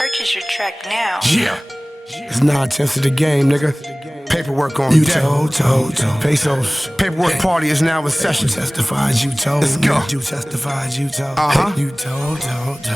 Purchase your track now. Yeah. It's 9/10 of the game, nigga. Paperwork on You deck. told. Pesos. Paperwork party is now in session. You testified, you told. Let's go. You testified, you told. Uh-huh. You told.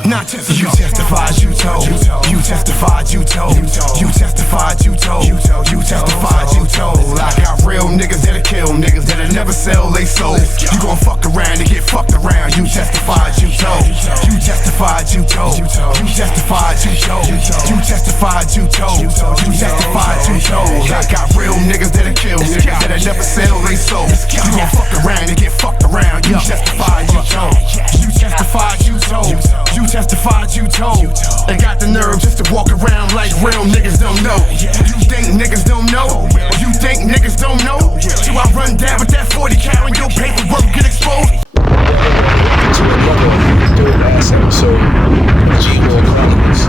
9/10. You testified, you told. You testified, you told. You testified, you told. You testified, you told. I got real niggas that'll kill niggas that'll never sell they soul. You gon' fuck around and get fucked around. You testified, you told. You testified, you told. You testified, you told. You testified, you told. You testified, you told. I got real niggas that'll kill niggas that'll never sell they soul. You gon' fuck around and get fucked around. You testified, you told. You testified, you told. You testified, you told. And got the nerve just to walk around like real niggas don't know. You think niggas don't know? Or you think niggas don't know? Do I run down with that 40 cal and your paperwork get exposed? To another third-ass episode of G-War Chronicles,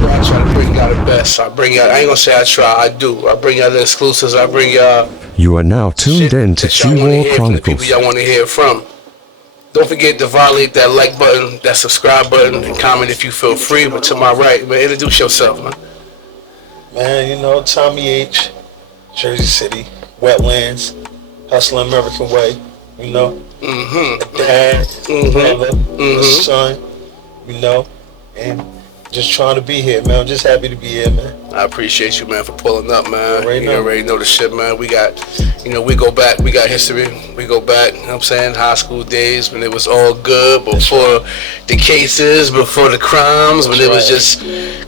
where I try to bring y'all the best. I ain't gonna say I try, I do. I bring y'all the exclusives, I bring y'all You are now tuned in to G-War G-War the people Chronicles. y'all want to hear from. Don't forget to violate that like button, that subscribe button, and comment if you feel free. But to my right, man, introduce yourself, man. Man, you know, Tommy H, Jersey City, Wetlands, Hustling American Way, you know. A dad, brother, a son, you know, and just trying to be here, man. I'm just happy to be here, man. I appreciate you, man, for pulling up, man. Already You know. already know the shit, man. We got, we go back. We got history. We go back, you know what I'm saying, high school days when it was all good, before the cases, before the crimes, when it was just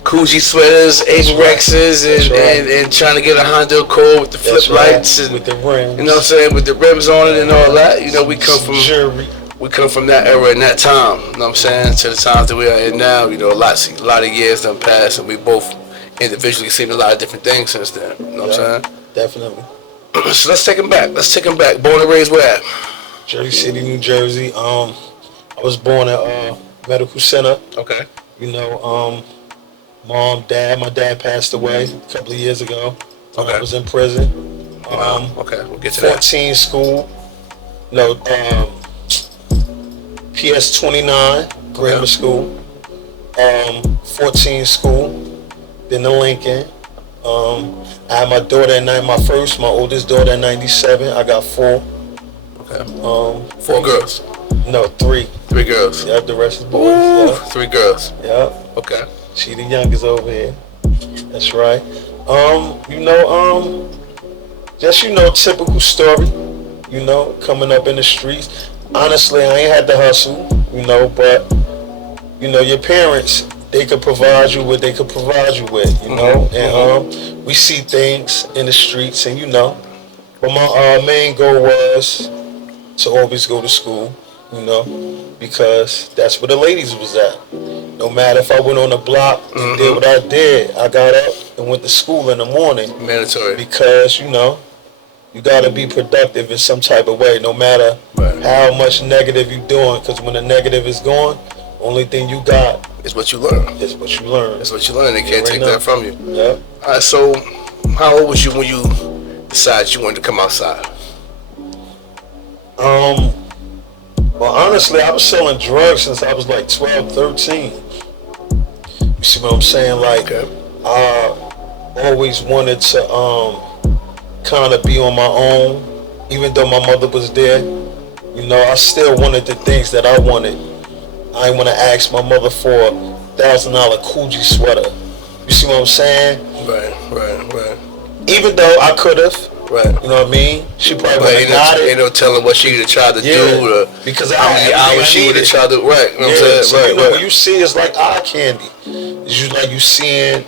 Coogee sweaters, Averexes, and trying to get a Honda Accord with the flip That's right, lights. And, with the rims. you know what I'm saying, with the rims on it and all that. You know, we come from Jury. that era and that time, you know what I'm saying, to the times that we are in now. You know, a lot of years done passed, and we both individually seen a lot of different things since then. You know what I'm Definitely. saying? So let's take him back. Born and raised where at? Jersey City, New Jersey. I was born at Medical Center. Okay. You know, mom, dad. My dad passed away a couple of years ago. Okay. I was in prison. Okay, we'll get to that. 14 school. No, PS 29 grammar school. 14 school. Then the Lincoln. I had my daughter at my oldest daughter at 97. I got 4. Okay. 4 girls. No, 3. 3 girls. Yep, the rest is boys. Ooh, Yep. 3 girls. Yep. Okay. She the youngest over here. That's right. Just typical story. You know, coming up in the streets. Honestly, I ain't had to hustle. But your parents, they could provide you what they could provide you with. And we see things in the streets, and But my main goal was to always go to school. Because that's where the ladies was at. No matter if I went on the block and did what I did, I got up and went to school in the morning. Mandatory. Because, you gotta be productive in some type of way, no matter how much negative you're doing. Because when the negative is gone, only thing you got It's what you learn. is what you learn. It's what you learn. They can't Right take now. that from you. Yeah. All right, so how old was you when you decided you wanted to come outside? Well, honestly, I was selling drugs since I was like 12, 13. You see what I'm saying? Like, I always wanted to kind of be on my own, even though my mother was there. I still wanted the things that I wanted. I didn't want to ask my mother for a $1,000 Coogee sweater. You see what I'm saying? Right. Even though I could have. Right. You know what I mean? She probably But would have got it. ain't no telling what she would have tried to do, or because how many hours she would have tried to. Right. You know what I'm So, saying? when you see it's like eye candy. It's just like you seeing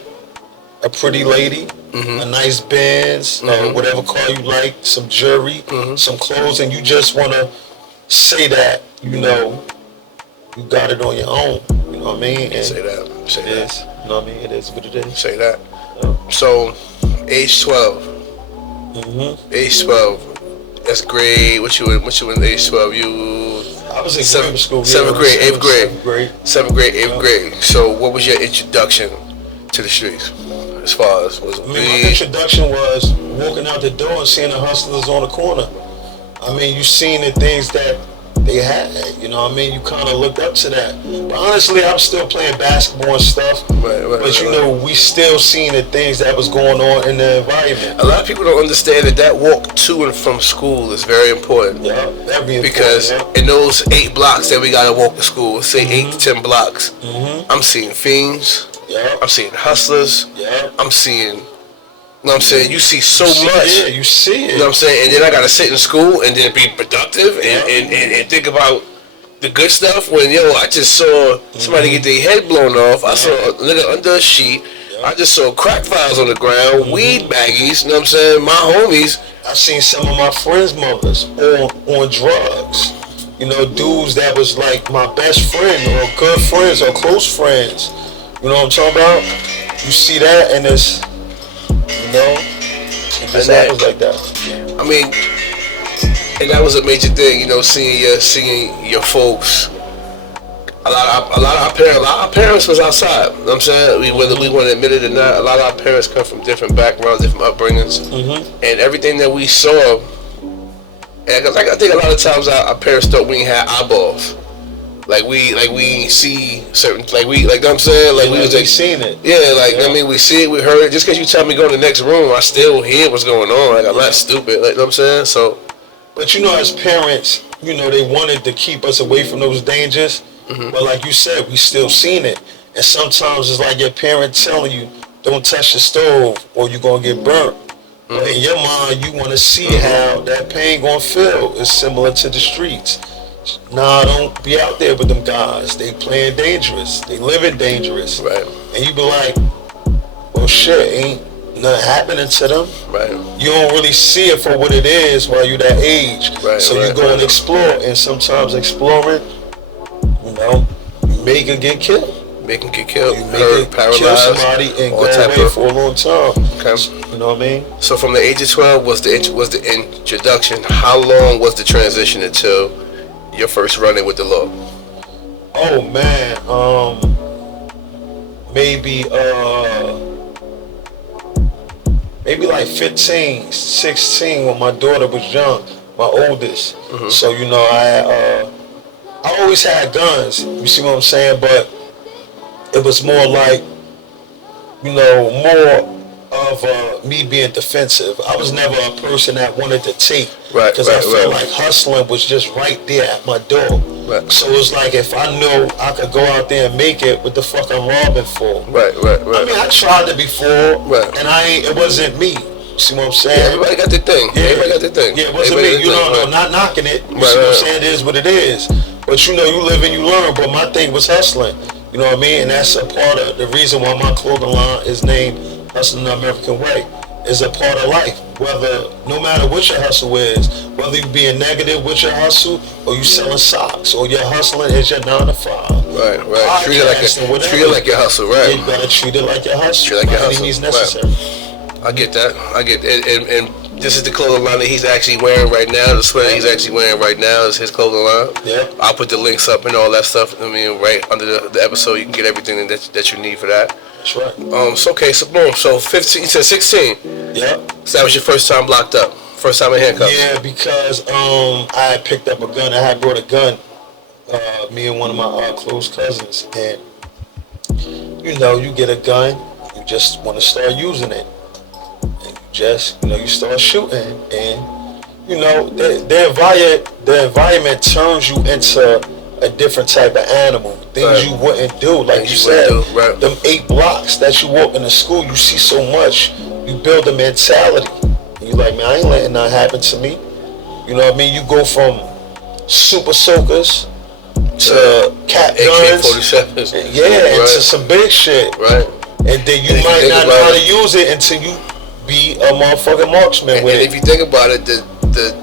a pretty lady, a nice Benz, whatever car you like, some jewelry, some clothes, and you just want to say that, you got it on your own. You know what I mean? And Say that. Say it that. is. You know what I mean? It is what it is. Say that. Yeah. So, age 12. Age 12. That's grade. What you in age 12? I was in grammar school. 7th grade, 8th grade. 7th grade. 7th grade, 8th grade. So, what was your introduction to the streets? As far as was it My introduction was walking out the door and seeing the hustlers on the corner. You seen the things that they had. You know what I mean? You kind of looked up to that. But honestly, I'm still playing basketball and stuff. But you know, we still seeing the things that was going on in the environment. A lot of people don't understand that walk to and from school is very important. Yeah, that'd be important. Because in those 8 blocks that we gotta walk to school, say 8 to 10 blocks, I'm seeing fiends. Yeah. I'm seeing hustlers. Yeah. I'm seeing. You know what I'm saying? You see so much. Yeah, you see it. You know what I'm saying? And then I gotta sit in school and then be productive and think about the good stuff. When I just saw somebody get their head blown off. I saw a nigga under a sheet. I just saw crack files on the ground, weed baggies. You know what I'm saying? My homies. I seen some of my friends' mothers on drugs. You know, dudes that was like my best friend or good friends or close friends. You know what I'm talking about? You see that, and it's. You know, it just happens like that. I mean, and that was a major thing, seeing your folks. A lot of our parents was outside. You know what I'm saying? Whether we want to admit it or not, a lot of our parents come from different backgrounds, different upbringings, and everything that we saw. And I think a lot of times our parents thought we ain't had eyeballs. Like we see certain, you know what I'm saying? Like we was like seen it. Yeah, I mean, we see it, we heard it. Just because you tell me go in the next room, I still hear what's going on. Like, I'm not stupid. Like, you know what I'm saying? So. But as parents, they wanted to keep us away from those dangers. But like you said, we still seen it. And sometimes it's like your parent telling you, don't touch the stove or you're going to get burnt. But in your mind, you want to see how that pain going to feel. It's similar to the streets. Nah, don't be out there with them guys. They playing dangerous. They living dangerous. Right. And you be like, well, shit, ain't nothing happening to them. Right. You don't really see it for what it is while you that age. Right. So you go and explore. And sometimes exploring, make it get killed. Make them get killed. You make it kill somebody and go away for a long time. Okay. You know what I mean? So from the age of 12 was the introduction. How long was the transition until your first run-in with the law? Oh man, maybe like 15, 16 when my daughter was young, my oldest. So I always had guns. You see what I'm saying? But it was more like, more of me being defensive. I was never a person that wanted to take. Right. Because I felt like hustling was just right there at my door. Right. So it's like if I knew I could go out there and make it, what the fuck I'm robbing for? Right. I mean, I tried it before, right. And it wasn't me. See what I'm saying? Yeah, everybody got their thing. Yeah. Everybody got their thing. Yeah, it wasn't me. Not knocking it. You see what I'm saying? It is what it is. But you live and you learn. But my thing was hustling. You know what I mean? And that's a part of the reason why my clothing line is named Hustling the American Way. Is a part of life. No matter what your hustle is, whether you being negative with your hustle or you selling socks or your hustling is your 9 to 5. Right. Treat it like your hustle, right? Yeah, you gotta treat it like your hustle. Treat it like your hustle. Any means necessary. Right. I get that. And this is the clothing line that he's actually wearing right now. The sweater he's actually wearing right now is his clothing line. Yeah. I'll put the links up and all that stuff. I mean, right under the episode, you can get everything that you need for that. That's right. So boom. So 15 to 16. Yeah. So that was your first time locked up. First time in handcuffs. Yeah, because I had picked up a gun. I had brought a gun. Me and one of my close cousins, and you get a gun, you just want to start using it, and you start shooting, and the environment turns you into a different type of animal. Things you wouldn't do, like you said. Right. Them 8 blocks that you walk into school, you see so much. You build a mentality. You like, man, I ain't letting that happen to me. You know what I mean? You go from super soakers to cap guns, AK-47s, and to some big shit. Right. And then you might not know how to use it until you be a motherfucking marksman with it. And if you think about it, the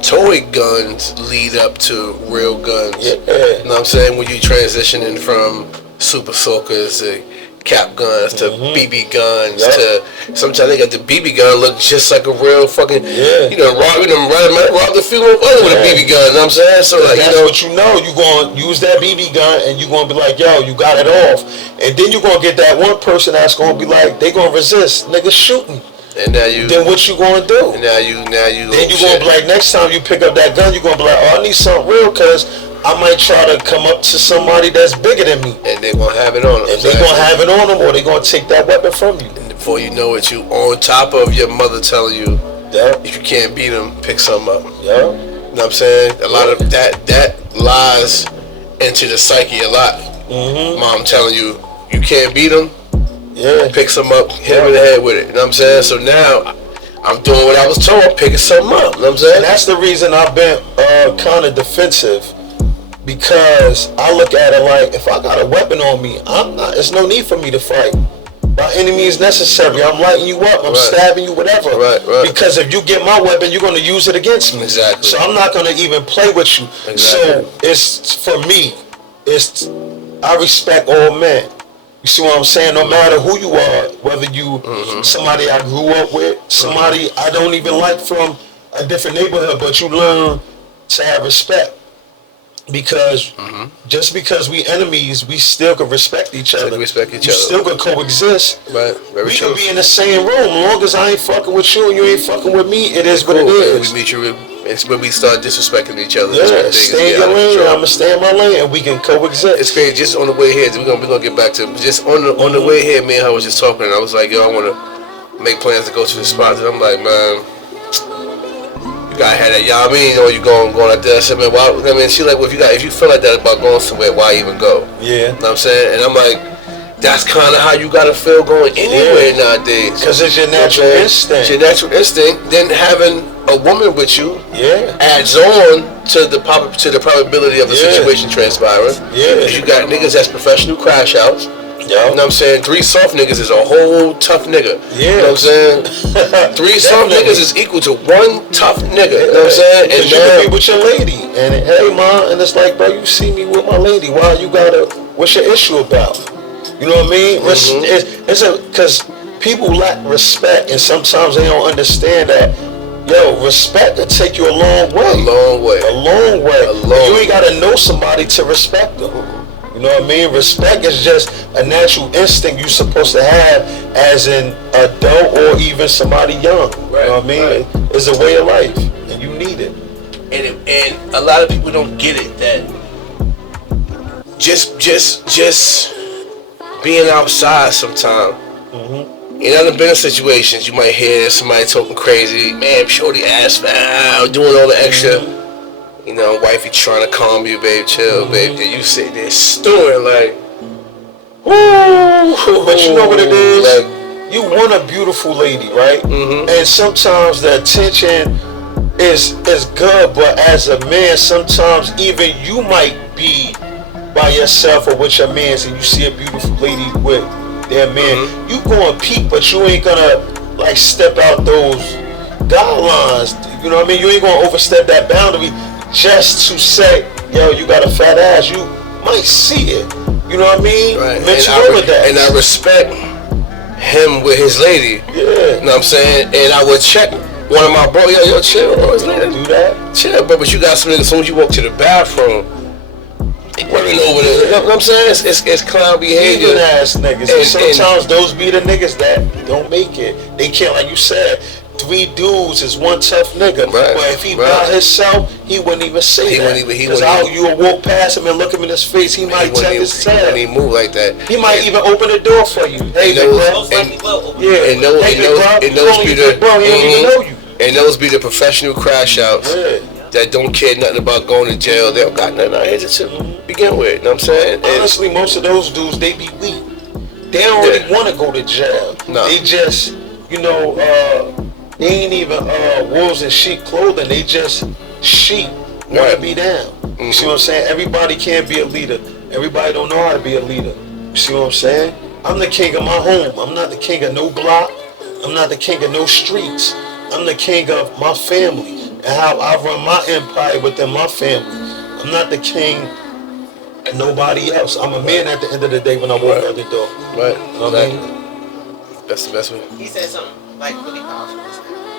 toy guns lead up to real guns. Yeah. You know what I'm saying? When you transitioning from super soakers to cap guns to BB guns to sometimes they got the BB gun look just like a real fucking rob the few of others with a BB gun. You know what I'm saying? So like that's what you gonna use that BB gun and you gonna be like, yo, you got it off, and then you gonna get that one person that's gonna be like, they gonna resist, nigga shooting. And now you. Then what you gonna do? And now you. Then you gonna be like, next time you pick up that gun, you gonna be like, oh, I need something real, cause I might try to come up to somebody that's bigger than me. And they're gonna have it on them. And they're gonna have it on them, or they're gonna take that weapon from you. And before you know it, you on top of your mother telling you, Yeah. if you can't beat them, pick something up. Yeah. You know what I'm saying? A lot of that lies into the psyche a lot. Mm-hmm. Mom telling you, you can't beat them, Yeah. pick some up, hit him in the head with it. You know what I'm saying? So now I'm doing what I was told, picking something up. You know what I'm saying? And that's the reason I've been kind of defensive, because I look at it like, if I got a weapon on me, there's no need for me to fight. By any means necessary. I'm lighting you up, I'm stabbing you, whatever. Right. Because if you get my weapon, you're gonna use it against me. Exactly. So I'm not gonna even play with you. Exactly. So it's, for me, I respect all men. You see what I'm saying? No matter who you are, whether you somebody I grew up with, somebody I don't even like from a different neighborhood, but you learn to have respect. Because just because we enemies, we still can respect each other. Respect each You other. still can coexist. Right. Very We true. can be in the same room. As long as I ain't fucking with you and you ain't fucking with me, it is what it Cool. is. We meet you. It's when we start disrespecting each other. That's when Yeah, things stay in get out your of lane, control. I'ma stay in my lane, and we can coexist. It's crazy. Just on the way here, we're gonna get back to just on the way here. Me and her was just talking, and I was like, yo, I want to make plans to go to the spot. And I'm like, man, you gotta have that. You know what I mean? Or you going like that? I said, man, why? I mean, she like, well, if you feel like that about going somewhere, why even go? Yeah. You know what I'm saying? And I'm like, that's kind of how you gotta feel going anywhere nowadays. Because it's your natural instinct. It's your natural instinct. Then having a woman with you Yeah. adds on to the probability of the situation transpiring. Yeah. Because you got niggas that's professional crash outs. Yeah. You know what I'm saying? 3 soft niggas is a whole tough nigga. Yeah. You know what I'm saying? 3 soft Definitely. niggas is equal to 1 tough nigga. You know what I'm saying? Because you can be with your lady, and hey, ma, and it's like, bro, you see me with my lady. Why you gotta? What's your issue about? You know what I mean? Because people lack respect, and sometimes they don't understand that. Yo, respect will take you a long way. A long way. A long way. A long You ain't gotta know somebody to respect them. You know what I mean? Respect is just a natural instinct you're supposed to have as an adult or even somebody young. Right, You know what I mean? right. It's a way of life, and you need it. And a lot of people don't get it that just being outside sometimes. You know, I've been in situations you might hear somebody talking crazy, man, shorty ass foul, doing all the extra. You know, wifey trying to calm you, babe, chill, babe. And you sitting there stewing like, ooh. But you know what it is? Like, You want a beautiful lady, right? And sometimes the attention is good, but as a man, sometimes even you might be by yourself or with your mans and you see a beautiful lady with their man. You gonna peek, but you ain't gonna like step out those guidelines. You know what I mean? You ain't gonna overstep that boundary just to say, yo, you got a fat ass. You might see it. You know what I mean? right. Mention And all of that. and I respect him with his lady. Yeah. You know what I'm saying? And I would check one of my bro, yo, chill, bro. His lady. Do that. Chill, bro, but you got some niggas, as soon as you walk to the bathroom, they running over there. You know what I'm saying? It's clown behavior. Even ass niggas. And- And sometimes those be the niggas that don't make it. They can't, like you said, 3 dudes is one tough nigga. Right, But if he right. by himself, he wouldn't even say He that. wouldn't even- he Because wouldn't you would walk past him and look him in his face, he might tell his He wouldn't tail. even move like that. He might even open the door for you. Hey, And big those- bro. and- Yeah. And those, Hey, and big those, bro. and You those only be big the, bro, he don't even know you. and those be the professional crash outs Yeah. that don't care nothing about going to jail. They don't got nothing out here to begin with. You know what I'm saying? And Honestly, most of those dudes, they be weak. They don't really want to go to jail. No. They just, you know, they ain't even wolves in sheep clothing. They just sheep want Right. to be down. You see what I'm saying? Everybody can't be a leader. Everybody don't know how to be a leader. You see what I'm saying? I'm the king of my home. I'm not the king of no block. I'm not the king of no streets. I'm the king of my family and how I run my empire within my family. I'm not the king of nobody else. I'm a man at the end of the day when I walk out the door. right, You know what I exactly. mean? That's the best way. He said something like really powerful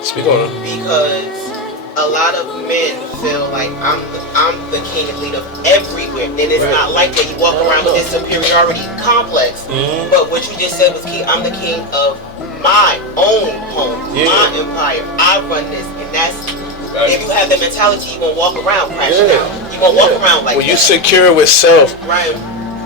Speak on it. because a lot of men feel like I'm the king and leader everywhere. And it's Right. not like that. You walk around with this superiority complex. Mhm. But what you just said was key. I'm the king of my own home, Yeah. my empire. I run this, and that's. If you have that mentality, you won't walk around crashing Yeah. out. You won't walk around like when that. you secure with self. Right.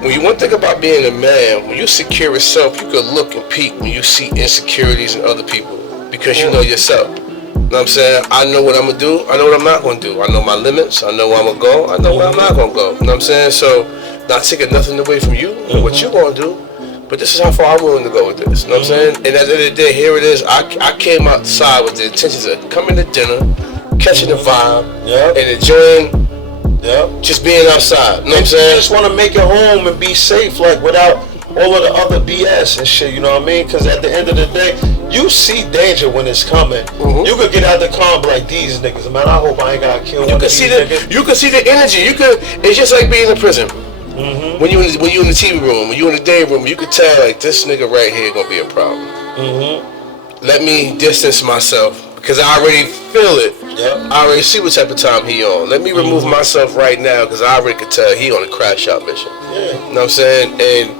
When you one thing about being a man, when you secure with self, you can look and peek when you see insecurities in other people because you know yourself. You know what I'm saying? I know what I'm gonna do. I know what I'm not gonna do. I know my limits. I know where I'm gonna go. I know where I'm not gonna go. You know what I'm saying? So, not taking nothing away from you and what you gonna do, but this is how far I'm willing to go with this. You know what I'm saying? And at the end of the day, here it is. I came outside with the intentions of coming to dinner, catching the vibe, and enjoying just being outside. You know what I'm saying? You just want to make it home and be safe, like without all of the other BS and shit. You know what I mean? Because at the end of the day, you see danger when it's coming. You could get out the car and be like, these niggas, man, I hope I ain't got killed. You can see the energy. It's just like being in prison. When you in the TV room, when you in the day room, you can tell like this nigga right here gonna be a problem. Let me distance myself because I already feel it. I already see what type of time he on. Let me remove myself right now because I already could tell he on a crash out mission. You know what I'm saying? And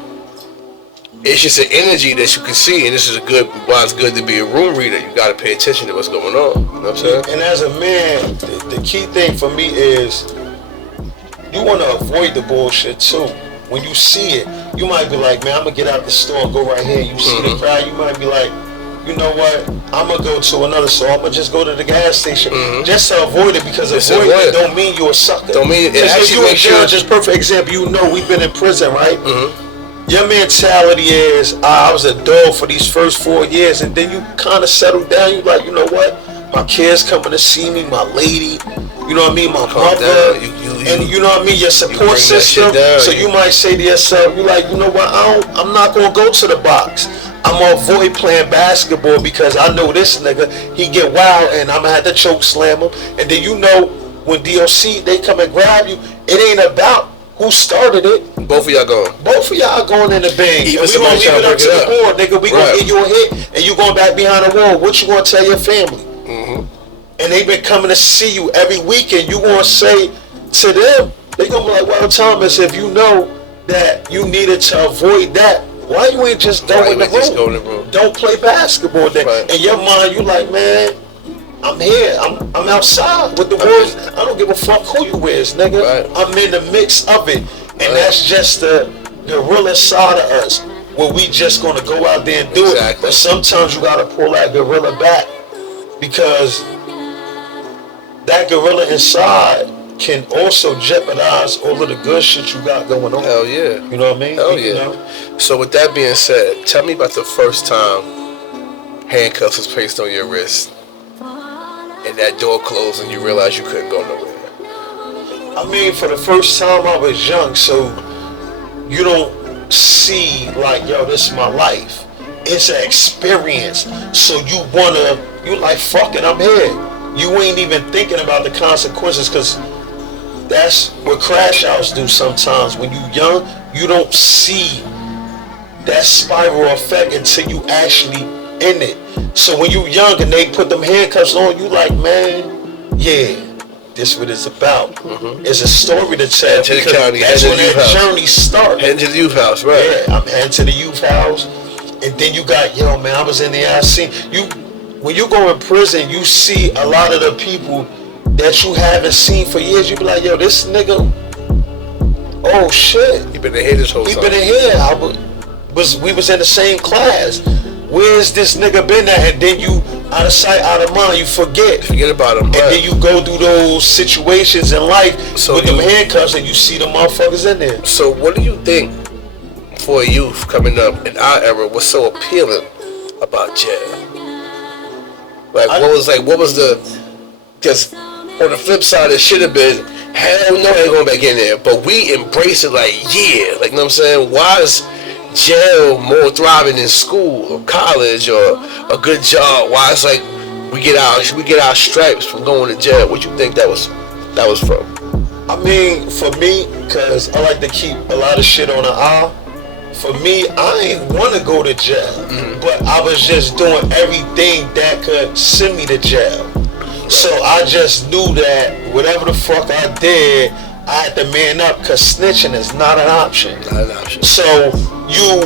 it's just an energy that you can see, and this is why it's good to be a room reader. You got to pay attention to what's going on. You know what I'm saying? And as a man, the key thing for me is you want to avoid the bullshit too. When you see it, you might be like, man, I'm going to get out the store and go right here. You see the crowd, you might be like, you know what, I'm going to go to another store. I'm going to just go to the gas station just to avoid it, because avoiding it don't mean you're a sucker. Don't mean it actually you makes you... just perfect example, you know we've been in prison, right? Your mentality is, I was a dog for these first 4 years, and then you kind of settle down. You like, you know what? My kids coming to see me, my lady, you know what I mean, my mother, and you know what I mean, your support system. So you might say to yourself, you like, you know what? I'm not gonna go to the box. I'm gonna avoid playing basketball because I know this nigga, he get wild, and I'm gonna have to choke slam him. And then you know when DOC they come and grab you, it ain't about who started it. Both of y'all going. Both of y'all going in the bang. Even And we gonna leave it up to the board, nigga. We gonna Right. get you a hit, and you going back behind the wall. What you gonna tell your family? And they been coming to see you every weekend. You gonna say to them, they gonna be like, well, Thomas, if you know that you needed to avoid that, why you ain't just go in the room? Don't play basketball then. Right. In your mind, you like, man, I'm here. I'm outside with the wolves. I don't give a fuck who you is, nigga. Right. I'm in the mix of it. And that's just the gorilla side of us, where we just gonna go out there and do it. But sometimes you gotta pull that gorilla back, because that gorilla inside can also jeopardize all of the good shit you got going on. Hell yeah. You know what I mean? Hell You yeah. know? So with that being said, tell me about the first time handcuffs was placed on your wrist and that door closed and you realized you couldn't go nowhere. I mean, for the first time I was young, so you don't see like, yo, this is my life. It's an experience. So you like, fuck it, I'm here. You ain't even thinking about the consequences, because that's what crash outs do sometimes. When you young, you don't see that spiral effect until you actually in it. So when you young and they put them handcuffs on, you like, man, yeah, this what it's about. It's a story to tell, to the because county, that's head when to the youth that house. journey starts. Heading to the youth house, right? Yeah, I'm heading to the youth house. And then you got, yo, man, I was in there, I seen you. When you go in prison, you see a lot of the people that you haven't seen for years. You be like, yo, this nigga, oh shit. He been in here this whole time. He been in here. We was in the same class. Where's this nigga been at? And then you, out of sight, out of mind, you forget. Forget about him. And then you go through those situations in life with them handcuffs, and you see the motherfuckers in there. So what do you think, for a youth coming up in our era, was so appealing about jail? Like, what was the, just on the flip side, it should have been, hell no, I ain't going back in there. But we embrace it like, yeah. Like, you know what I'm saying? Why is jail more thriving than school or college or a good job? Why it's like we get our stripes from going to jail? What you think that was from? I mean, for me, because I like to keep a lot of shit on the eye, for me, I ain't want to go to jail, but I was just doing everything that could send me to jail. So I just knew that whatever the fuck I did, I had to man up, because snitching is not an option. Not an option. So you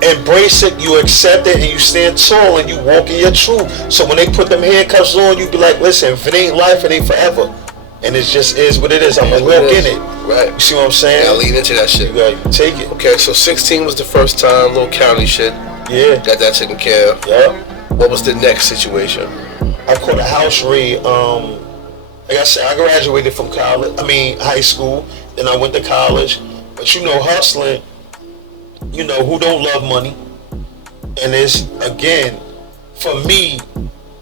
embrace it, you accept it, and you stand tall, and you walk in your truth. So when they put them handcuffs on, you be like, listen, if it ain't life, it ain't forever. and it just is what it is. I'm gonna walk in it. Right. You see what I'm saying? Yeah, lean into that shit. You gotta take it. Okay, so 16 was the first time, little county shit. Yeah. Got that taken care of. Yeah. What was the next situation? I caught a house raid. Like I said, I graduated from high school. Then I went to college. But you know, hustling, you know, who don't love money? And it's, again, for me,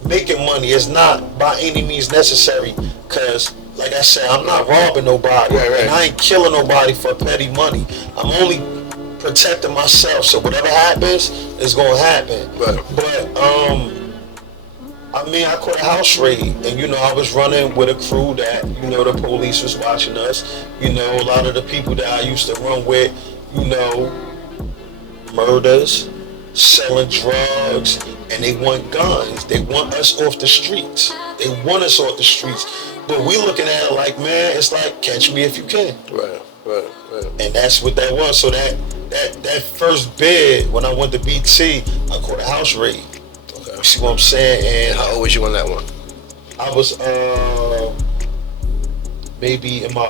making money is not by any means necessary. Because, like I said, I'm not robbing nobody. Right. And I ain't killing nobody for petty money. I'm only protecting myself. So whatever happens is going to happen. Right. But, I caught a house raid, and you know, I was running with a crew that, you know, the police was watching us. You know, a lot of the people that I used to run with, you know, murders, selling drugs, and they want guns. They want us off the streets. They want us off the streets. But we looking at it like, man, it's like, catch me if you can. Right. And that's what that was. So that first bid, when I went to BT, I caught a house raid. You see what I'm saying? And how old was you on that one? I was maybe in my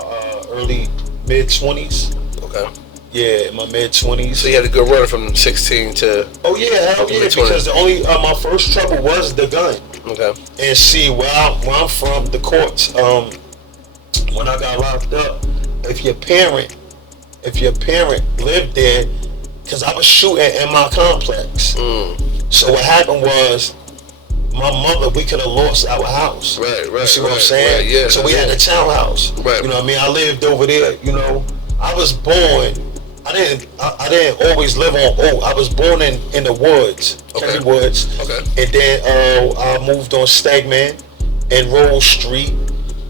early mid-20s. Okay. Yeah, in my mid-20s. So you had a good run from 16 to... Oh yeah, hell yeah, because the only my first trouble was the gun. Okay. And see, where I'm from, the courts, when I got locked up, if your parent lived there, because I was shooting in my complex. So what happened was, my mother, we could have lost our house. Right. You see what I'm saying? Right, yeah. So we had a townhouse. Right. You know what I mean? I lived over there, you know. I was born, I didn't always live on Oak. I was born in the woods, Kerry Woods. Okay. And then I moved on Stegman and Rose Street.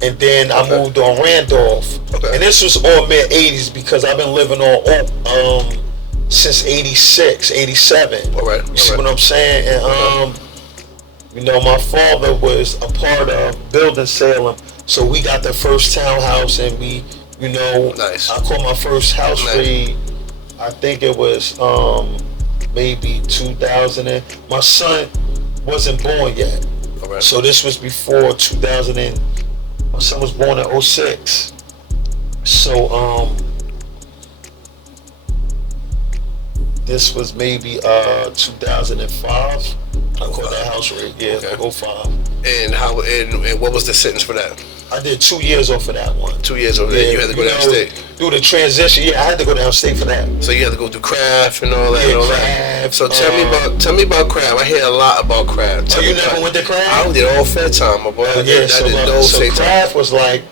And then I moved on Randolph. Okay. And this was all mid-80s because I've been living on Oak since 86, 87. All right. You see what I'm saying? And you know, my father was a part of building Salem, so we got the first townhouse, and we, you know, nice. I caught my first house raid. I think it was maybe 2000. My son wasn't born yet, so this was before 2000. My son was born in 06. So this was maybe 2005. I caught that house raid. Yeah, 05. And how? And what was the sentence for that? I did 2 years off of that one. 2 years over there. You had to go downstate. Do the transition. Yeah, I had to go downstate for that. So you had to go through craft and all that. Yeah, and all craft. That. So tell me about craft. I hear a lot about craft. So you never went to craft? I did all fair time, my boy. So craft was like,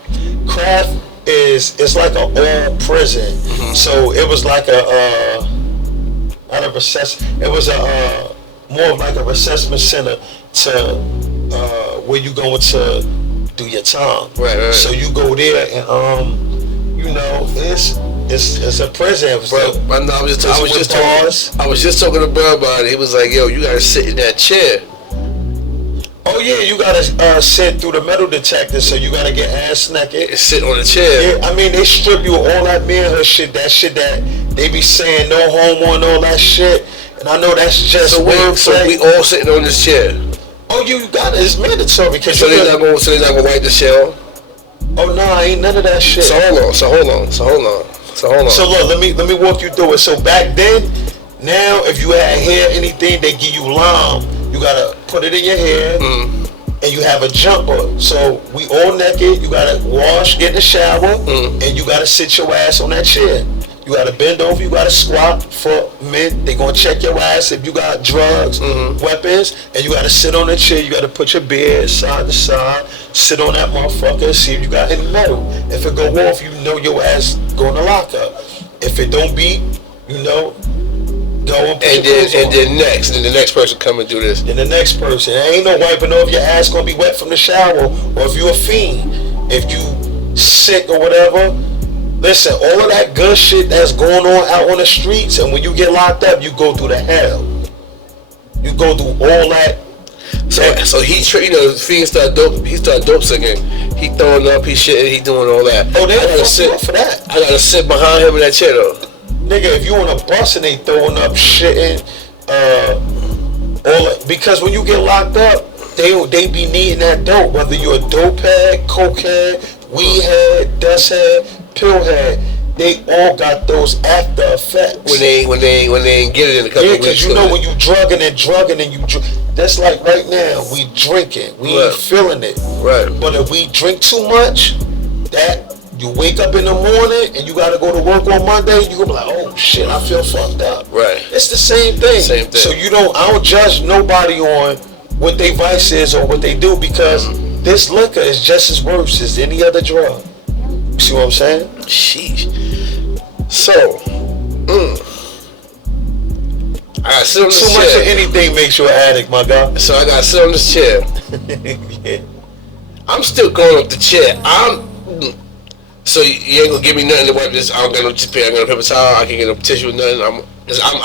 craft it's like an old prison. So it was like not a recess. It was more of like a reassessment center to where you going to do your time. Right. So you go there and you know, it's a prison. I was just talking to Bro about it. He was like, yo, you gotta sit in that chair. Oh yeah, you gotta sit through the metal detector, so you gotta get ass naked and sit on the chair. Yeah, I mean, they strip you of all that manhood shit, that shit that they be saying no homo and all that shit. And I know that's just wordplay. So we all sitting on this chair. Oh, you got it. It's mandatory. So they're not gonna wipe the chair off? Oh no, ain't none of that shit. So hold on. So look, let me walk you through it. So back then, now if you had hair, anything, they give you lime. You gotta put it in your hair, and you have a jumper. So we all naked. You gotta wash, get in the shower, and you gotta sit your ass on that chair. You gotta bend over. You gotta squat. For men, they gonna check your ass if you got drugs, weapons, and you gotta sit on the chair. You gotta put your beard side to side, sit on that motherfucker, see if you got any metal. If it go off, you know your ass going to lock up. If it don't beat, you know. Go and put then the next person come and do this. Then the next person. There ain't no wiping off. Your ass gonna be wet from the shower. Or if you a fiend, if you sick or whatever. Listen, all of that good shit that's going on out on the streets, and when you get locked up, you go through the hell. You go through all that. So he, fiend start dope. He start dope singing. He throwing up. He shitting. He doing all that. Oh, they gotta sit for that. I gotta sit behind him in that chair though. Nigga, if you on a bus and they throwing up shitting, because when you get locked up, they be needing that dope. Whether you're a dope head, cokehead, weed head, dust head, pill head. They all got those after effects. When they ain't get it in a couple yeah, of weeks. because you know when you drugging and you that's like right now, we drinking. We ain't feeling it. Right. But if we drink too much, that you wake up in the morning and you gotta go to work on Monday, you gonna be like, oh shit, I feel fucked up. Right. It's the same thing. Same thing. So I don't judge nobody on what their vice is or what they do, because this liquor is just as worse as any other drug. You see what I'm saying? Sheesh. So, I got to sit on this Too chair. much of anything makes you an addict, my guy. So I got to sit on this chair. Yeah. I'm still going up the chair. So you ain't gonna give me nothing to wipe this. I don't got no tissue. I ain't got no paper towel. I can't get no tissue or nothing. I'm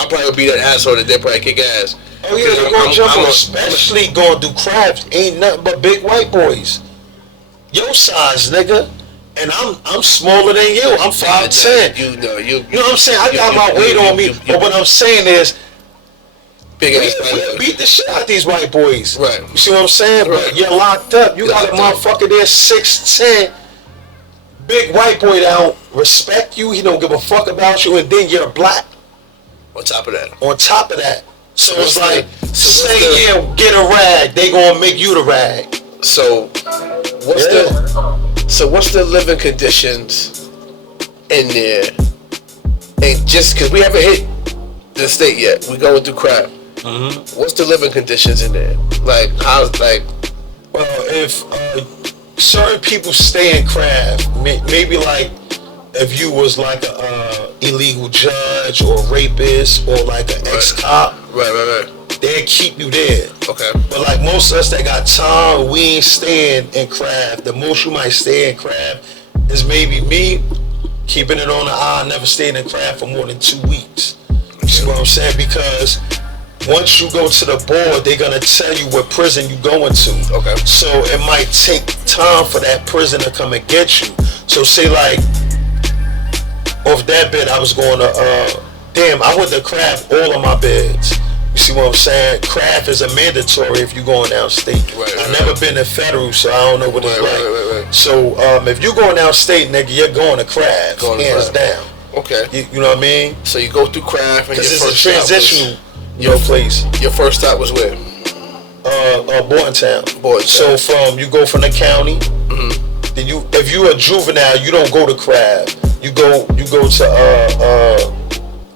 probably gonna be that asshole that they probably kick ass. Oh yeah, they're gonna jump on, especially going do crabs. Ain't nothing but big white boys. Your size, nigga. And I'm smaller than you. I'm 5'10". You know what I'm saying? I got my weight on me. But what I'm saying is, big ass. we beat the shit out of these white boys. Right. You see what I'm saying? Right. But you're locked up. You got a motherfucker there 6'10", big white boy that don't respect you. He don't give a fuck about you, and then you're black. On top of that. So it's like, say yeah, get a rag. They gonna make you the rag. So what's the living conditions in there? And just because we haven't hit the state yet, we going through crap. What's the living conditions in there? Like how's like? Well, if certain people stay in craft, maybe like if you was like a illegal judge or rapist or like an ex-cop, right, they'll keep you there. Okay. But like most of us that got time, we ain't staying in craft. The most you might stay in craft is maybe me keeping it on the eye. I never stayed in craft for more than 2 weeks. You see what I'm saying? Because once you go to the board, they're gonna tell you what prison you going to. Okay. So it might take time for that prison to come and get you. So say like, off that bed, I was going to, I went to craft all of my beds. You see what I'm saying? Craft is a mandatory if you're going downstate. I've never been to federal, so I don't know what it's like. Right. So if you're going downstate, nigga, you're going to craft, hands down. Okay. You know what I mean? So you go through craft, and because it's a transitional place. Your first stop was where? Bordentown. So you go from the county. Then if you a juvenile, you don't go to craft. You go to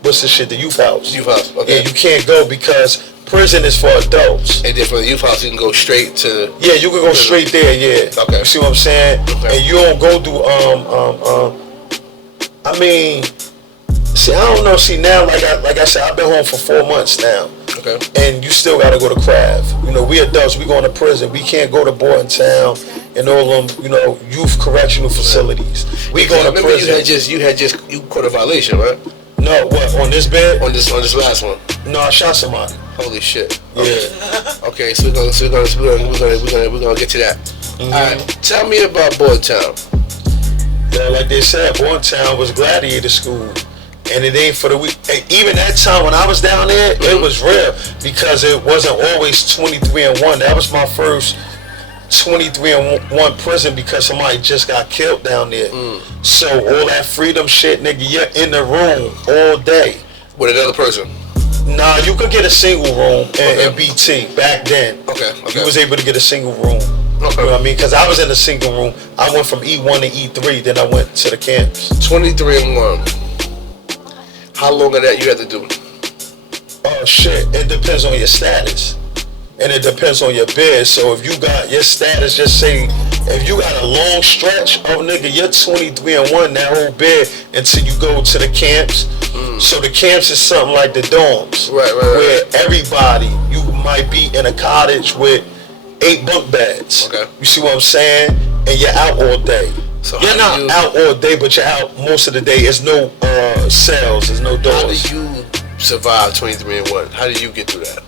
what's the shit? The youth house. Youth house. Okay. Yeah, you can't go because prison is for adults. And then from the youth house, you can go straight to. Yeah, you can go straight there. Yeah. Okay. You see what I'm saying? Okay. And you don't go do I mean, see, I don't know. See now, like I said, I've been home for 4 months now. Okay. And you still got to go to craft. You know, we adults, we going to prison. We can't go to Bordentown and all them, youth correctional facilities. We going to prison. You caught a violation, right? No, what, on this bed? On this last one. No, I shot somebody. Holy shit. Okay. Yeah. Okay, so we're gonna get to that. All right, tell me about Bordentown. Yeah, like they said, Bordentown was gladiator school. And it ain't for the weak. Even that time when I was down there, it was real because it wasn't always 23-1. That was my first 23-1 prison because somebody just got killed down there. So all that freedom shit, nigga, you're in the room all day. With another person? Nah, you could get a single room in BT back then. Okay. You was able to get a single room. Okay. You know what I mean? Because I was in a single room. I went from E1 to E3, then I went to the camps. 23-1. How long of that you had to do? Oh shit, it depends on your status. And it depends on your bed. So if you got your status, just say, if you got a long stretch, nigga, you're 23-1 that whole bed until you go to the camps. So the camps is something like the dorms. Right. Where everybody, you might be in a cottage with 8 bunk beds. Okay. You see what I'm saying? And you're out all day. So you're not out all day, but you're out most of the day. There's no cells, there's no doors. How do you survive 23-1? How do you get through that?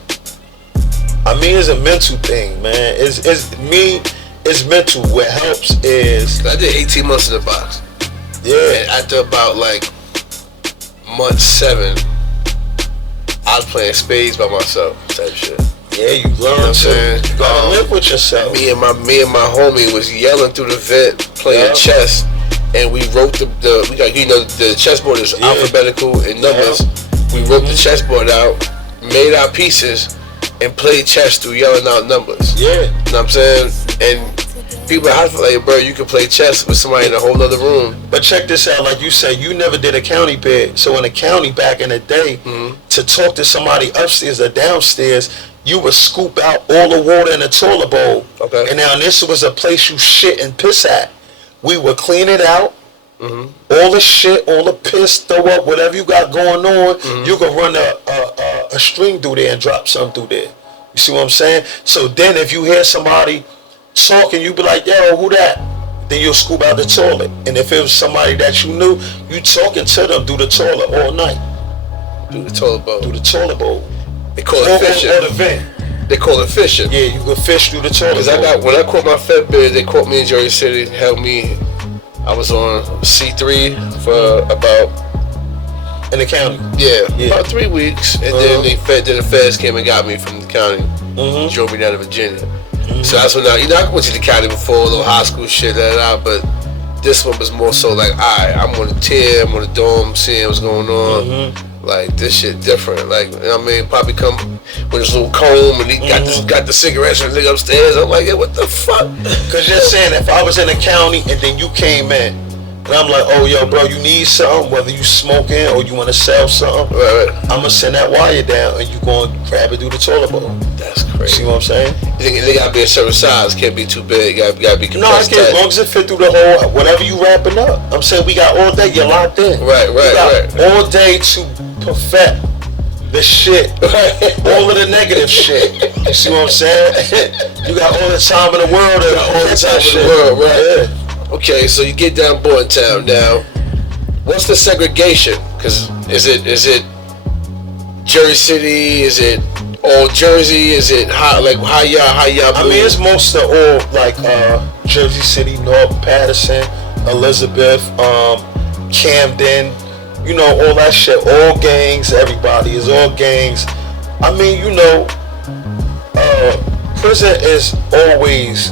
I mean, it's a mental thing, man. It's mental. What helps is I did 18 months in the box. Yeah. And after about like month 7, I was playing spades by myself, type shit. Yeah, you learn to. You gotta live with yourself. Me and my homie was yelling through the vent playing chess, and we wrote we got the chessboard is alphabetical in numbers. We wrote the chessboard out, made our pieces, and played chess through yelling out numbers. Yeah, you know what I'm saying? And people at hospital like, bro, you can play chess with somebody in a whole other room. But check this out, like you said, you never did a county bid. So in the county back in the day, to talk to somebody upstairs or downstairs, you would scoop out all the water in the toilet bowl. Okay. And now this was a place you shit and piss at. We would clean it out. All the shit, all the piss, throw up, whatever you got going on, you can run a string through there and drop something through there. You see what I'm saying? So then if you hear somebody talking, you be like, yo, who that? Then you'll scoop out the toilet. And if it was somebody that you knew, you talking to them through the toilet all night. Through the toilet bowl. Through the toilet bowl. They call it fishing. Or the vent. They call it fishing. Yeah, you can fish through the toilet bowl. When I caught my Fed bid, they caught me in Jersey City, held me. I was on C3 for about in the county. Yeah, about 3 weeks, and then the feds came and got me from the county, drove me down to Virginia. So that's when I went to the county before, a little high school shit, but this one was more so like, I'm on the tier, I'm on the dome, seeing what's going on. Like, this shit different. Like, you know what I mean? Probably come with his little comb and he got the cigarettes and the nigga upstairs. I'm like, yeah, what the fuck? Cause you're saying if I was in the county and then you came in, and I'm like, oh, yo, bro, you need something, whether you smoking or you want to sell something, right. I'm going to send that wire down and you going to grab it through the toilet bowl. That's crazy. See what I'm saying? They got to be a certain size. Can't be too big. Got to be compressed. No, I can't. As long as it fit through the whole, whatever you wrapping up. I'm saying we got all day. You're locked in. Right. All day to perfect the shit. All of the negative shit. You see what I'm saying? You got all the time in the world. All the time in the world, right? Yeah. Okay, so you get down Bordentown. Now, what's the segregation? Because is it Jersey City? Is it all Jersey? Is it how y'all? I mean, it's most of all like Jersey City, North Patterson, Elizabeth, Camden. You know, all that shit. All gangs. Everybody is all gangs. I mean, you know, prison is always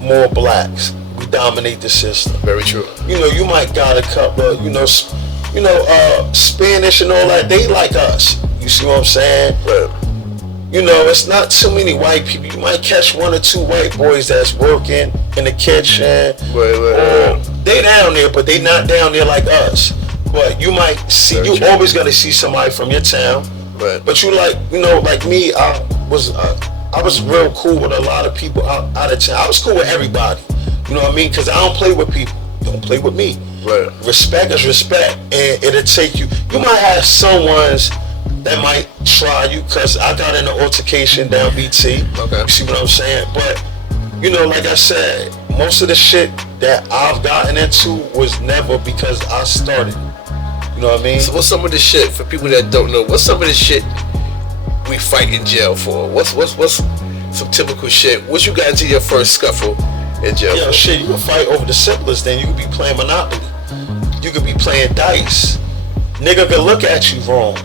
more blacks. Dominate the system. Very true. You know, you might got a couple, Spanish and all that. They like us. You see what I'm saying? Right. You know, it's not too many white people. You might catch one or two white boys that's working in the kitchen. Right. They down there, but they not down there like us. But you might see. Very you true. always gonna see somebody from your town. Right. But you like me. I was real cool with a lot of people out of town. I was cool with everybody. You know what I mean? Because I don't play with people. Don't play with me. Right. Respect is respect. And it'll take you. You might have someone's that might try you because I got in an altercation down BT. Okay. You see what I'm saying? But, you know, like I said, most of the shit that I've gotten into was never because I started. You know what I mean? So what's some of the shit, for people that don't know, what's some of the shit we fight in jail for? What's some typical shit? What you got into your first scuffle in jail? Yo, shit, you can fight over the simplest thing. You could be playing Monopoly. You could be playing dice. Nigga could look at you wrong.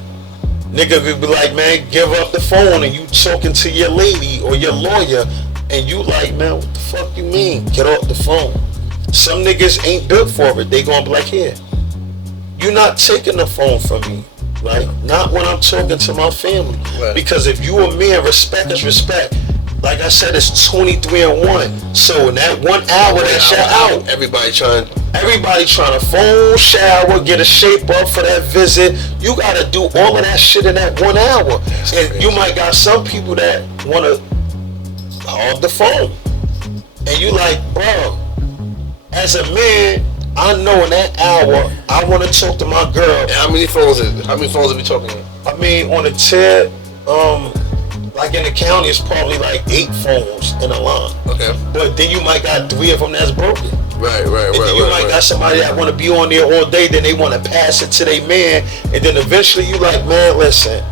Nigga could be like, man, give up the phone, and you talking to your lady or your lawyer, and you like, man, what the fuck you mean? Get off the phone. Some niggas ain't built for it. They gonna be like, here, you're not taking the phone from me. Right? Not when I'm talking to my family. Right. Because if you a man, respect is respect. Like I said, it's 23 and 1. So in that 1 hour that you're out, Everybody trying to phone, shower, get a shape up for that visit. You gotta do all of that shit in that 1 hour. And you might got some people that wanna hog the phone. And you like, bro, as a man, I know in that hour I wanna talk to my girl. How many phones are we talking about? I mean, on the tip, like in the county, it's probably like 8 phones in a line. Okay. But then you might got 3 of them that's broken. Right. And then you might got somebody that want to be on there all day, then they want to pass it to their man, and then eventually you like, man, listen,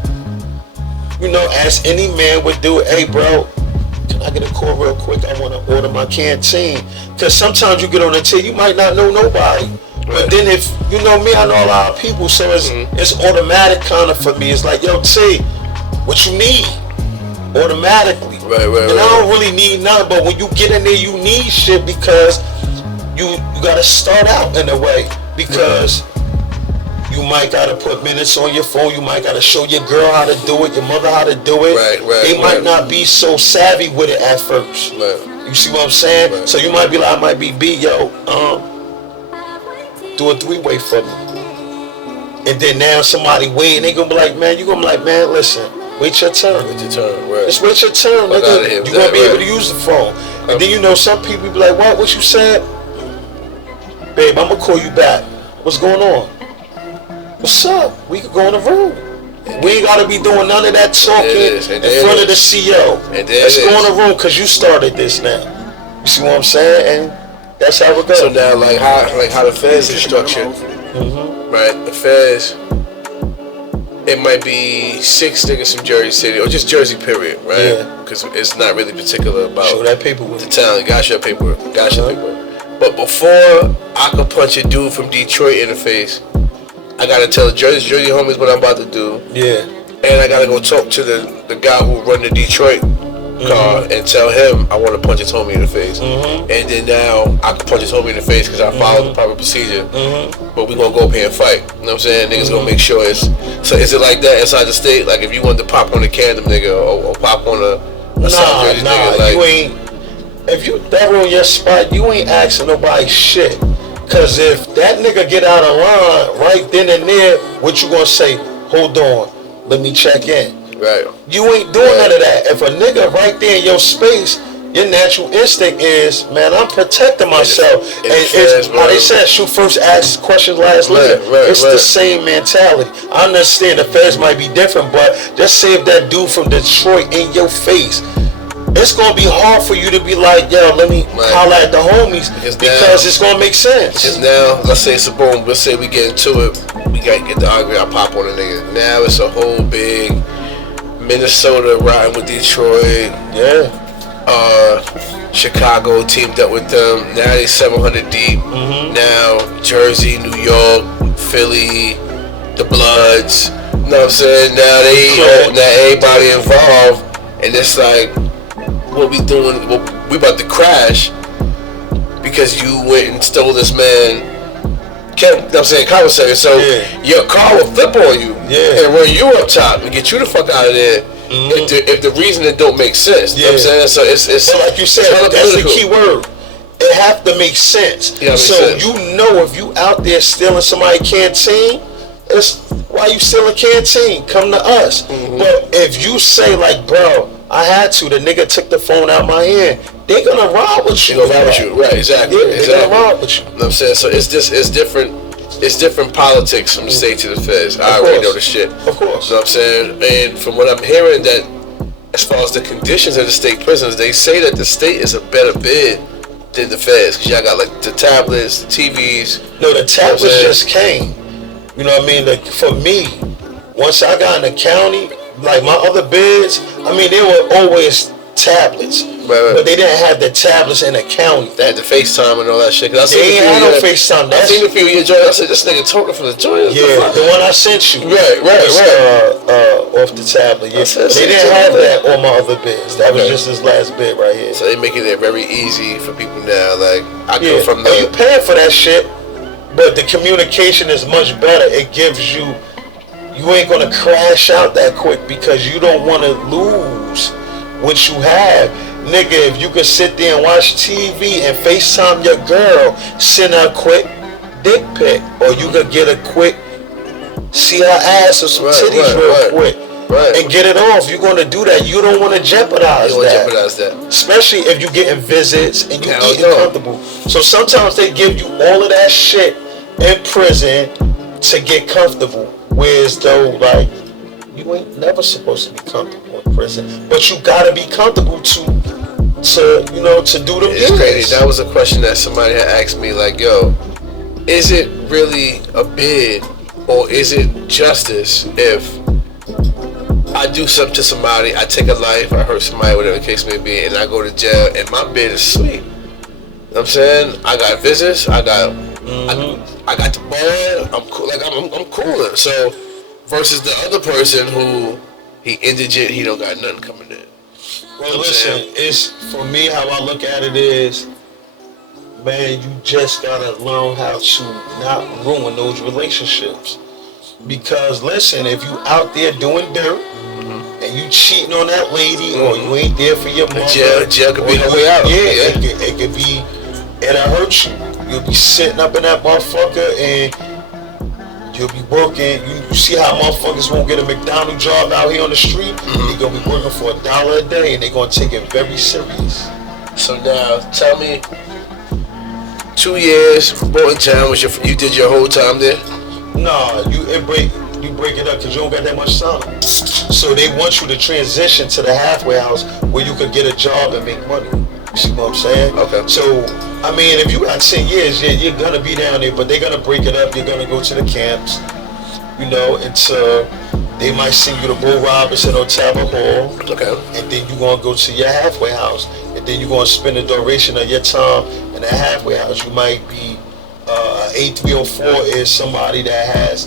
you know, as any man would do, hey, bro, can I get a call real quick? I want to order my canteen. Because sometimes you get on the till, you might not know nobody. Right. But then if, you know me, I know a lot of people, so it's automatic kind of for me. It's like, yo, T, what you need? automatically. Right. And I don't really need nothing, but when you get in there, you need shit because you gotta start out in a way because you might gotta put minutes on your phone. You might gotta show your girl how to do it, your mother how to do it. Right. They might not be so savvy with it at first. Right. You see what I'm saying? Right. So you might be like, I might be B, yo, do a 3-way for me. And then now somebody wait, and they gonna be like, man, you gonna be like, man, listen, wait your turn. Wait your turn, right. Just wait your turn, Fuck outta nigga. here You with gonna that, be right. able to use the phone. And then you know some people be like, what you said? Babe, I'm gonna call you back. What's going on? What's up? We could go in the room. We ain't gotta be doing none of that talking in front of the CEO. Let's go in the room because you started this now. You see what I'm saying? And that's how it goes. So now, like how the feds is structured, right? The feds, it might be 6 niggas from Jersey City or just Jersey, period, right? Yeah. Because it's not really particular about show that paper with the talent. Got your paperwork. But before I could punch a dude from Detroit in the face, I gotta tell the Jersey homies what I'm about to do. Yeah. And I gotta go talk to the guy who run the Detroit car and tell him I want to punch his homie in the face. And then now I can punch his homie in the face because I followed the proper procedure. But we gonna go up here and fight. You know what I'm saying? Niggas gonna make sure it's. So is it like that inside the state? Like if you wanted to pop on a Camden nigga or pop on a South Jersey nigga, like you ain't. If you that on your spot, you ain't asking nobody shit. Cause if that nigga get out of line right then and there, what you gonna say? Hold on, let me check in. right. You ain't doing none of that. If a nigga right there in your space, your natural instinct is, man, I'm protecting myself. And it's how they said, shoot first, ask questions last later. It's the same mentality. I understand the feds might be different, but just say if that dude from Detroit in your face, it's gonna be hard for you to be like, yo, let me holler at the homies because it's gonna make sense. Because now, let's say it's a boom. Let's say we get into it. We gotta get the argument. I pop on a nigga. Now it's a whole big Minnesota riding with Detroit. Yeah. Chicago teamed up with them. Now they 700 deep. Now Jersey, New York, Philly, the Bloods. You know what I'm saying? Now everybody involved, and it's like, what we doing? We about to crash because you went and stole this man. You know what I'm saying? Commissary. So your car will flip on you and run you up top and get you the fuck out of there. If the reasoning don't make sense, you know what I'm saying? So it's but like you said, that's the key word. It have to make sense. You know if you out there stealing somebody's canteen, it's why you stealing canteen? Come to us. But if you say like, bro, I had to, the nigga took the phone out of my hand, they gonna ride with you. They gonna ride with you, right? Exactly. Yeah, they gonna ride with you. You know what I'm saying? So it's different politics from the state to the feds. I already know the shit. Of course. You know what I'm saying? And from what I'm hearing, that as far as the conditions of the state prisons, they say that the state is a better bid than the feds. Cause y'all got like the tablets, the TVs. No, the tablets just came. You know what I mean? Like for me, once I got in the county, like my other bids, I mean, they were always tablets. But they didn't have the tablets in the county. They had the FaceTime and all that shit. They ain't had no FaceTime. I seen a few of your joints. I said, this nigga talking from the joint. Yeah, the one I sent you. Right. Off the tablet. Yeah. They didn't have that on my other bids. That was just this last bid right here. So they making it very easy for people now. Like, I go from the... you paying for that shit, but the communication is much better. It gives you... You ain't gonna crash out that quick because you don't want to lose what you have. Nigga, if you could sit there and watch TV and FaceTime your girl, send her a quick dick pic, or you could get a quick, see her ass or some titties real quick, and get it off. You're gonna do that. You don't want to jeopardize that. Especially if you getting visits and you eating comfortable. So sometimes they give you all of that shit in prison to get comfortable. Whereas though, like, you ain't never supposed to be comfortable in prison, but you gotta be comfortable to do them. It's crazy. That was a question that somebody had asked me. Like, yo, is it really a bid, or is it justice if I do something to somebody, I take a life, I hurt somebody, whatever the case may be, and I go to jail, and my bid is sweet? You know what I'm saying? I got visits, I got the ball, I'm cool, like I'm cooler. So versus the other person who he indigent, he don't got nothing coming in. Well, listen, it's for me. How I look at it is, man, you just gotta learn how to not ruin those relationships. Because listen, if you out there doing dirt and you cheating on that lady, or you ain't there for your mother, jail could be the way out. Yeah, it could be, it'll hurt you. You'll be sitting up in that motherfucker and you'll be working. You see how motherfuckers won't get a McDonald's job out here on the street? They're gonna be working for $1 a day, and they're gonna take it very serious. So now, tell me, 2 years, Bolton Town, you did your whole time there? Nah, you break it up because you don't got that much time. So they want you to transition to the halfway house where you could get a job and make money. You see what I'm saying? Okay. So, I mean, if you got 10 years, you're gonna be down there, but they're gonna break it up. You're gonna go to the camps, you know, until they might send you to Bull Robinson or Tower Hall. Okay. And then you're gonna go to your halfway house, and then you're gonna spend the duration of your time in that halfway house. You might be A304 is somebody that has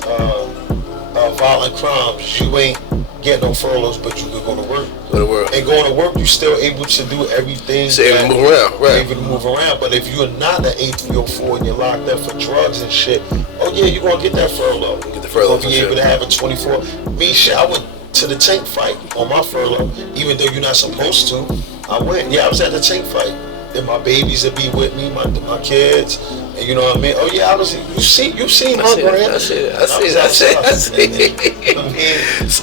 violent crimes. You ain't getting no furloughs, but you could go to work. Go to work. And going to work, you're still able to do everything. So able to move around, right? Able to move around. But if you're not an A304 and you're locked up for drugs and shit, oh yeah, you're gonna get that furlough. Get the furlough. You're gonna be able to have a 24. Me, shit, I went to the tank fight on my furlough, even though you're not supposed to. I went. Yeah, I was at the tank fight. And my babies would be with me, my kids, and you know what I mean. Oh yeah, I was. You seen my brand. I see it.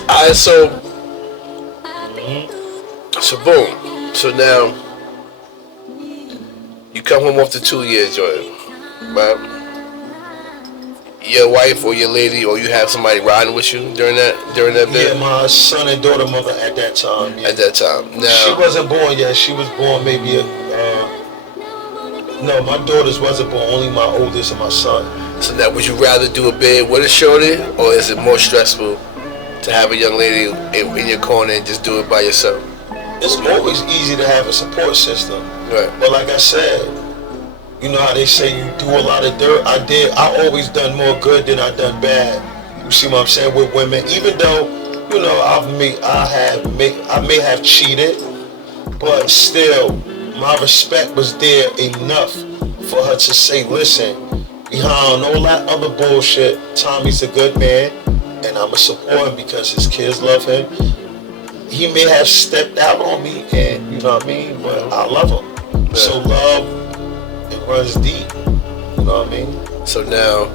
I mean, So boom. So now you come home after 2 years, Jordan, right? Your wife or your lady, or you have somebody riding with you during that bit? Yeah, my son and daughter mother at that time. Yeah. At that time. Now, she wasn't born yet. She was born maybe no, my daughters wasn't born. Only my oldest and my son. So now, would you rather do a bid with a shorty, or is it more stressful to have a young lady in your corner and just do it by yourself? It's always easy to have a support system. Right. But like I said, you know how they say you do a lot of dirt? I always done more good than I done bad. You see what I'm saying with women? Even though, you know, I may have cheated, but still, my respect was there enough for her to say, listen, behind all that other bullshit, Tommy's a good man, and I'ma support him because his kids love him. He may have stepped out on me, and you know what I mean, but I love him. Yeah. So love, it runs deep. You know what I mean? So now,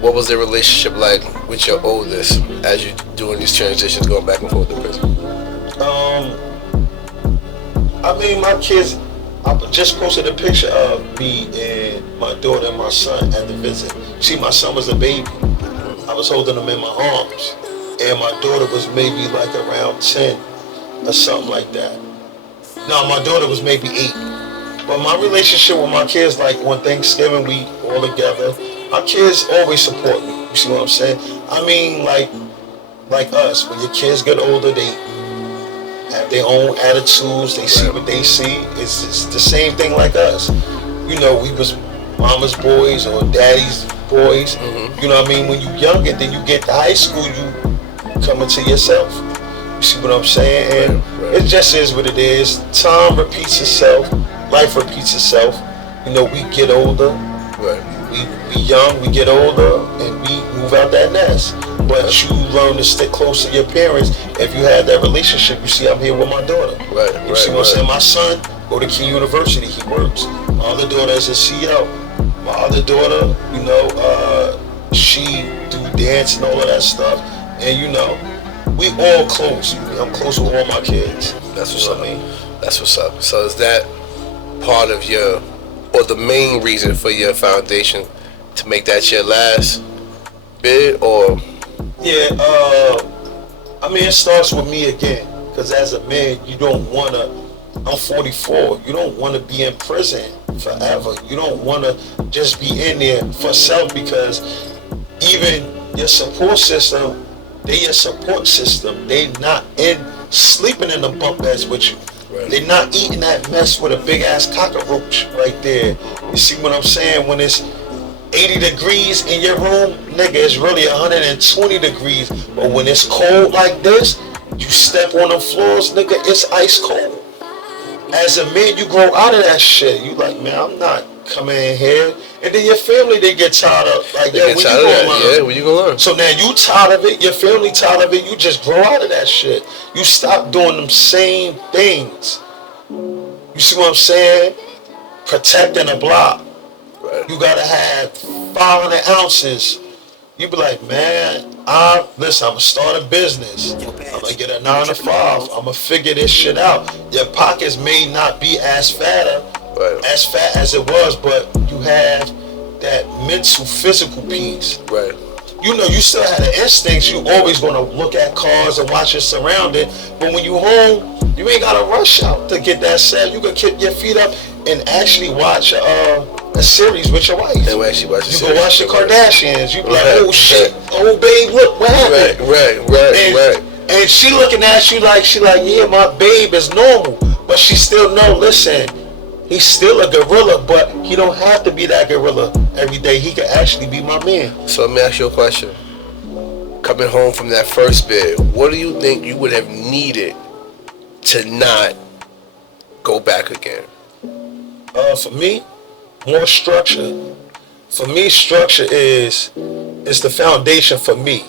what was the relationship like with your oldest as you doing these transitions, going back and forth to prison? I mean, my kids, I just posted a picture of me and my daughter and my son at the visit. See, my son was a baby. I was holding him in my arms. And my daughter was maybe like around 10 or something like that. No, my daughter was maybe 8. But my relationship with my kids, like on Thanksgiving, we all together. My kids always support me. You see what I'm saying? I mean, like us, when your kids get older, they have their own attitudes. They see what they see. It's the same thing like us. You know, we was mama's boys or daddy's boys. Mm-hmm. You know what I mean? When you young and then you get to high school, you come into yourself. You see what I'm saying? And it just is what it is. Time repeats itself. Life repeats itself. You know, we get older. Right. We young, we get older, and we move out that nest. But you learn to stick close to your parents if you have that relationship. You see, I'm here with my daughter. Right. You see what I'm saying? My son go to King University. He works. My other daughter is a CO. My other daughter, you know, she do dance and all of that stuff. And you know, we all close. I'm close with all my kids. That's what's up. I mean, that's what's up. So is that part of your, or the main reason for your foundation to make that your last bid, or? Yeah, I mean, it starts with me again. Because as a man, you don't want to, I'm 44, you don't want to be in prison forever. You don't want to just be in there for self, because even your support system, they your support system. They not sleeping in the bunk beds with you. Right. They not eating that mess with a big ass cockroach right there. You see what I'm saying? When it's 80 degrees in your room, nigga, it's really 120 degrees. But when it's cold like this, You step on them floors, nigga, it's ice cold. As a man, you grow out of that shit. You like, man, I'm not coming in here. And then your family, they get tired of, like, yeah, when you gonna learn? Yeah, when you gonna learn? So now you tired of it, your family tired of it, you just grow out of that shit. You stop doing them same things. You see what I'm saying? Protecting a block. Right. You gotta have 500 ounces. You be like, man, listen, I'm gonna start a business. I'm gonna get a 9 to 5. I'm gonna figure this shit out. Your pockets may not be as fat as it was, but you have that mental, physical piece. Right. You know, you still had an instinct. You always gonna look at cars and watch your surrounding. But when you home, you ain't gotta rush out to get that set. You can kick your feet up and actually watch a series with your wife. And actually watch a you series. go watch the Kardashians. You be like, Right, oh shit, oh babe, look what happened. Right. And she looking at you like, yeah, my babe is normal, but she still know. Listen, he's still a gorilla, but he don't have to be that gorilla every day. He can actually be my man. So let me ask you a question. Coming home from that first bid, what do you think you would have needed to not go back again? For me, more structure. For me, structure is the foundation for me.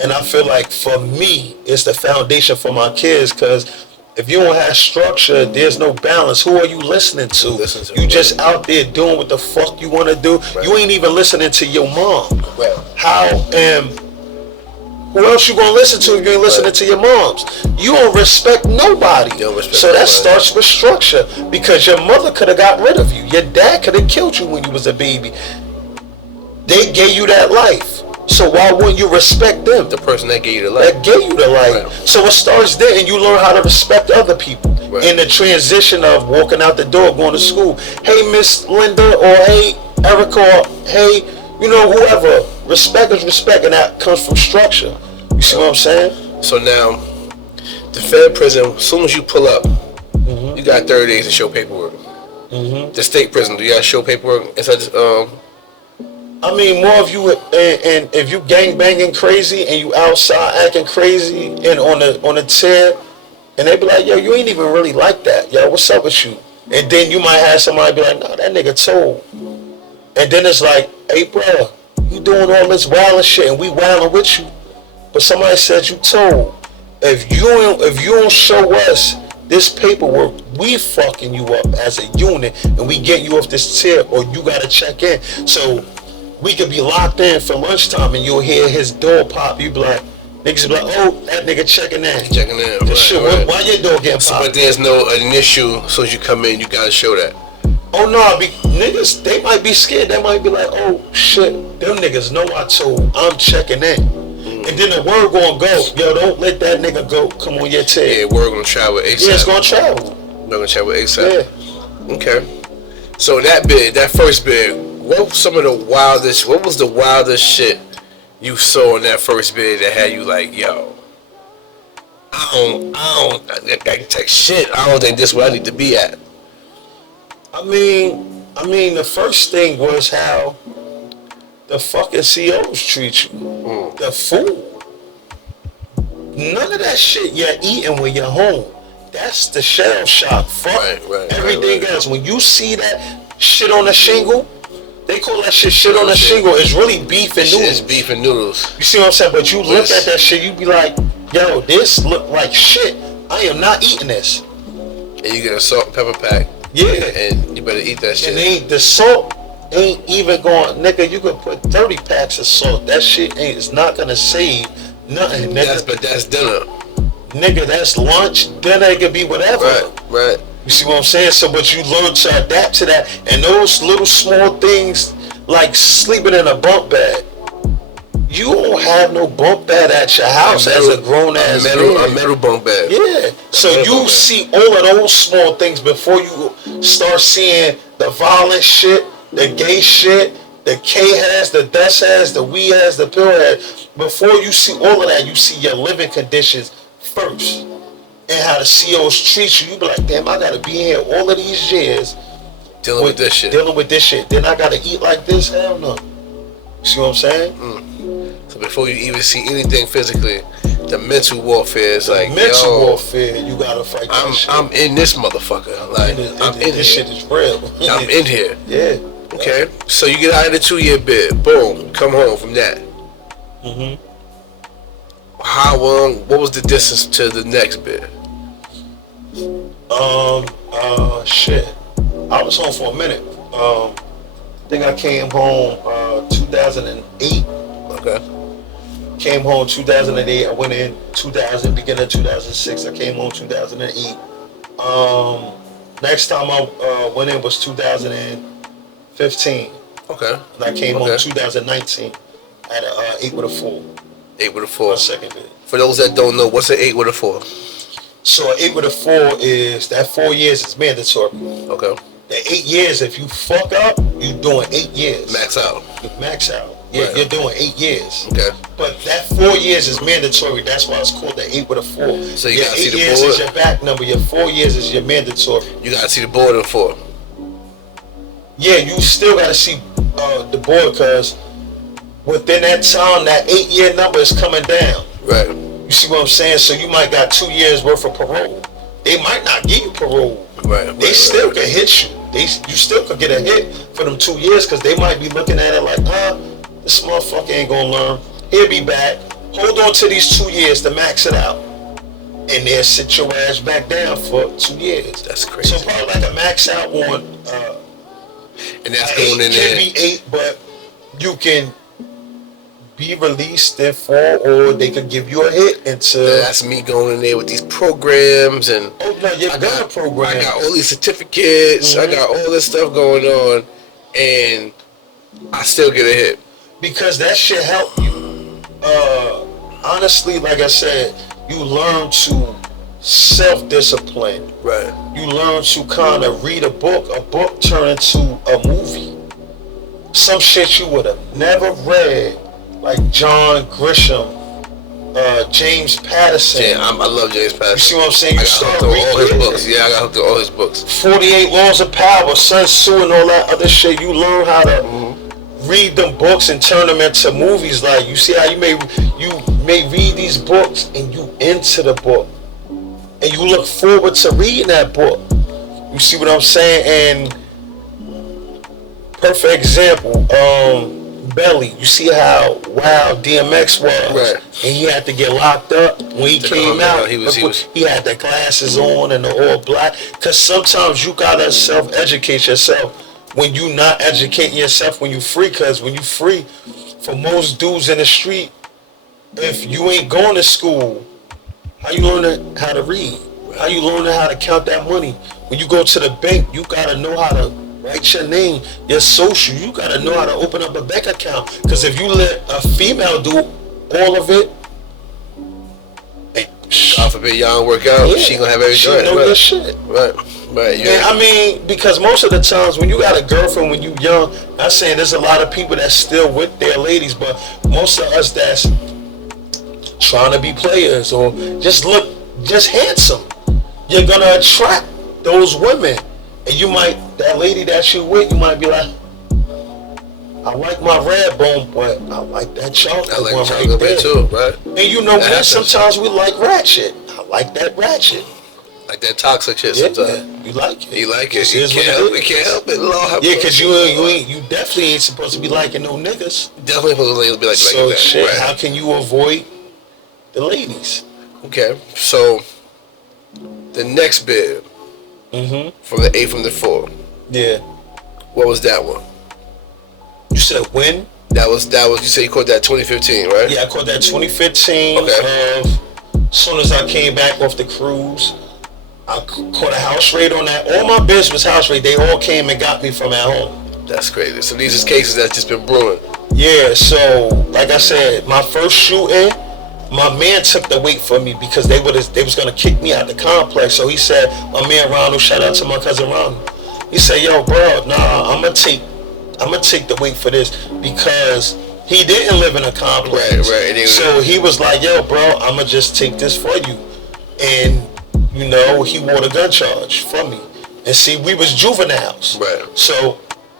And I feel like for me, it's the foundation for my kids, because if you don't have structure, there's no balance. Who are you listening to? You just out there doing what the fuck you want to do. Right. You ain't even listening to your mom. Right. Who else you gonna listen to if you ain't listening to your moms? You don't respect nobody. So that starts with structure, because your mother could have got rid of you. Your dad could have killed you when you was a baby. They gave you that life. So why wouldn't you respect them? The person that gave you the life. That gave you the life. Right. So it starts there, and you learn how to respect other people. Right. In the transition of walking out the door, going to school. Hey, Miss Linda, or hey, Erica, or hey, you know, whoever. Respect is respect, and that comes from structure. You see what I'm saying? So now, the fed prison, as soon as you pull up, you got 30 days to show paperwork. The state prison, do you got to show paperwork inside this, I mean, more of you, and if you gang banging crazy and you outside acting crazy and on the tear, and they be like, yo, you ain't even really like that. Yo, what's up with you? And then you might have somebody be like, nah, that nigga told. And then it's like, hey, bro, you doing all this wild shit and we wilding with you. But somebody said you told. If you don't show us this paperwork, we fucking you up as a unit and we get you off this tier, or you gotta check in. So we could be locked in for lunchtime and you'll hear his door pop. You be like, niggas be like, oh, that nigga checking in. Checking in, right, shit, right. Why your door getting popped? But there's no initial, as soon as you come in, you gotta show that. Oh no, niggas, they might be scared. They might be like, oh shit, them niggas know I told, I'm checking in. And then the word gonna go, yo, don't let that nigga go, come on your tail. Yeah, word gonna travel ASAP. Yeah, it's gonna travel. They're gonna travel ASAP. Yeah. Okay. So that first bid, what was the wildest shit you saw in that first bid that had you like, yo, I can take shit. I don't think this is where I need to be at. I mean, the first thing was how the fucking COs treat you. The food. None of that shit you're eating when you're home. That's the shell shock. Fuck everything else. When you see that shit on the shingle, they call that shit on the shingle. It's really beef and noodles. It's beef and noodles. You see what I'm saying? But you look at that shit, you be like, yo, this look like shit. I am not eating this. And you get a salt and pepper pack. Yeah. And you better eat that shit. And the salt ain't even going, nigga, you could put 30 packs of salt. That shit it's not gonna save nothing, nigga. But that's dinner. Nigga, that's lunch, dinner, it could be whatever. Right. You see what I'm saying? So, but you learn to adapt to that. And those little small things, like sleeping in a bunk bed. You don't have no bunk bed at your house as a grown-ass man. A metal bunk bed. Yeah. So you see all of those small things before you start seeing the violent shit, the gay shit, the K has, the dust has, the we has, the pill has. Before you see all of that, you see your living conditions first. And how the COs treat you. You be like, damn, I gotta be here all of these years dealing with this shit. Then I gotta eat like this? Hell no. See what I'm saying? So before you even see anything physically, The mental warfare is like, mental yo, warfare, you gotta fight that shit. I'm in this motherfucker. Like, I'm in this here. shit is real. I'm in here. Yeah. Okay, so you get out of the 2-year bid. Boom, come home from that. Mhm. How long? What was the distance to the next bid? Shit. I was home for a minute. I think I came home 2008. Okay. Came home 2008. I went in beginning of 2006. I came home 2008. Next time I went in was 2015. Okay. And I came home 2019 at 8 with a 4. 8 with a 4. My second bid. For those that don't know, what's an 8 with a 4? So 8 with a 4 is that 4 years is mandatory. Okay. The 8 years, if you fuck up, you doing 8 years. Max out. Max out. Yeah, Right. you're doing 8 years. Okay. But that 4 years is mandatory. That's why it's called the 8 with a 4. So you your gotta see 8 the years board? is your back number. Your 4 years is your mandatory. You gotta see the board in 4. Yeah, you still gotta see the board because within that time, that 8-year number is coming down. Right. You see what I'm saying? So you might got 2 years worth of parole. They might not give you parole. Right. They still can hit you. You still could get a hit for them 2 years because they might be looking at it like, this motherfucker ain't gonna learn. He'll be back. Hold on to these 2 years to max it out. And they'll sit your ass back down for 2 years. That's crazy. So probably like a max out on And that's going in can there. be 8, but you can be released in 4 or they could give you a hit until That's me going in there with these programs and oh no, you're gonna program. I got all these certificates. I got all this stuff going on, and I still get a hit. Because that shit help you. Honestly, like I said, you learn to self-discipline. Right. You learn to kind of read a book turn into a movie. Some shit you would have never read, like John Grisham, James Patterson. Yeah, I love James Patterson. You see what I'm saying? I You got start hooked on all his reading books. Yeah, I got hooked on all his books. 48 Laws of Power, Sun Tzu, and all that other shit. You learn how to read them books and turn them into movies. Like you see how you may read these books and you into the book, and you look forward to reading that book. You see what I'm saying? And perfect example, Belly. You see how wild DMX was, Right. and he had to get locked up when he came out. He had the glasses on and the all black. Cause sometimes you gotta self-educate yourself when you not educating yourself when you free. Cause when you free, for most dudes in the street, if you ain't going to school, how you learning how to read? How you learning how to count that money? When you go to the bank, you gotta know how to write your name, your social. You gotta know how to open up a bank account. Cause if you let a female do all of it, God forbid y'all don't work out, she gonna have everything. She know right. your shit. Right. Yeah. And I mean, because most of the times when you got a girlfriend when you young, I'm saying there's a lot of people that's still with their ladies, but most of us that's trying to be players or just look just handsome, you're gonna attract those women. And you might, that lady that you with, you might be like, I like my red bone, but I like that chocolate I like one chocolate right bit there. too, right? And you know That what? happens. Sometimes we like ratchet. I like that ratchet. Like that toxic shit Yeah, sometimes. you like it. You like it. This You is what can't it help is. it. Can't help it. Lord have Yeah, mercy. cause you definitely ain't supposed to be liking no niggas. definitely supposed to be like So that. shit, Right. how can you avoid the ladies? Okay, so the next bid from the 8 from the 4. Yeah. What was that one? You said when? That was you said you caught that 2015, right? Yeah, I caught that 2015. Okay. As soon as I came back off the cruise, I caught a house raid on that. All my bids was house raid. They all came and got me from at home. That's crazy. So these is cases that's just been brewing. Yeah, so like I said, my first shooting, my man took the weight for me because they was gonna kick me out the complex. So he said, my man Ronald, shout out to my cousin Ronald. He said, yo, bro, nah, I'm gonna take the weight for this because he didn't live in a complex. Right. So he was like, yo, bro, I'm gonna just take this for you. And, you know, he wore the gun charge for me. And see, we was juveniles. Right. So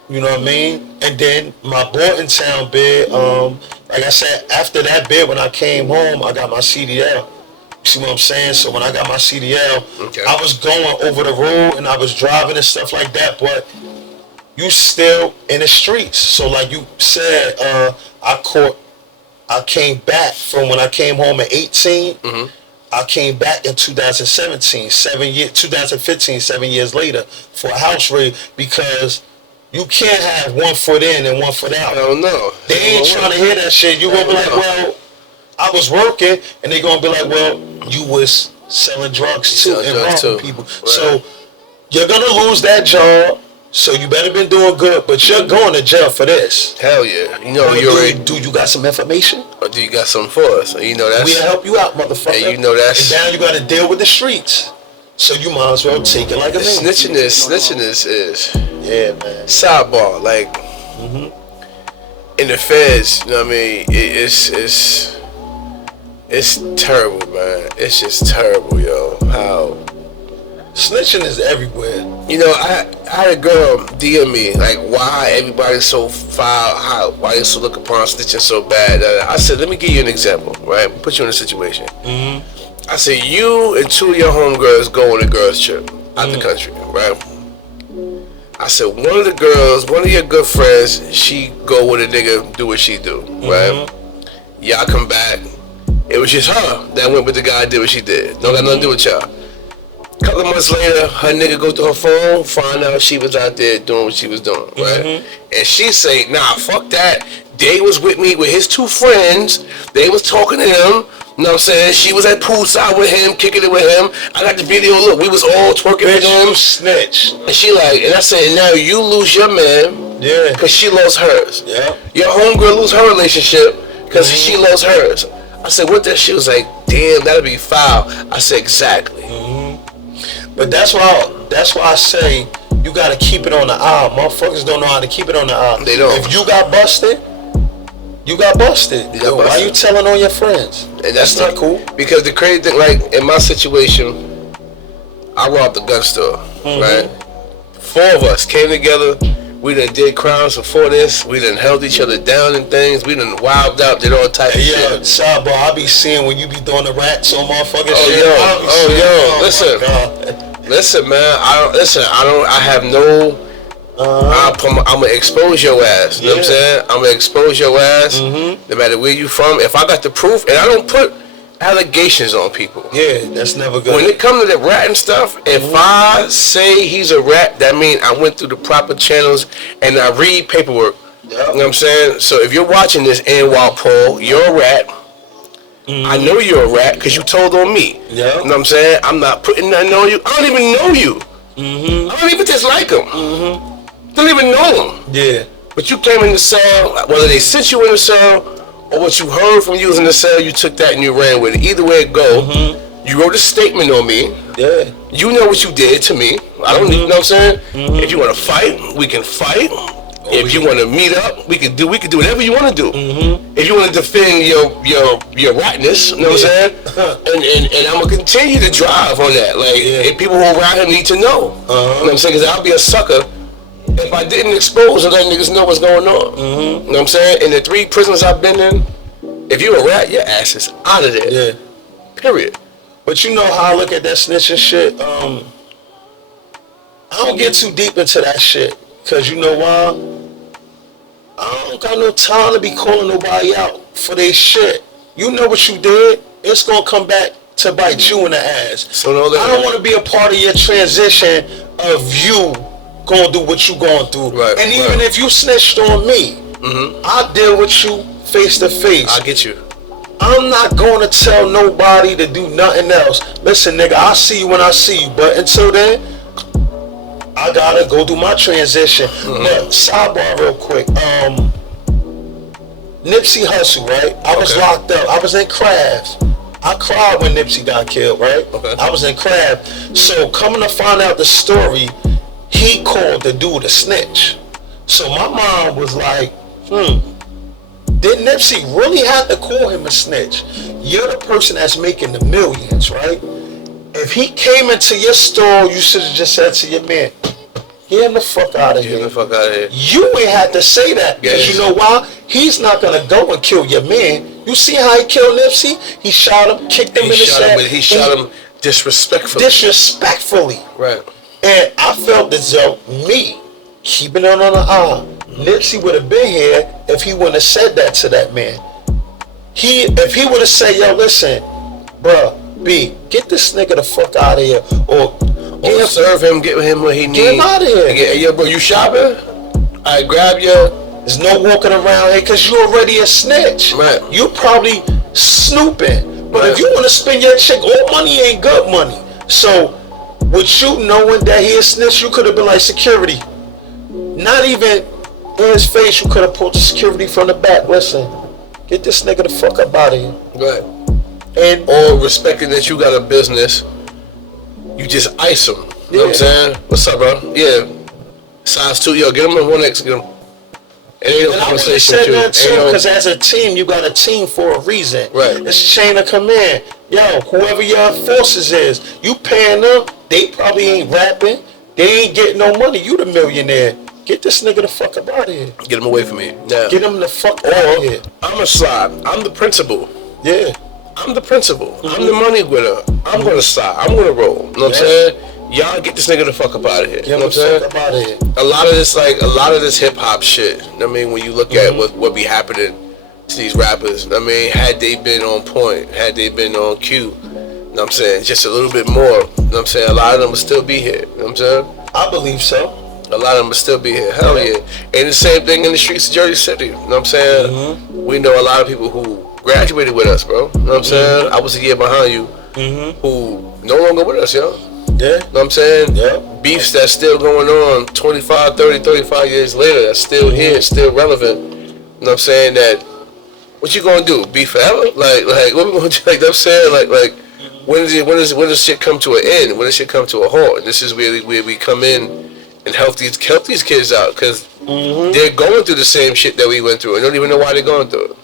You know what I mean? And then my Bordentown bid, like I said, after that bid, when I came home, I got my CDL. You see what I'm saying? So when I got my CDL, I was going over the road and I was driving and stuff like that, but you still in the streets. So like you said, I came back from when I came home at 18. I came back in 2017, 2015, 7 years later for a house raid because you can't have 1 foot in and 1 foot out. I don't know. They ain't trying to hear that shit. You gonna be like, well, I was working, and they gonna be like, well, you was selling drugs too and robbing people. Right. So you're gonna lose that job. So you better been doing good, but you're going to jail for this. Hell yeah. You know, do you got some information? Or do you got something for us? You know that's. We'll help you out, motherfucker. And you know that's. And now you got to deal with the streets. So you might as well take it like a man. Snitching is. Yeah, man. Sidebar, like. In the feds, you know what I mean? It's terrible, man. It's just terrible, yo. How. Snitching is everywhere. You know, I had a girl DM me, like, why everybody's so foul, why they so look upon snitching so bad. I said, let me give you an example, right? Put you in a situation. I said, you and 2 of your homegirls go on a girls trip out the country, right? I said, one of your good friends, she go with a nigga, do what she do, right? Y'all come back. It was just her that went with the guy, did what she did. Don't got nothing to do with y'all. Couple of months later, her nigga go through her phone, find out she was out there doing what she was doing, right? And she say, nah, fuck that. They was with me with his 2 friends. They was talking to him. You know what I'm saying? She was at poolside with him, kicking it with him. I got the video. Look, we was all twerking with him. Snitch. And she like, and I said, now you lose your man. Yeah. Because she lost hers. Yeah. Your homegirl lose her relationship because she lost hers. I said, what that? She was like, damn, that'd be foul. I said, exactly. But that's why I say you gotta keep it on the aisle. Motherfuckers don't know how to keep it on the aisle. They don't. If you got busted, you got busted. Why you telling on your friends? And that's not cool. Because the crazy thing, like in my situation, I robbed a gun store, right? 4 of us came together. We done did crimes before this. We done held each other down and things. We done wilded out, did all types of shit. Sidebar, I be seeing when you be doing the rats on motherfucking shit. Listen, man. I have no. I'm gonna expose your ass. You know what I'm saying? I'm gonna expose your ass. No matter where you from. If I got the proof, and I don't put allegations on people. Yeah, that's never good. When it comes to the rat and stuff, if I say he's a rat, that means I went through the proper channels and I read paperwork. You know what I'm saying? So if you're watching this, Anwar Paul, you're a rat. I know you're a rat because you told on me. You know what I'm saying? I'm not putting nothing on you. I don't even know you. I don't even dislike him. Don't even know him. Yeah. But you came in the cell, whether they sent you in the cell or what you heard from you in the cell, you took that and you ran with it. Either way it go, you wrote a statement on me. Yeah. You know what you did to me. I don't need, you know what I'm saying? If you want to fight, we can fight. If you want to meet up, we could do whatever you want to do. If you want to defend your ratness, you know what I'm saying? And I'm gonna continue to drive on that. Like, if people who are around him need to know. You know what I'm saying? Because I'll be a sucker if I didn't expose and let niggas know what's going on. You know what I'm saying? In the 3 prisons I've been in, if you a rat, your ass is out of there. Yeah. Period. But you know how I look at that snitching shit? I don't get too deep into that shit. Cause you know why? I don't got no time to be calling nobody out for their shit. You know what you did? It's gonna come back to bite you in the ass. So I don't want to be a part of your transition of you going through what you going through. Right, and even if you snitched on me, I'll deal with you face to face. I get you. I'm not going to tell nobody to do nothing else. Listen, nigga, I'll see you when I see you. But until then, I gotta go through my transition. But sidebar real quick. Nipsey Hussle, right? I was locked up. I was in Craft. I cried when Nipsey got killed, right? I was in Craft. So coming to find out the story, he called the dude a snitch. So my mom was like, did Nipsey really have to call him a snitch? You're the person that's making the millions, right? If he came into your store, you should have just said to your man, Get him the fuck out of here. Get the fuck out of here. You ain't had to say that. Because Yes. you know why? He's not going to go and kill your man. You see how he killed Nipsey? He shot him, kicked him in the sack. He shot him disrespectfully. Disrespectfully. Right. And I felt as though me, keeping it on the eye, Nipsey would have been here if he wouldn't have said that to that man. If he would have said, yo, listen, bruh, B, get this nigga the fuck out of here. Or serve him, get him what he needs. Get him out of here. Hey, yo, bro, you shopping? I grab you. There's no walking around here because you already a snitch. Right. You probably snooping. But Right. if you want to spend your check, all money ain't good money. So, with you knowing that he a snitch, you could have been like, security. Not even in his face, you could have pulled the security from the back. Listen, get this nigga the fuck up out of here. Right. And Or respecting that you got a business, you just ice him. You know what I'm saying? What's up, bro? Yeah. Size 2. Yo, get him a 1X. Get him. It ain't no I would have conversation said with you. that too, Ain't no- because as a team, you got a team for a reason. Right. It's chain of command. Yo, whoever your forces is, you paying them, they probably ain't rapping, they ain't getting no money, you the millionaire. Get this nigga the fuck up out of here. Get him away from me. Now, Get him the fuck out of here. I'm a slide. I'm the principal. Yeah. I'm the principal. I'm the money winner. I'm gonna slide. I'm gonna roll. You know what I'm saying? Y'all get this nigga the fuck up out of here. Get You him know what the I'm saying? fuck up out of here. A lot of this hip hop shit. I mean, when you look at what be happening to these rappers, I mean, had they been on point, had they been on cue, you know what I'm saying, just a little bit more, you know what I'm saying, a lot of them would still be here. You know what I'm saying? I believe so. A lot of them would still be here. Hell yeah. And the same thing in the streets of Jersey City. You know what I'm saying? We know a lot of people who graduated with us, bro. You know what I'm saying? I was a year behind you, who no longer with us, yo. Yeah. You know what I'm saying? Yeah. Beefs that's still going on 25, 30, 35 years later, that's still here, still relevant. You know what I'm saying? That, what you gonna do? Beef forever? Like what we gonna do? Like, I'm saying, like, when does shit come to an end? When does shit come to a halt? And this is where we come in and help these kids out, because they're going through the same shit that we went through and don't even know why they're going through it.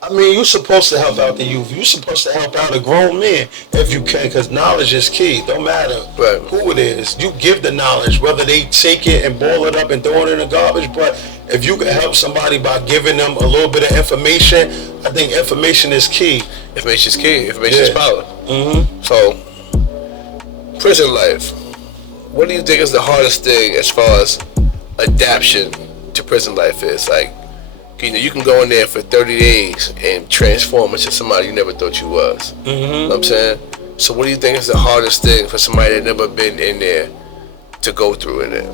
I mean, you're supposed to help out the youth. You're supposed to help out a grown man if you can, because knowledge is key. Don't matter Right. who it is. You give the knowledge, whether they take it and boil it up and throw it in the garbage. But if you can help somebody by giving them a little bit of information, I think information is key. Information is key. Information is Yeah. power. So, prison life. What do you think is the hardest thing as far as adaptation to prison life is? Like, you know, you can go in there for 30 days and transform into somebody you never thought you was. You know what I'm saying? So what do you think is the hardest thing for somebody that never been in there to go through in there?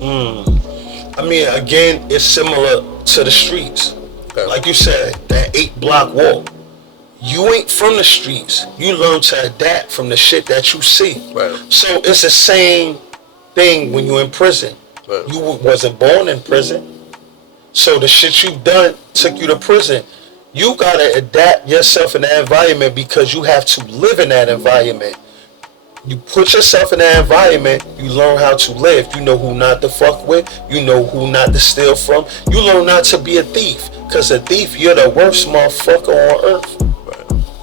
I mean, again, it's similar to the streets. Okay. Like you said, that 8-block walk. You ain't from the streets. You learn to adapt from the shit that you see. Right. So it's the same thing when you're in prison. Right. You wasn't born in prison. So the shit you done took you to prison. You gotta adapt yourself in that environment because you have to live in that environment. You put yourself in that environment, you learn how to live. You know who not to fuck with. You know who not to steal from. You learn not to be a thief. Because a thief, you're the worst motherfucker on earth.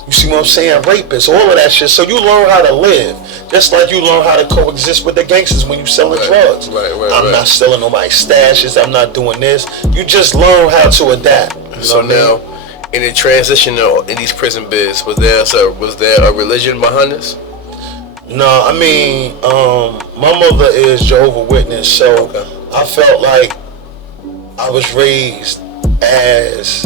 You see what I'm saying? Rapists, all of that shit. So you learn how to live. Just like you learn how to coexist with the gangsters when you selling drugs. I'm not stealing nobody's stashes. I'm not doing this. You just learn how to adapt. You So know what I mean? now, in the transition in these prison bids, was there a religion behind this? No, I mean, my mother is Jehovah's Witness, so Okay. I felt like I was raised as,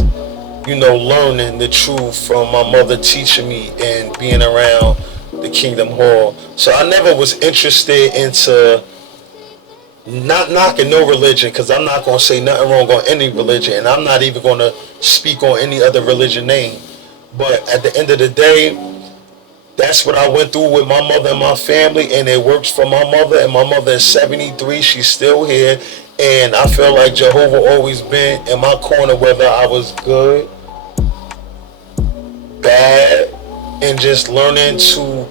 you know, learning the truth from my mother teaching me and being around the Kingdom Hall. So I never was interested into not knocking no religion, because I'm not going to say nothing wrong on any religion, and I'm not even going to speak on any other religion name. But at the end of the day, that's what I went through with my mother and my family, and it works for my mother, and my mother is 73, she's still here, and I feel like Jehovah always been in my corner, whether I was good, bad, and just learning to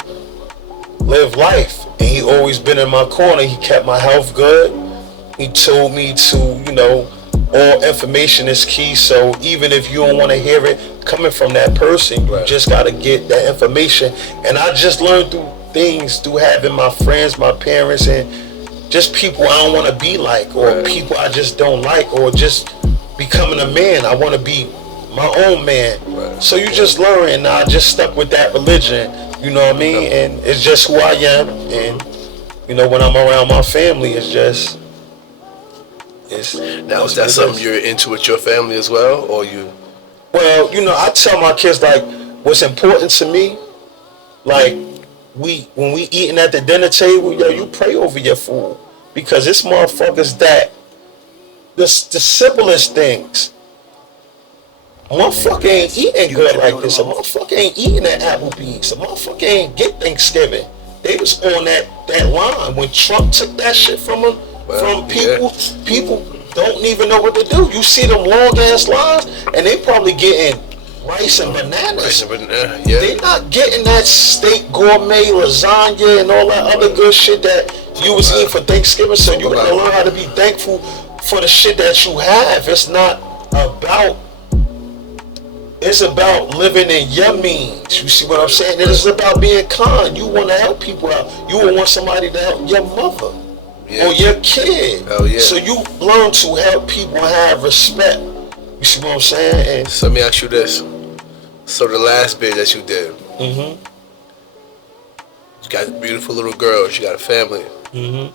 live life. And he always been in my corner. He kept my health good. He told me to, you know, all information is key. So even if you don't want to hear it coming from that person, you just got to get that information. And I just learned through things, through having my friends, my parents, and just people I don't want to be like, or people I just don't like, or just becoming a man. I want to be my own man. So you just learn, and I just stuck with that religion, you know what I mean? And it's just who I am. And you know, when I'm around my family, it's just now, is that something you're into with your family as well, or you? Well, you know, I tell my kids, like, what's important to me, like, when we eating at the dinner table, yo, you pray over your food, because it's motherfuckers that the simplest things. A motherfucker ain't eating good like this. A motherfucker ain't eating at Applebee's. A motherfucker ain't get Thanksgiving. They was on that line when Trump took that shit from them. From people, people don't even know what to do. You see them long ass lines, and they probably getting rice and bananas. They not getting that steak gourmet lasagna and all that other good shit that you was eating for Thanksgiving. So you gotta learn how to be thankful for the shit that you have. It's not about. It's about living in your means. You see what I'm saying? It is about being kind. You want to help people out. You will want somebody to help your mother. Or your kid. So you learn to help people have respect. You see what I'm saying? And so let me ask you this. So the last bid that you did, you got a beautiful little girl, you got a family.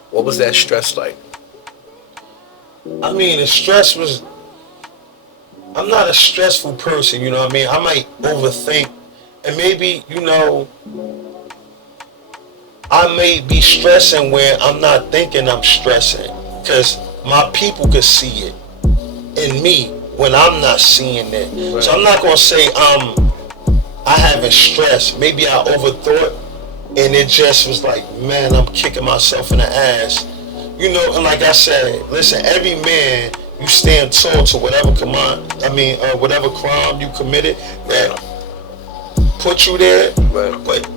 What was that stress like? I mean, the stress was, I'm not a stressful person, you know what I mean? I might overthink, and maybe, you know, I may be stressing where I'm not thinking I'm stressing, because my people could see it in me when I'm not seeing it. So I'm not gonna say I haven't stressed. Maybe I overthought, and it just was like, man, I'm kicking myself in the ass. You know, and like I said, listen, every man, you stand tall to whatever whatever crime you committed that put you there, but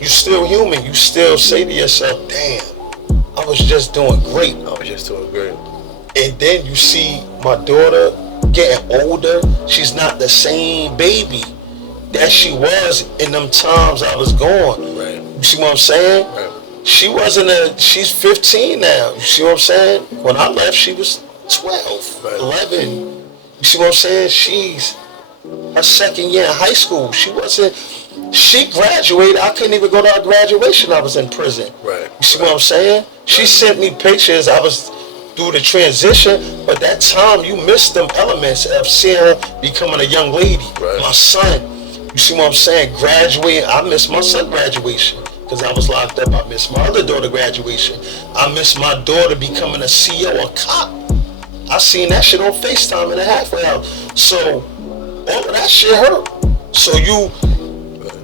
you still human. You still say to yourself, damn, I was just doing great. And then you see my daughter getting older. She's not the same baby that she was in them times I was gone. You see what I'm saying? She wasn't she's 15 now. You see what I'm saying? When I left, she was 12, 11. You see what I'm saying? She's her second year in high school. She graduated. I couldn't even go to her graduation. I was in prison. You see what I'm saying? She sent me pictures. I was through the transition, but that time you missed them elements of seeing her becoming a young lady. My son, you see what I'm saying? Graduating. I missed my son graduation because I was locked up. I missed my other daughter graduation. I missed my daughter becoming a CEO, a cop. I seen that shit on FaceTime in the halfway house. So all of that shit hurt. So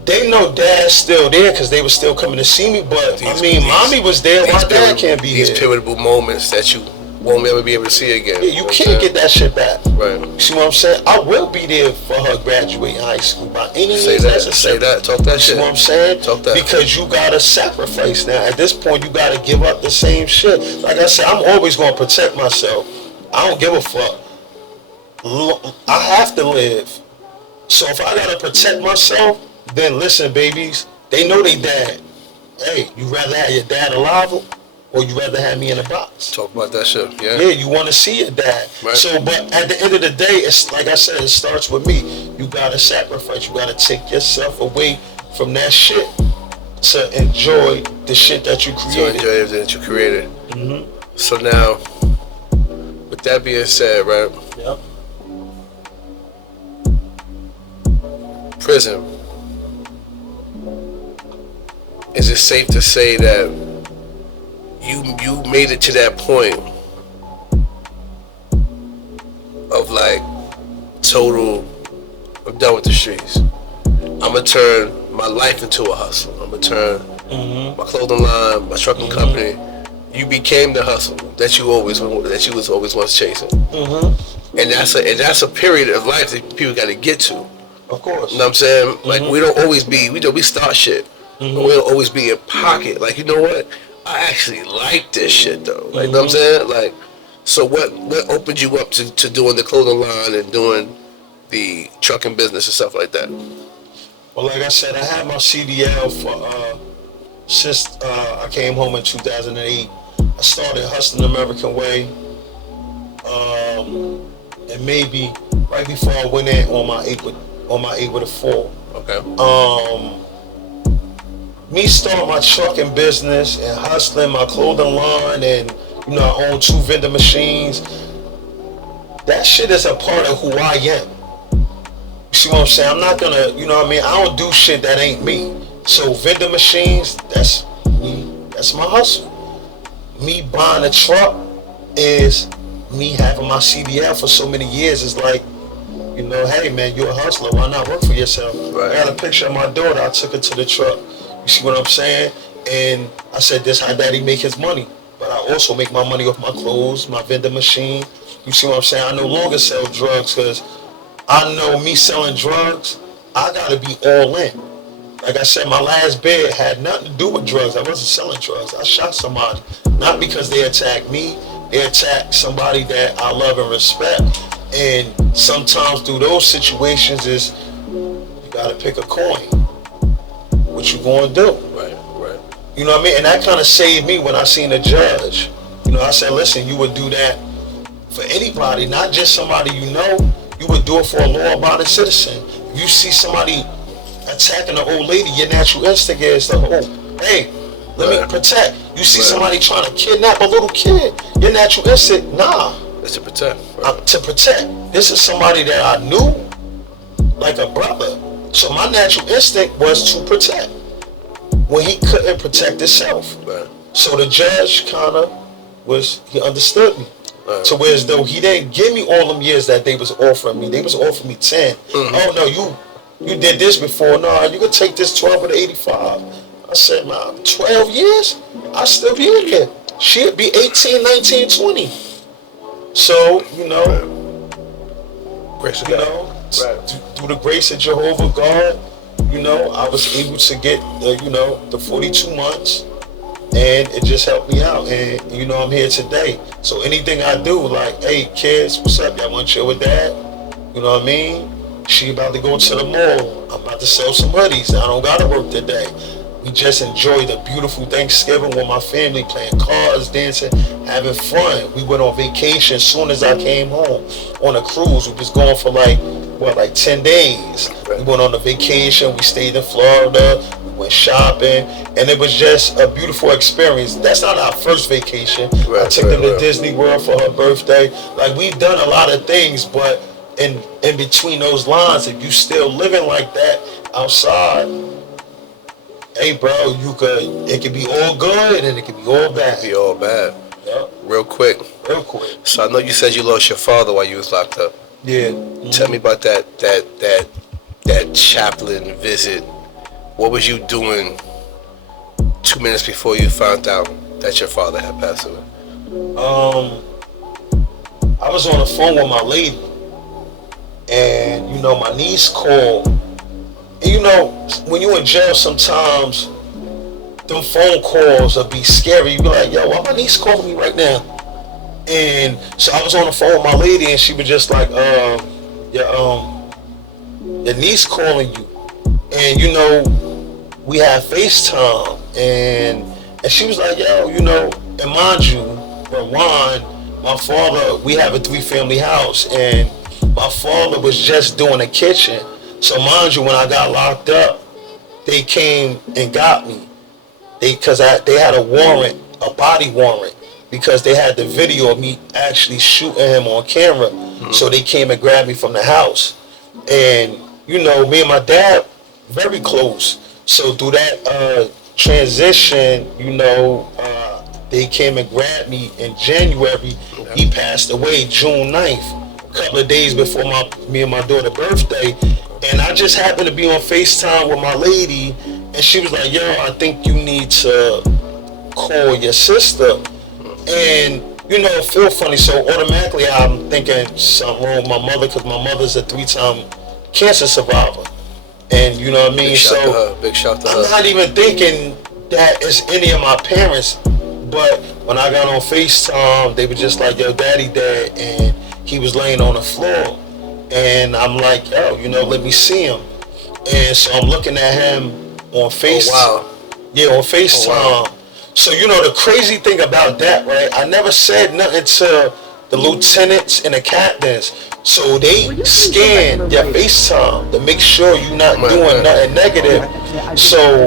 they know dad's still there because they were still coming to see me, but mommy was there. My dad can't be these there. These pivotal moments that you won't ever be able to see again. Yeah, you can't get that shit back. You see what I'm saying? I will be there for her graduating high school by any means necessary. Say that. Talk that shit. You see what I'm saying? Talk that. Because you gotta sacrifice now. At this point, you gotta give up the same shit. Like I said, I'm always gonna protect myself. I don't give a fuck. I have to live. So if I gotta protect myself, then listen, babies, they know they dad. Hey, you rather have your dad alive or you rather have me in a box? Talk about that shit, yeah. Yeah, you want to see your dad. So, but at the end of the day, it's like I said, it starts with me. You gotta sacrifice. You gotta take yourself away from that shit to enjoy the shit that you created. To enjoy everything that you created. So now, with that being said, right? Yep. Prison. Is it safe to say that you made it to that point of like total, I'm done with the streets. I'm gonna turn my life into a hustle. I'm gonna turn my clothing line, my trucking company. You became the hustle that you was always once chasing. And that's a period of life that people got to get to. Of course. You know what I'm saying? Like we don't always be, we start shit. But we don't always be in pocket. Like, you know what? I actually like this shit though. Like, you know what I'm saying? Like, so what opened you up to doing the clothing line and doing the trucking business and stuff like that? Well, like I said, I had my CDL for since I came home in 2008. I started hustling the American way, and maybe right before I went in on my 8 with a 4. Okay. Me starting my trucking business and hustling my clothing line, and you know, I own 2 vending machines. That shit is a part of who I am. You see what I'm saying? I'm not gonna, you know what I mean? I don't do shit that ain't me. So vending machines, that's me. That's my hustle. Me buying a truck is me having my CDL for so many years. It's like, you know, hey man, you're a hustler. Why not work for yourself? Right. I got a picture of my daughter. I took her to the truck. You see what I'm saying? And I said, this how daddy make his money. But I also make my money off my clothes, my vending machine. You see what I'm saying? I no longer sell drugs because I know me selling drugs, I gotta be all in. Like I said, my last bid had nothing to do with drugs. I wasn't selling drugs. I shot somebody. Not because they attacked me. They attacked somebody that I love and respect. And sometimes through those situations is you gotta pick a coin. What you gonna do? Right. You know what I mean? And that kind of saved me when I seen a judge. You know, I said, listen, you would do that for anybody, not just somebody you know. You would do it for a law-abiding citizen. If you see somebody attacking an old lady, your natural instinct is to, oh, hey, let me protect. You see somebody trying to kidnap a little kid, your natural instinct, nah. It's to protect. To protect. This is somebody that I knew, like a brother. So my natural instinct was to protect when he couldn't protect himself. Right. So the judge kind of he understood me. Right. To where as though he didn't give me all them years that they was offering me. They was offering me 10. Mm-hmm. Oh no, you did this before. No, you could take this 12 or the 85. I said, man, 12 years? I still be in here. She'd be 18, 19, 20. So, you know, grace of you God. know, through the grace of Jehovah God, you know, I was able to get the 42 months, and it just helped me out. And you know, I'm here today. So anything I do, like, hey kids, what's up? Y'all want to chill with dad? You know what I mean? She about to go to the mall. I'm about to sell some hoodies. I don't gotta work today. We just enjoyed a beautiful Thanksgiving with my family, playing cards, dancing, having fun. We went on vacation as soon as I came home on a cruise. We was going for like 10 days. We went on a vacation. We stayed in Florida. We went shopping, and it was just a beautiful experience. That's not our first vacation. I took them to Disney World for her birthday. Like, we've done a lot of things, but in between those lines, if you still living like that outside, hey bro, it could be all good and it could be all bad. It could be all bad. Yep. Real quick. So I know you said you lost your father while you was locked up. Yeah. Tell me about that chaplain visit. What was you doing 2 minutes before you found out that your father had passed away? I was on the phone with my lady, and you know, my niece called. And you know, when you in jail, sometimes them phone calls will be scary. You be like, yo, why my niece calling me right now? And so I was on the phone with my lady, and she was just like, your niece calling you. And you know, we had FaceTime, and she was like, yo, you know, and mind you, Juan, my father, we have a 3-family house, and my father was just doing the kitchen. So mind you, when I got locked up, they came and got me. They had a warrant, a body warrant, because they had the video of me actually shooting him on camera. Mm-hmm. So they came and grabbed me from the house. And, you know, me and my dad, very close. So through that transition, you know, they came and grabbed me in January. Yeah. He passed away June 9th, a couple of days before me and my daughter's birthday. And I just happened to be on FaceTime with my lady, and she was like, yo, I think you need to call your sister. And, you know, it feel funny, so automatically I'm thinking something wrong with my mother, because my mother's a 3-time cancer survivor. And you know what I mean? Big shout to her. I'm not even thinking that it's any of my parents, but when I got on FaceTime, they were just like, yo, daddy dead, and he was laying on the floor. And I'm like, yo, you know, let me see him. And so I'm looking at him on FaceTime. Oh, wow. Yeah, on FaceTime. Oh, wow. So, you know, the crazy thing about that, right? I never said nothing to the lieutenants and the captains. So they scan your FaceTime to make sure you're not doing nothing negative. So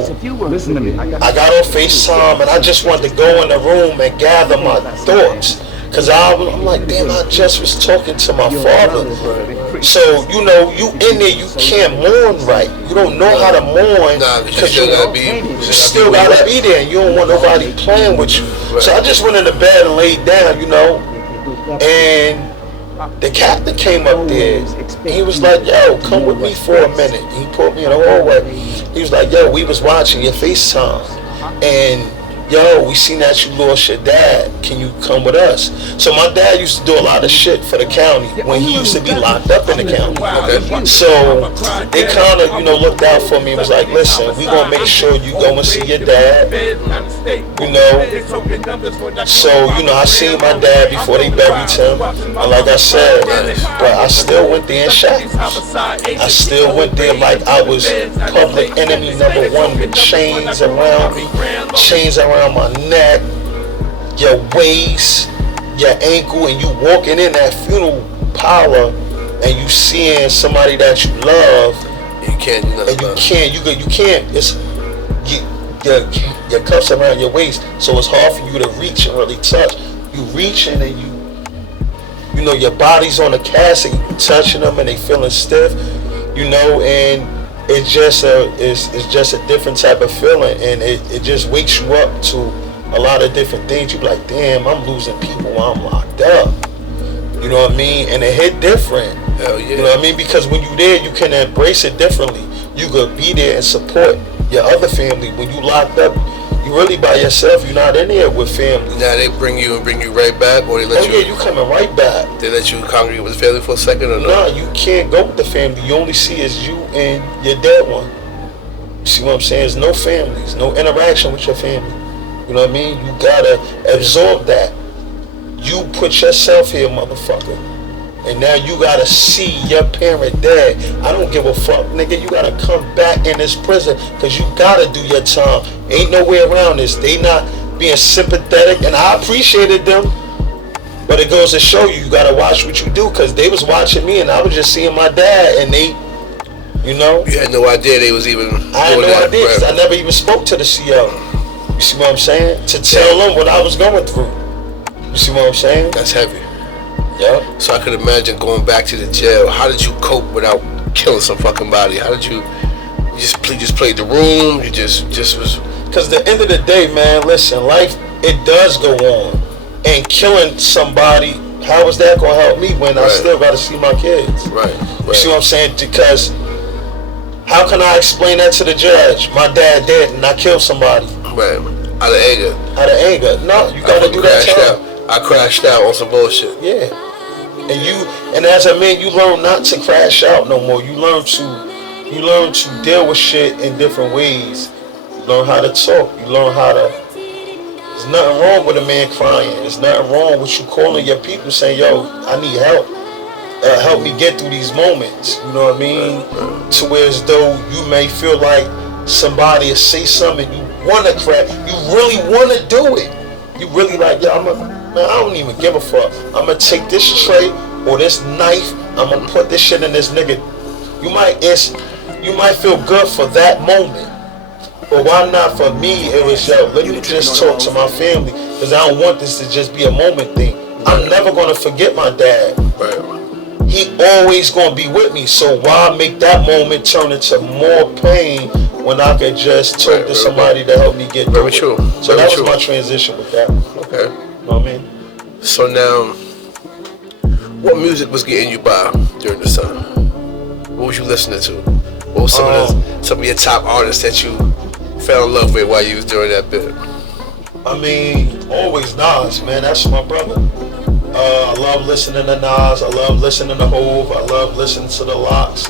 I got on FaceTime and I just wanted to go in the room and gather my thoughts. Cause I'm like, damn, I just was talking to my father. So, you know, you in there, you can't mourn right. You don't know how to mourn. Because you still gotta be there and you don't want nobody playing with you. So I just went in the bed and laid down, you know. And the captain came up there. He was like, yo, come with me for a minute. He pulled me in the hallway. He was like, yo, we was watching your FaceTime. And yo, we seen that you lost your dad. Can you come with us? So my dad used to do a lot of shit for the county when he used to be locked up in the county. Okay. So they kind of, you know, looked out for me and was like, listen, we gonna make sure you go and see your dad. You know. So, you know, I seen my dad before they buried him. And like I said, but I still went there and shot. I still went there like I was public enemy number one with chains around me. Chains around my neck, your waist, your ankle, and you walking in that funeral parlor and you seeing somebody that you love, you can't do nothing. And you can't. It's your cuffs around your waist, so it's hard for you to reach and really touch. You reaching and you know your body's on the casket, you touching them and they feeling stiff, you know, and it's just a different type of feeling, and it just wakes you up to a lot of different things. You be like, damn, I'm losing people while I'm locked up. You know what I mean? And it hit different. Hell yeah. You know what I mean? Because when you there, you can embrace it differently. You could be there and support your other family. When you locked up, you really by yourself. You're not in there with family. Now they bring you right back, or they let you? Yeah, you coming right back. They let you congregate with the family for a second, or no? No, you can't go with the family. You only see is you and your dead one. You see what I'm saying? There's no families, no interaction with your family. You know what I mean? You gotta absorb that. You put yourself here, motherfucker. And now you gotta see your parent dead. I don't give a fuck, nigga. You gotta come back in this prison because you gotta do your time. Ain't no way around this. They not being sympathetic, and I appreciated them. But it goes to show you, you gotta watch what you do, because they was watching me and I was just seeing my dad, and they, you know. You had no idea they was even doing I had no that, idea, because right? I never even spoke to the CO. You see what I'm saying? To tell them what I was going through. You see what I'm saying? That's heavy. Yeah. So I could imagine going back to the jail. How did you cope without killing some fucking body? How did you just played the room? You just was. Because at the end of the day, man, listen, life, it does go on. And killing somebody, how is that going to help me when I still got to see my kids? Right. You see what I'm saying? Because how can I explain that to the judge? My dad dead and I killed somebody. Right. Out of anger. Out of anger. No, you got to do that time. I crashed out on some bullshit. Yeah. And as a man, you learn not to crash out no more. You learn to deal with shit in different ways. You learn how to talk. You learn how to. There's nothing wrong with a man crying. There's nothing wrong with you calling your people saying, yo, I need help. Help me get through these moments. You know what I mean? To where as though you may feel like somebody will say something, you want to crack. You really want to do it. You really like, yo, man, I don't even give a fuck. I'm going to take this tray or this knife. I'm going to put this shit in this nigga. You might feel good for that moment. But why not for me? It was, yo, let me just talk to my family. Because I don't want this to just be a moment thing. I'm never going to forget my dad. He always going to be with me. So why make that moment turn into more pain when I could just talk to somebody to help me get through it? True. So that was my transition with that. Okay. You know what I mean? So now, what music was getting you by during this time? What was you listening to? What was some of your top artists that you fell in love with while you was doing that bit? I mean, always Nas, man. That's my brother. I love listening to Nas. I love listening to Hove. I love listening to the Locks.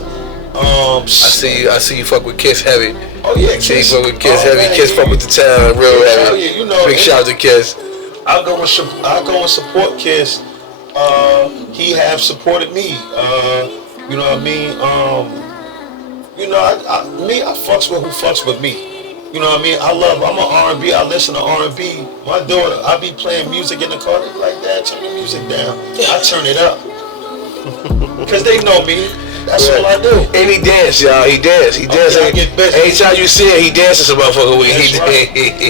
I see you fuck with Kiss heavy. Oh yeah, Kiss. You fuck with Kiss heavy. Man, Kiss fuck with the town real heavy. Yeah, you know. Big shout out to Kiss. I go and support Kiss. He have supported me. You know what I mean? You know, I fucks with who fucks with me. You know what I mean? I'm an R&B. I listen to R&B. My daughter, I be playing music in the car. They be like, Dad, turn the music down. I turn it up. Because they know me. That's all I do. And he dance, y'all. He dance. He dance. I get busy. Anytime you see it, he dances a motherfucker with. That's right.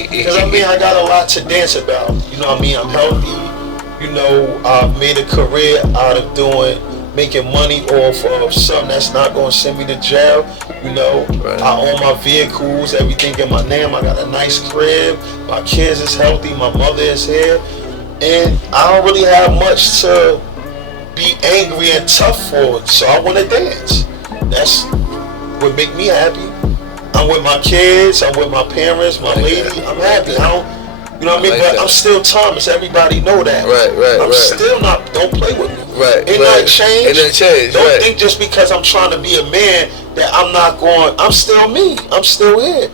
Because I mean, I got a lot to dance about. You know what I mean? I'm healthy. You know, I've made a career out of making money off of something that's not going to send me to jail. You know, right. I own my vehicles, everything in my name. I got a nice crib. My kids is healthy. My mother is here. And I don't really have much to be angry and tough for, so I want to dance. That's what make me happy. I'm with my kids, I'm with my parents, my lady. I'm happy. I don't, you know what I mean? But I'm still Thomas. Everybody know that. Right. I'm still not. Don't play with me. Right. Ain't nothing changed. Ain't nothing changed. Don't think just because I'm trying to be a man that I'm not going. I'm still me. I'm still here.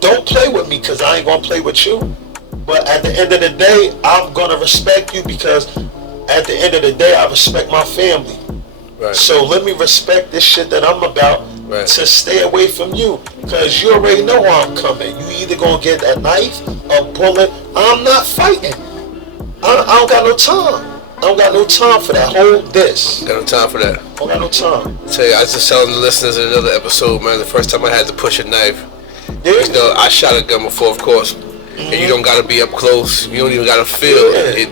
Don't play with me because I ain't gonna play with you. But at the end of the day, I'm gonna respect you because at the end of the day, I respect my family. Right. So let me respect this shit that I'm about to stay away from you. Because you already know how I'm coming. You either gonna get a knife, a bullet. I'm not fighting. I don't got no time. I don't got no time for that. Hold this. Got no time for that. I don't got no time. Tell you, I was just telling the listeners in another episode, man, the first time I had to push a knife. Yeah. You know, I shot a gun before, of course. And you don't gotta be up close. You don't even gotta feel it.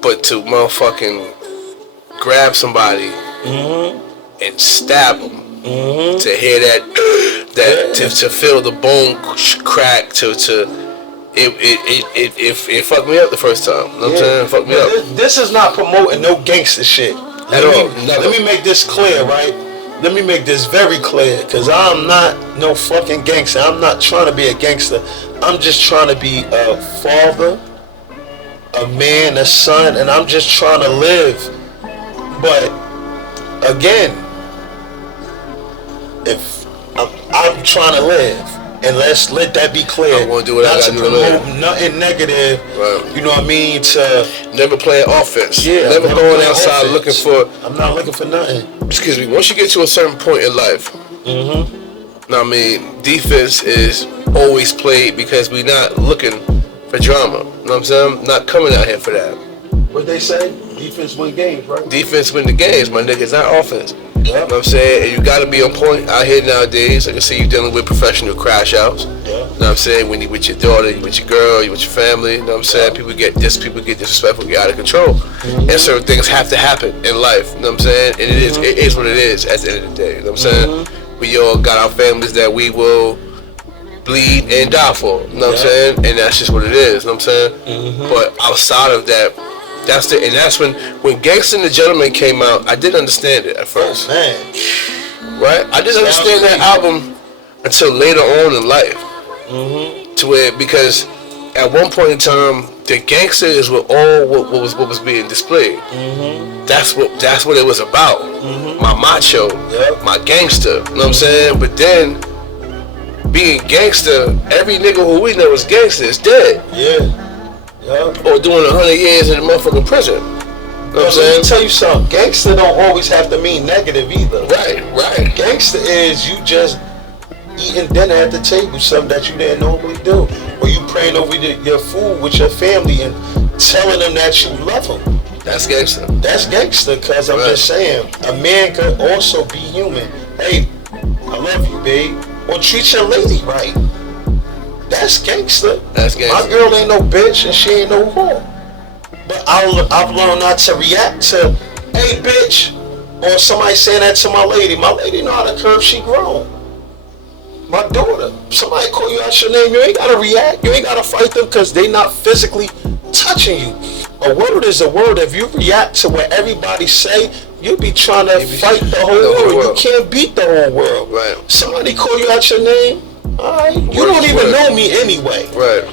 But to motherfucking grab somebody and stab them, to hear that to feel the bone crack, it fucked me up the first time. You know what I'm saying? It fucked me up. This is not promoting no gangster shit. Let me make this clear, right? Let me make this very clear, because I'm not no fucking gangster. I'm not trying to be a gangster. I'm just trying to be a father, a man, a son, and I'm just trying to live. But again, if I'm trying to live, and let's let that be clear. I'm gonna do what I gotta do to live. Nothing negative. Right. You know what I mean? To never play offense. Yeah. Never going outside looking for. I'm not looking for nothing. Excuse me. Once you get to a certain point in life, I mean, defense is always played because we're not looking for drama. You know what I'm saying? Not coming out here for that. What they say? Defense win games, right? Defense win the games, my nigga. It's not offense. Yep. You know what I'm saying? And you gotta be on point out here nowadays. I can see you dealing with professional crash outs. Yeah. You know what I'm saying? When you with your daughter, you with your girl, you with your family, you know what I'm saying? People get disrespectful, get out of control. And certain things have to happen in life, you know what I'm saying? And it is what it is at the end of the day, you know what I'm saying? We all got our families that we will bleed and die for, you know what I'm saying? And that's just what it is, you know what I'm saying? But outside of that, that's when Gangsta and the Gentleman came out, I didn't understand it at first. Oh, man. Right? I didn't understand that album until later on in life. To where, because at one point in time, the gangster is what was being displayed. That's what it was about. My macho, my gangster. You know what I'm saying? But then, being gangster, every nigga who we know is gangster is dead. Yeah. Or doing 100 years in a motherfucking prison. You know what I'm saying? Let me tell you something. Gangster don't always have to mean negative either. Right. Gangster is you just eating dinner at the table, something that you didn't normally do. Or you praying over your food with your family and telling them that you love them. That's gangster. That's gangster, because I'm just saying, a man could also be human. Hey, I love you, babe. Or treat your lady right. That's gangster. That's gangster. My girl ain't no bitch and she ain't no whore. But I've learned not to react to, hey bitch, or somebody saying that to my lady. My lady know how to curve, she grown. My daughter, somebody call you out your name, you ain't gotta react, you ain't gotta fight them because they not physically touching you. A word is a word. If you react to what everybody say, you be trying to fight the whole world. You can't beat the whole world. Right. Somebody call you out your name, alright, you don't even know me anyway. Right.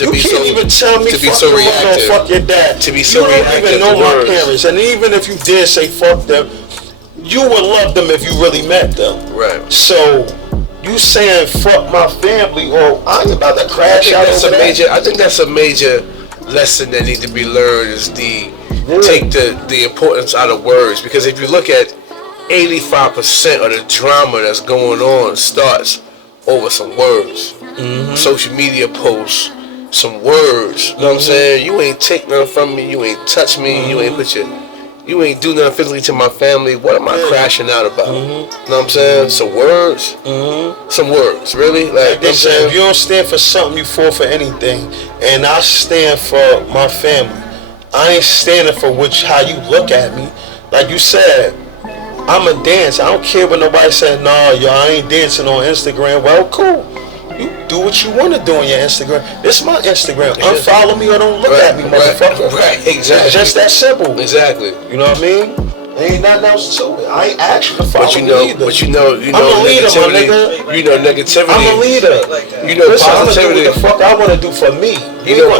You can't even tell me fuck your mother or fuck your dad. To be so you don't even know my parents. And even if you did say fuck them, you would love them if you really met them. Right. So you saying fuck my family, or I ain't about to crash out over that. I think that's a major lesson that needs to be learned, is take the importance out of words. Because if you look at 85% of the drama that's going on starts over some words. Social media posts, some words. You know what I'm saying? You ain't take nothing from me. You ain't touch me. You ain't do nothing physically to my family. What am I crashing out about? You know what I'm saying? Some words. Some words. Really? Like They say if you don't stand for something, you fall for anything. And I stand for my family. I ain't standing for how you look at me. Like you said, I'm a dancer. I don't care what nobody said, nah, yo, I ain't dancing on Instagram. Well, cool. You do what you want to do on your Instagram. This is my Instagram. Unfollow me or don't look at me, motherfucker. Right, exactly. It's just that simple. Exactly. You know what I mean? There ain't nothing else to it. I ain't asked you to follow me either. But you know, I'm a leader, my negativity. You know, negativity. I'm a leader. You know, listen, positivity. I'm gonna do what the fuck I want to do for me. You know,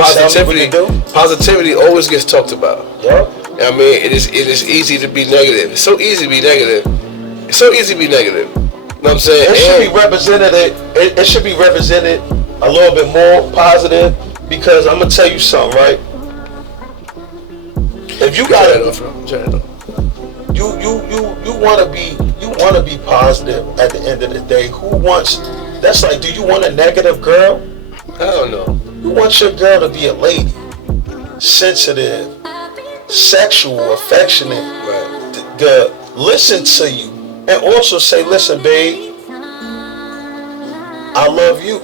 positivity always gets talked about. Yup. I mean, it is easy to be negative. It's so easy to be negative. It's so easy to be negative. You know what I'm saying? It should be represented. It should be represented a little bit more positive, because I'm gonna tell you something, right? If you got you wanna be positive at the end of the day. Who wants? That's like, do you want a negative girl? I don't know. You want your girl to be a lady, sensitive, sexual, affectionate, to listen to you, and also say, listen, babe, I love you.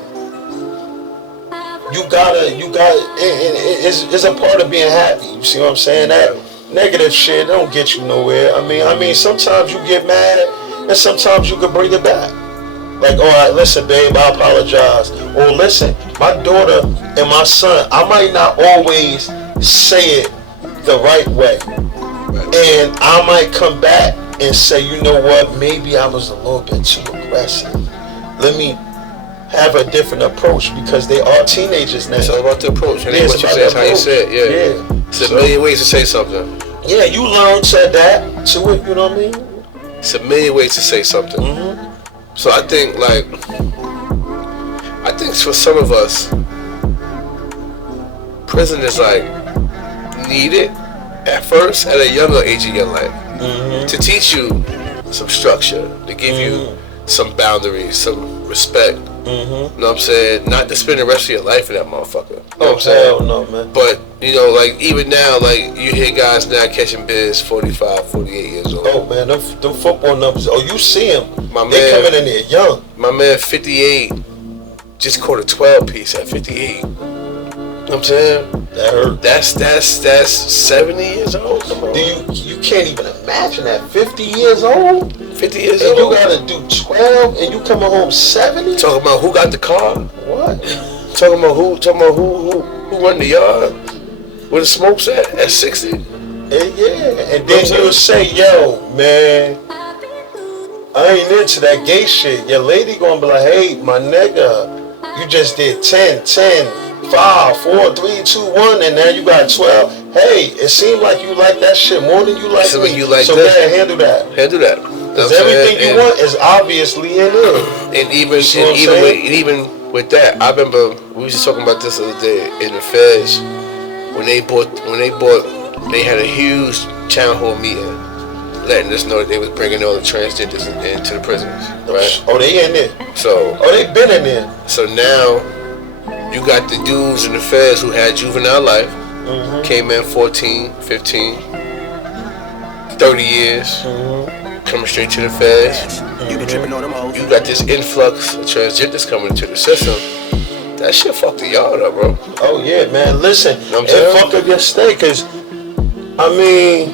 You gotta, it's a part of being happy. You see what I'm saying? That negative shit don't get you nowhere. I mean, sometimes you get mad, and sometimes you can bring it back. Like, all right, listen, babe, I apologize. Or listen, my daughter and my son, I might not always say it the right way. And I might come back and say, you know what, maybe I was a little bit too aggressive. Let me have a different approach, because they are teenagers now. It's all about the approach. And what you say is how you say it. Yeah. It's a million ways to say something. Yeah, you learn to adapt to it, you know what I mean? It's a million ways to say something. So I think for some of us, prison is like needed at first at a younger age of your life to teach you some structure, to give you some boundaries, some respect. You know what I'm saying? Not to spend the rest of your life in that motherfucker. You know what I'm saying? Hell no, man. But, you know, like, even now, like, you hear guys now catching biz 45, 48 years old. Oh, man, them football numbers. Oh, you see them. They coming in there young. My man, 58, just caught a 12-piece at 58. You know what I'm saying? That hurt. That's 70 years old. Come on. You can't even imagine that. 50 years old? 50 years and old. You gotta do 12 and you coming home 70? Talking about who got the car? What? Talking about who run the yard? Where the smoke's at 60? Yeah. And then you'll say, yo, man, I ain't into that gay shit. Your lady gonna be like, hey, my nigga, you just did 10, 5, 4, 3, 2, 1, and now you got 12. Hey, it seemed like you like that shit more than you like me. You like so that. man, handle that. Handle that. Because everything you want is obviously in there. And even with that, I remember we was just talking about this the other day in the feds when they had a huge town hall meeting, letting us know that they was bringing all the transgenders into the prisons, right? Oh, they in there. They been in there. So now you got the dudes in the feds who had juvenile life, came in 14, 15, 30 years, coming straight to the feds. You got this influx of transgenders coming into the system. That shit fucked the yard up, bro. Oh yeah, man. Listen, it fuck up your stay, cause I mean,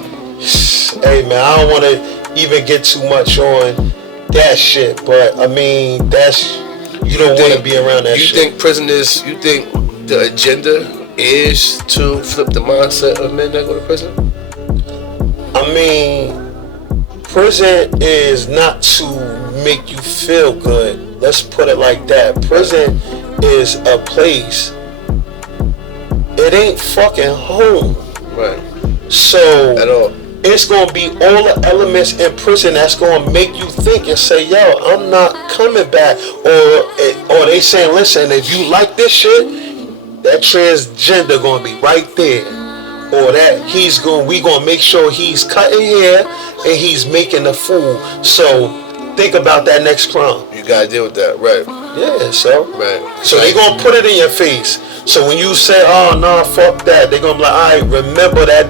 hey man, I don't want to even get too much on that shit, but I mean, you don't want to be around that shit. You think the agenda is to flip the mindset of men that go to prison? I mean, prison is not to make you feel good. Let's put it like that. Prison is a place. It ain't fucking home. Right. So at all. It's gonna be all the elements in prison that's gonna make you think and say, yo, I'm not coming back. Or they saying, listen, if you like this shit, that transgender gonna be right there. Or that we gonna make sure he's cutting hair and he's making a fool. So think about that next crime. You gotta deal with that, right? Yeah, so. Right. So they gonna put it in your face. So when you say, oh, no, fuck that, they gonna be like, all right, remember that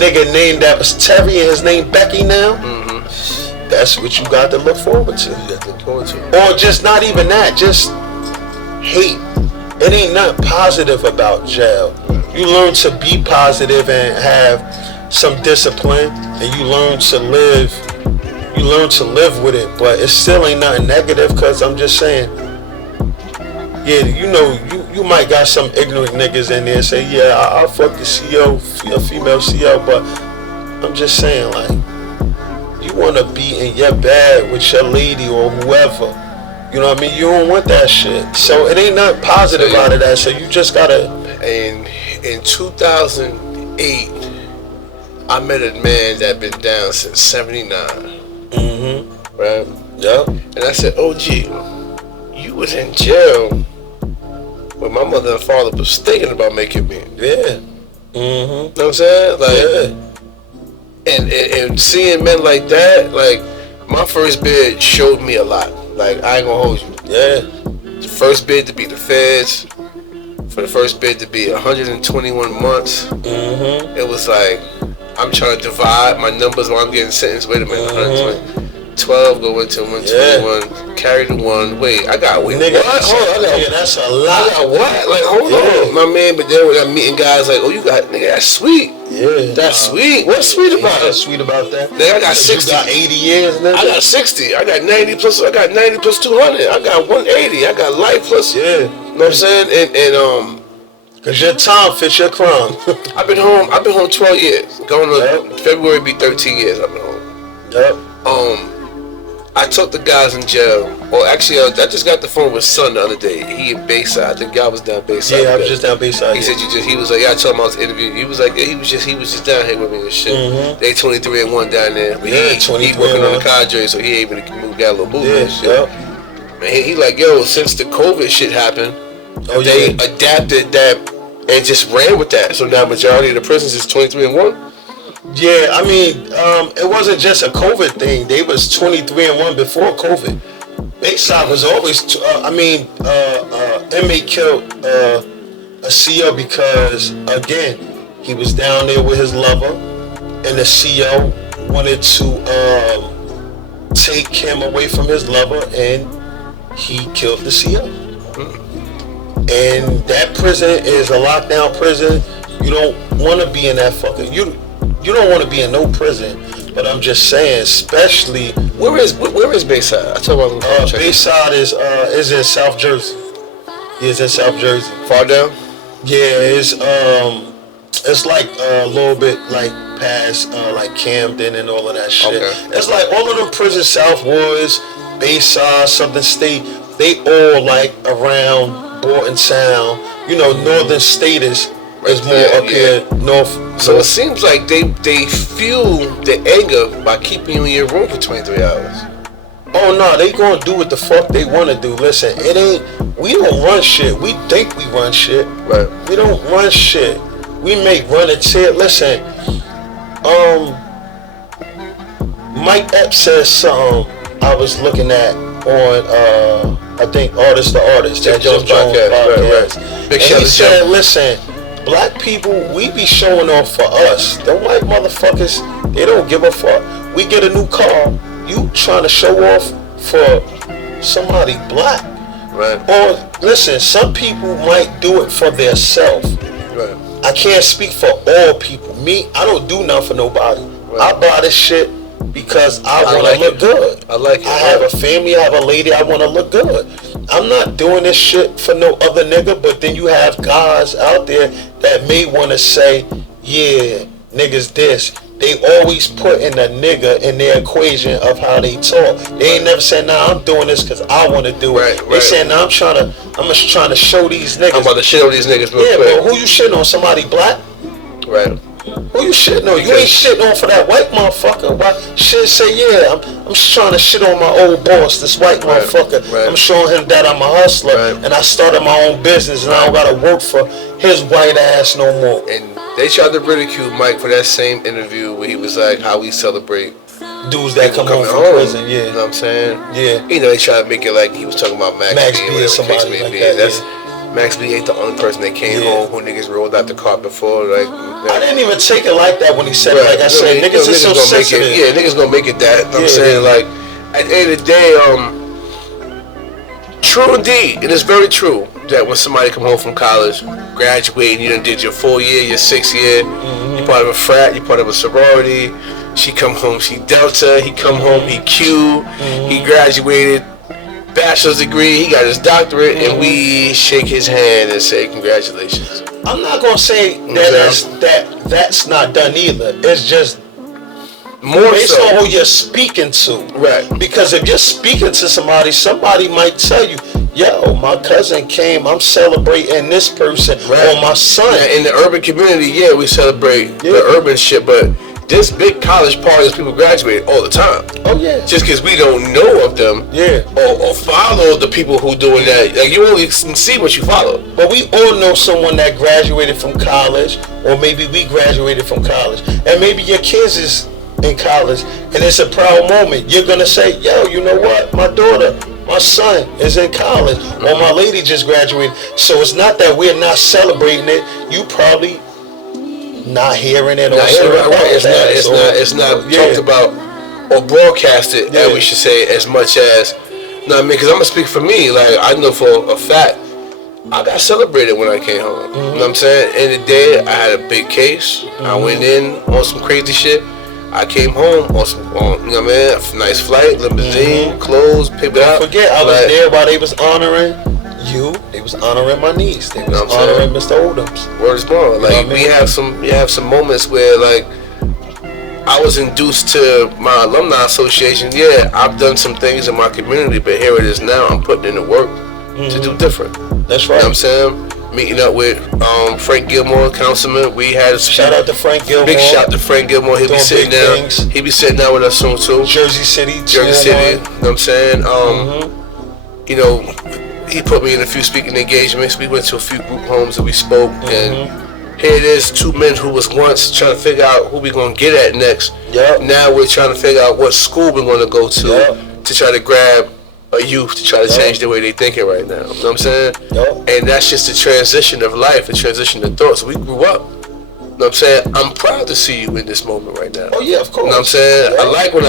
nigga name that was Terry and his name Becky now? Mm-hmm. That's what you got to look forward to. You got to look forward to. Or just not even that, just hate. It ain't nothing positive about jail. You learn to be positive and have some discipline, and you learn to live with it, but it still ain't nothing negative, because I'm just saying, yeah, you know, you might got some ignorant niggas in there say, yeah, I'll fuck the CO, a female CO, but I'm just saying, like, you want to be in your bed with your lady or whoever, you know what I mean? You don't want that shit. So it ain't nothing positive out of that, so you just gotta... And in 2008, I met a man that been down since 79. Mm-hmm. Right? Yeah. And I said, OG, you was in jail when my mother and father was thinking about making me. Yeah. Mm-hmm. You know what I'm saying? Like, yeah. And seeing men like that, like, my first bid showed me a lot. Like, I ain't gonna hold you. Yeah. The first bid to be the feds, for the first bid to be 121 months, it was like, I'm trying to divide my numbers while I'm getting sentenced.Ait a minute, 120. 12 go into 121, carry the one. Wait, I got nigga, what? Hold on, nigga, that's a lot. I got what? Like, hold on, my man. But then when I'm meeting guys like, oh, you got, nigga, that's sweet. Yeah, that's sweet. What's sweet about it? What's sweet about that? Nigga, I got 60. You got 80 years, nigga. I got 60. I got 90 plus. I got 90 plus 200. I got 180. I got life plus. Yeah. You know what I'm saying? And Cause your time fits your crime. I've been home 12 years. Going to February be 13 years I've been home. Yep. I took the guys in jail. Or actually, I just got the phone with Son the other day. He in Bayside. I think y'all was down Bayside. Yeah, I was just down Bayside. He said he was like, yeah, I told him I was interviewing. He was like, yeah, he was just down here with me and shit. Mm-hmm. They 23-1 down there. But he working on the cadre, so he able to move, got a little movement and shit. Yep. Man, he like, yo, since the COVID shit happened, they adapted that and just ran with that. So now majority of the prisons is 23-1. Yeah, I mean, it wasn't just a COVID thing. They was 23-1 before COVID. Bayside was always, inmate killed a CO because, again, he was down there with his lover, and the CO wanted to take him away from his lover, and he killed the CO. And that prison is a lockdown prison. You don't want to be in that fucking... You don't want to be in no prison, but I'm just saying, especially... Where is Bayside? I told you about Bayside is in South Jersey. It's in South Jersey. Far down? Yeah, it's like a little bit like past like Camden and all of that shit. Okay. It's like all of them prisons, Southwoods, Bayside, Southern State, they all like around Bordentown. You know, Northern Status is more up here north. So it seems like they fuel the anger by keeping you in your room for 23 hours. Oh no, they gonna do what the fuck they wanna do. Listen, we don't run shit. We think we run shit. Right. We don't run shit. We make run and tear. Listen, Mike Epps said something I was looking at on I think Artist to Artist, that Jones podcast. Right. Big and he said, listen, black people, we be showing off for us. Them white motherfuckers, they don't give a fuck. We get a new car, you trying to show off for somebody black. Right. Or listen, some people might do it for their self. Right. I can't speak for all people. Me, I don't do nothing for nobody. Right. I buy this shit because I want to look good. I like it. I have a family, I have a lady, I want to look good. I'm not doing this shit for no other nigga, but then you have guys out there that may want to say, yeah, niggas this. They always put in a nigga in their equation of how they talk. They ain't never said, nah, I'm doing this because I want to do it. They said, nah, I'm just trying to show these niggas. I'm about to shit on these niggas real quick. Yeah, but who you shitting on? Somebody black? Right. Who you shitting on? You ain't shitting on for that white motherfucker. Why shit say, yeah, I'm just trying to shit on my old boss, this white motherfucker. Right. I'm showing him that I'm a hustler and I started my own business and I don't gotta work for his white ass no more. And they tried to ridicule Mike for that same interview where he was like, how we celebrate dudes that come home coming from prison. You know Yeah, what I'm saying? yeah. You know, they try to make it like he was talking about Max Max B B or or whatever the case somebody may like be. that, That's Max B ain't the only person that came Yeah. home who niggas rolled out the carpet for. Like, I didn't even take it like that when he said it. Like I said, niggas is so gonna make sensitive. it. Yeah, niggas gonna make it that. You know what I'm Yeah. saying, like, at the end of the day, true indeed, it is very true that when somebody come home from college, graduating, you done did your 4 year, your 6 year, you part of a frat, you part of a sorority. She come home, she Delta. He come home, he Q. He graduated, bachelor's degree. He got his doctorate, and we shake his hand and say congratulations. I'm not gonna say that's not done either. It's just More based so, on who you're speaking to. right? Because if you're speaking to somebody might tell you, yo, my cousin came, I'm celebrating this person, Right. or my son. In the urban community, yeah, we celebrate the urban shit, but this big college parties, people graduate all the time. Oh yeah. Just because we don't know of them, Yeah. or follow the people who doing that. Like, you only see what you follow. But we all know someone that graduated from college, or maybe we graduated from college, and maybe your kids is in college, and it's a proud moment. You're gonna say, yo, you know what? My daughter, my son is in college, or my lady just graduated. So it's not that we're not celebrating it. You probably not hearing it, or It's not talked about or broadcasted, Yeah. as we should say, as much as. No, I mean, because I'm gonna speak for me. Like, I know for a fact, I got celebrated when I came home. You know what I'm saying? In the day, I had a big case. I went in on some crazy shit. I came home on some, you know what I mean? A nice flight, limousine, clothes, picked it up. Don't forget, I was there while they was honoring you. They was honoring my niece. They was Know what I'm honoring Mr. Odoms. Word is born. Like, what I mean? we have some moments where, like, I was induced to my alumni association. Yeah, I've done some things in my community, but here it is now. I'm putting in the work to do different. That's You know right. what I'm saying? Meeting up with Frank Gilmore, councilman. We had Shout out to Frank Gilmore. big shout to Frank Gilmore. He'll be Doing sitting big down. things. He'll be sitting down with us soon too. Jersey City. Jersey City. 201. You know what I'm saying? You know, he put me in a few speaking engagements. We went to a few group homes and we spoke. And here it is, two men who was once trying to figure out who we gonna get at next. Yep. Now we're trying to figure out what school we're gonna go to Yep. to try to grab a youth to try to change the way they thinking right now. You know what I'm saying? Yep. And that's just the transition of life, the transition of thoughts. We grew up. You know what I'm saying? I'm proud to see you in this moment right now. Oh yeah, of course. You know what I'm saying? Yeah. I like when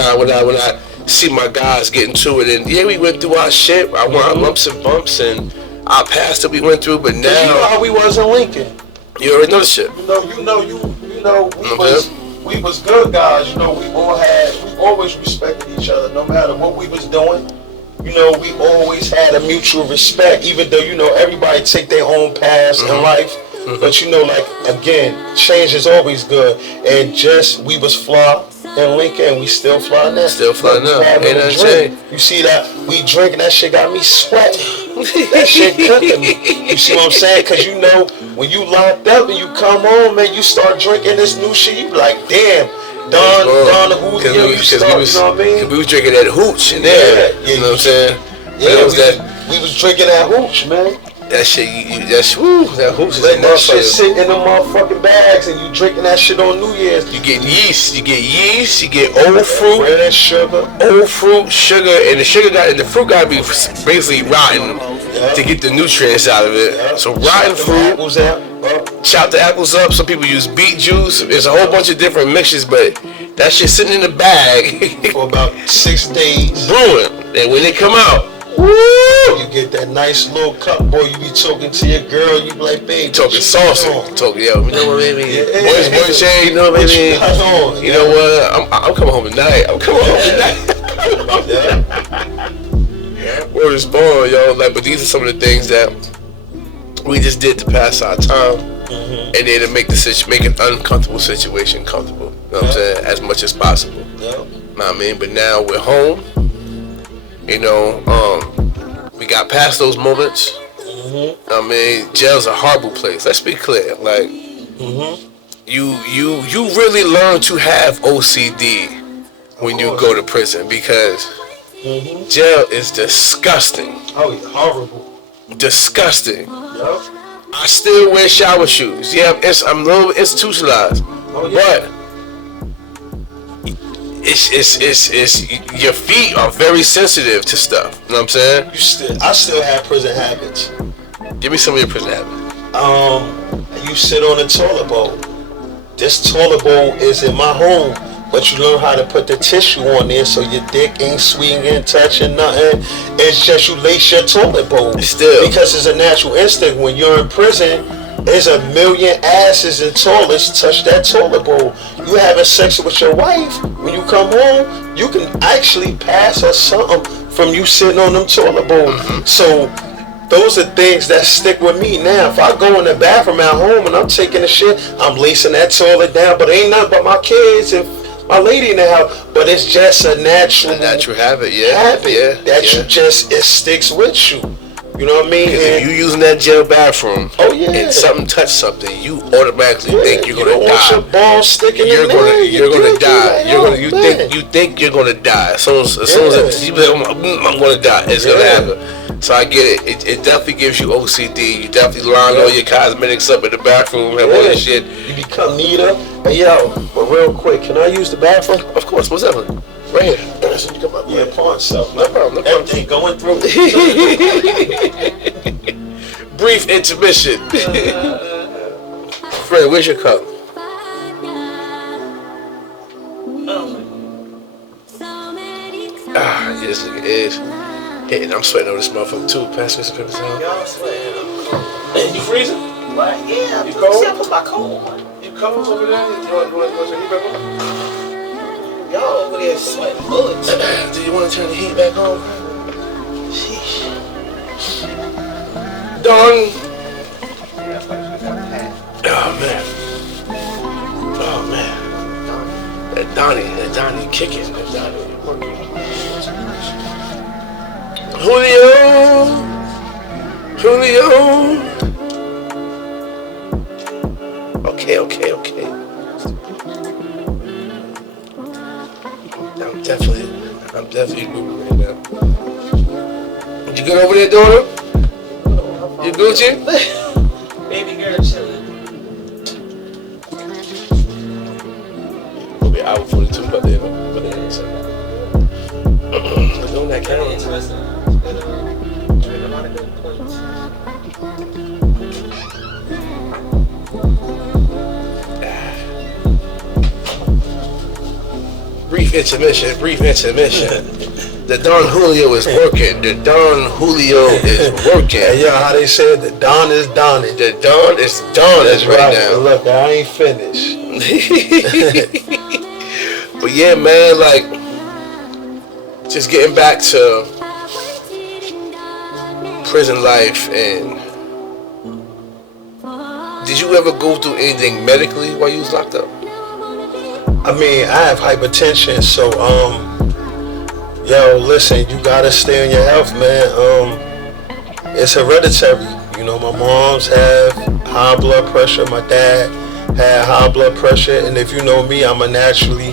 I see my guys getting to it, and yeah, we went through our shit. I went our lumps and bumps and our past that we went through, but You know now how we was in Lincoln. you already know the shit. We was good guys. You know, we always respected each other, no matter what we was doing. You know, we always had a mutual respect, even though, you know, everybody take their own paths in life. But you know, like, again, change is always good. And just, we was fly in Lincoln, and we still fly now. Still fly Look, we now. had Ain't no nothing drink. changed. You see that? We drinking, that shit got me sweating. That shit cooking me. You see what I'm saying? Because you know, when you locked up and you come home, man, you start drinking this new shit, you be like, damn, Don the Hooch, you know, you start, you know what I mean? We was drinking that hooch in there. Yeah, You know what I'm saying? But Yeah, it was we was drinking that hooch, man. that shit. That hooch is Letting a that shit motherfucker. sit in the motherfucking bags, and you drinking that shit on New Year's. You get yeast. You get old fruit. Red sugar. Old fruit, sugar, and the fruit gotta be basically rotten to get the nutrients out of it. So rotten fruit, Apples out. chop the apples up. Some people use beet juice. There's a whole bunch of different mixtures, but that shit sitting in the bag, For about 6 days. brewing. And when they come out, You get that nice little cup, boy. You be talking to your girl. You be like, babe, talking what you saucy, got on? talking yo, you know what, baby? Yeah. Boys, you know what, What you baby? got on? You know what? I'm coming home tonight. I'm coming home tonight. Yeah. Word is born, yo. Like, but these are some of the things that we just did to pass our time, and then to make an uncomfortable situation comfortable. You know what I'm saying? As much as possible. Yeah. Know what I mean? But now we're home. You know, we got past those moments. I mean, jail's a horrible place. Let's be clear. Like, you really learn to have OCD when you go to prison, because jail is disgusting. Oh, yeah, horrible. Disgusting. Yeah. I still wear shower shoes. Yeah, I'm a little institutionalized, Oh, yeah. but it's your feet are very sensitive to stuff. You know what I'm saying? I still have prison habits. Give me some of your prison habits. You sit on a toilet bowl. This toilet bowl is in my home, but you learn how to put the tissue on there so your dick ain't swinging, touching nothing. It's just you lace your toilet bowl. Still. Because it's a natural instinct. When you're in prison, there's a million asses and toilets touch that toilet bowl. You having sex with your wife, when you come home, you can actually pass her something from you sitting on them toilet bowls. So those are things that stick with me. Now, if I go in the bathroom at home and I'm taking a shit, I'm lacing that toilet down, but it ain't nothing but my kids and my lady in the house. But it's just a natural habit, you just, it sticks with you. You know what I mean? If you using that jail bathroom, and something touch something, you automatically think you're gonna die. Your balls sticking you're in gonna die. You think you're gonna die. As soon as you be like, I'm gonna die, it's gonna happen. So I get it. It definitely gives you OCD. You definitely line all your cosmetics up in the bathroom and all that shit. You become neater. Hey yo, but real quick, can I use the bathroom? Of course. What's up? Right here. So you come up here and pawn stuff. No problem. Everything going through. Brief intermission. Fred, where's your cup? Yeah, this nigga is hitting. I'm sweating over this motherfucker too. Pass me some paper towel. Y'all sweating. Hey, you freezing? What? Yeah. You cold? I put my coat on. You cold over there? You want some heat back on? Y'all over there sweating bullets. Do you want to turn the heat back on? Sheesh. Don. Oh man. That Donnie kicking. That Donnie working. Julio. Okay. I'm definitely moving right now. You good over there, daughter? You Gucci? Baby girl chilling. It'll be an hour 42, but then in a second. Look on that camera. Interesting. A lot of good points. Brief intermission. The Don Julio is working. Hey, yo, how they said the Don is Donning. The Don is Donning right now. Look, I ain't finished. But yeah, man, like, just getting back to prison life, and did you ever go through anything medically while you was locked up? I mean, I have hypertension, so yo, listen, you gotta stay on your health, man. It's hereditary. You know, my mom's have high blood pressure, my dad had high blood pressure, and if you know me, I'm a natural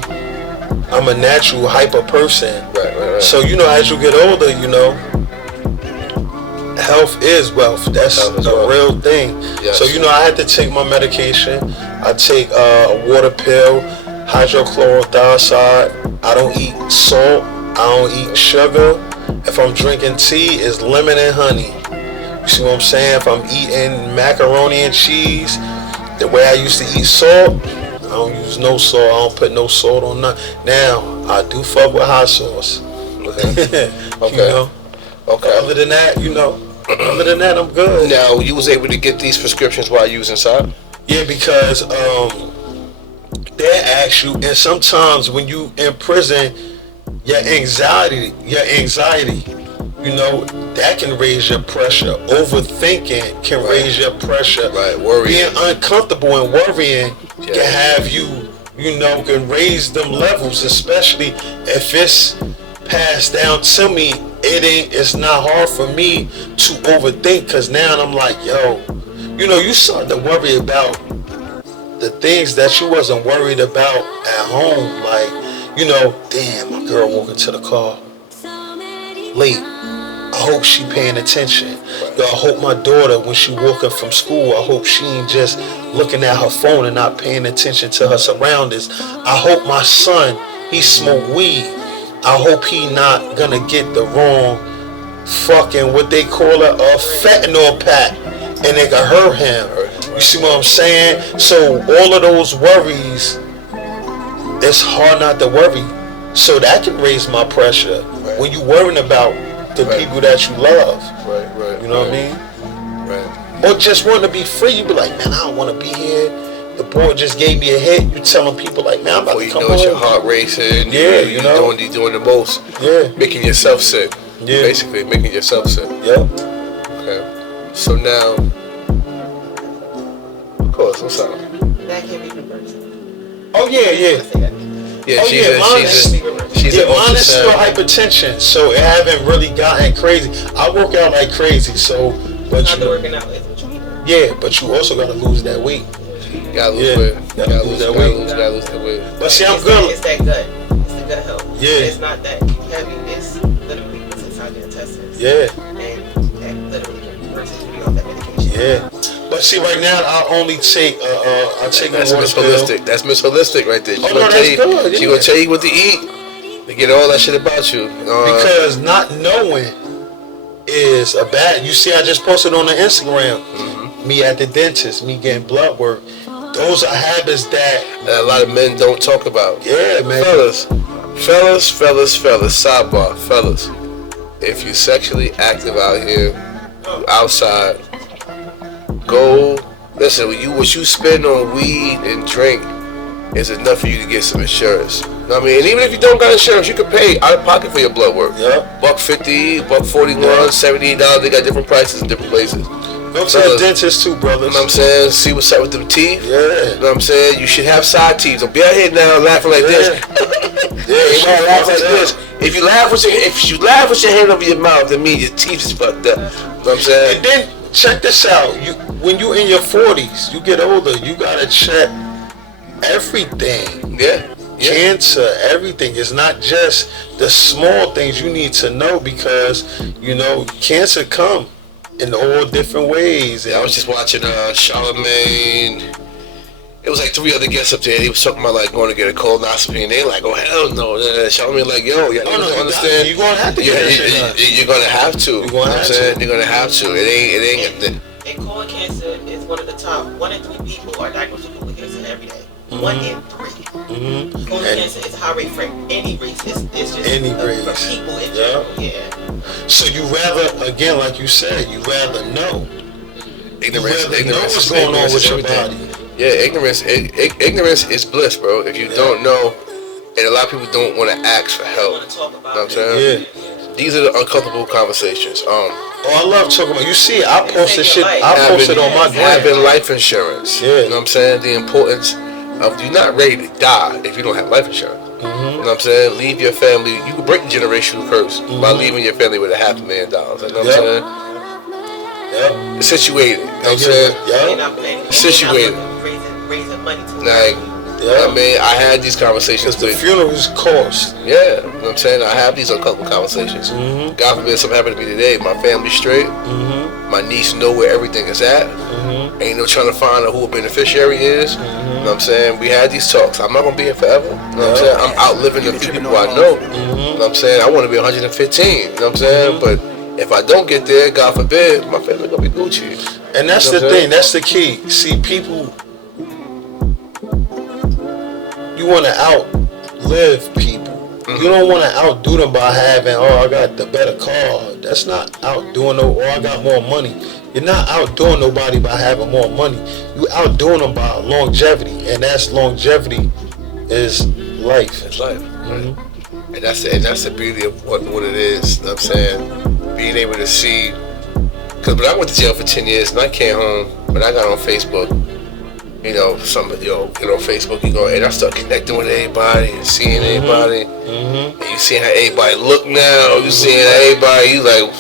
hyper person. Right. So, you know, as you get older, you know, health is wealth. That's a real thing. Yes. So, you know, I had to take my medication. I take a water pill, hydrochlorothiazide. I don't eat salt. I don't eat sugar. If I'm drinking tea, it's lemon and honey. You see what I'm saying? If I'm eating macaroni and cheese, the way I used to eat salt, I don't use no salt. I don't put no salt on nothing. Now, I do fuck with hot sauce. Okay. You know? Okay. Other than that, I'm good. Now, you was able to get these prescriptions while you was inside? Yeah, because they ask you, and sometimes when you in prison, your anxiety, you know, that can raise your pressure. Overthinking can raise your pressure. Right, worrying. Being uncomfortable and worrying can have you, you know, can raise them levels, especially if it's passed down to me. It's not hard for me to overthink, because now I'm like, yo, you know, you start to worry about the things that you wasn't worried about at home. Like, you know, damn, my girl walking to the car late. I hope she paying attention. Yo, I hope my daughter, when she walking from school, I hope she ain't just looking at her phone and not paying attention to her surroundings. I hope my son he smoke weed. I hope he not gonna get the wrong fucking what they call a fentanyl pack, and it can hurt him. You see what I'm saying? So all of those worries, it's hard not to worry. So that can raise my pressure when you worrying about the people that you love. Right. You know what I mean? Right. Or just want to be free. You be like, man, I don't want to be here. The boy just gave me a hit. You telling people like, man, I'm about to come home. It's your heart racing. Yeah, you know. You're doing the most. Yeah. Making yourself sick. Yeah. Basically, making yourself sick. Yeah. Okay. So now, of course, I'm sorry. That can't be reversed. Oh, yeah. Yeah, Oh, she's yeah, mine is still ultrasound. hypertension, so it haven't really gotten crazy. I work out like crazy, so, but Not you, working out is what you need. yeah, but you also gotta lose that weight. You gotta lose Yeah. weight. Gotta lose that weight. Gotta lose that weight. But see, I'm It's good. It's that gut. It's the gut health. Yeah. It's not that heavy. It's literally what's inside the intestines. Yeah, And that literally can reverse it to be on that medication. yeah. But see, right now I only take I take a That's water Miss pill. Holistic. That's Miss Holistic right there. She Oh, gonna no, tell that's you. good, She yeah. gonna tell you what to eat. To get all that shit about you. Because not knowing is a bad. You see, I just posted on the Instagram. Me at the dentist, me getting blood work. Those are habits that, a lot of men don't talk about. yeah, man. Fellas, sidebar, fellas. If you're sexually active out here, outside, go, listen, what you spend on weed and drink is enough for you to get some insurance. You know what I mean? And even if you don't got insurance, you can pay out of pocket for your blood work. Yeah. $150, $141, $78, they got different prices in different places. Go to the dentist too, brothers. You know what I'm saying? See what's up with them teeth. Yeah. You know what I'm saying? You should have side teeth. Don't be out here now laughing like this. You gotta laugh like this. If you laugh with your hand over your mouth, that means your teeth is fucked up. You know what I'm saying? And then check this out. When you in your 40s, you get older, you gotta check everything. Yeah. Cancer, everything. It's not just the small things you need to know, because cancer come in all different ways. I was just watching Charlamagne. It was like 3 other guests up there. He was talking about like going to get a colonoscopy, and they like, oh hell no. Charlamagne like, yo, you understand? You're gonna have to get that shit done. You're gonna have to. You know what I'm saying? You're gonna have to. It ain't. And colon cancer is one of the top. 1 in 3 people are diagnosed with colon cancer every day. 1 in 3. Colon cancer is a high rate for any race. It's just Any for race. people in general. Yeah. So you rather, again, like you said, you rather know. Ignorance know what's going on with your body. Yeah, ignorance is bliss, bro. If you don't know, and a lot of people don't want to ask for help. Want to talk You know about what I'm saying? Yeah. These are the uncomfortable conversations. Oh, I love talking about. You see, I posted shit. I posted on my gram. Having life insurance. Yeah. You know what I'm saying? The importance of you're not ready to die if you don't have life insurance. You know what I'm saying? Leave your family. You can break the generational curse by leaving your family with $500,000. You know what I'm saying? Yep. Situated. You know what I'm saying? Yep. Situated. Raising money to Like, Yeah. I mean, I had these conversations Because the with. funerals cost. Yeah, you know what I'm saying? I have these uncomfortable conversations. God forbid something happened to me today. My family's straight. My niece know where everything is at. Ain't no trying to find out who a beneficiary is. You know what I'm saying? We had these talks. I'm not going to be here forever. You know what I'm saying? I'm outliving the few people I know. You know what I'm saying? I want to be 115. You know what I'm saying? But if I don't get there, God forbid, my family going to be Gucci. And that's the thing. That's the key. See, people, you want to outlive people. You don't want to outdo them by having, I got the better car. That's not outdoing I got more money. You're not outdoing nobody by having more money. You outdoing them by longevity, and that's longevity is life. It's life. Right? And that's the beauty of what it is. You know what I'm saying? Being able to see. Because when I went to jail for 10 years and I came home, when I got on Facebook, get on Facebook, and I start connecting with everybody and seeing everybody. And you see how everybody look now. You seeing how everybody, you like,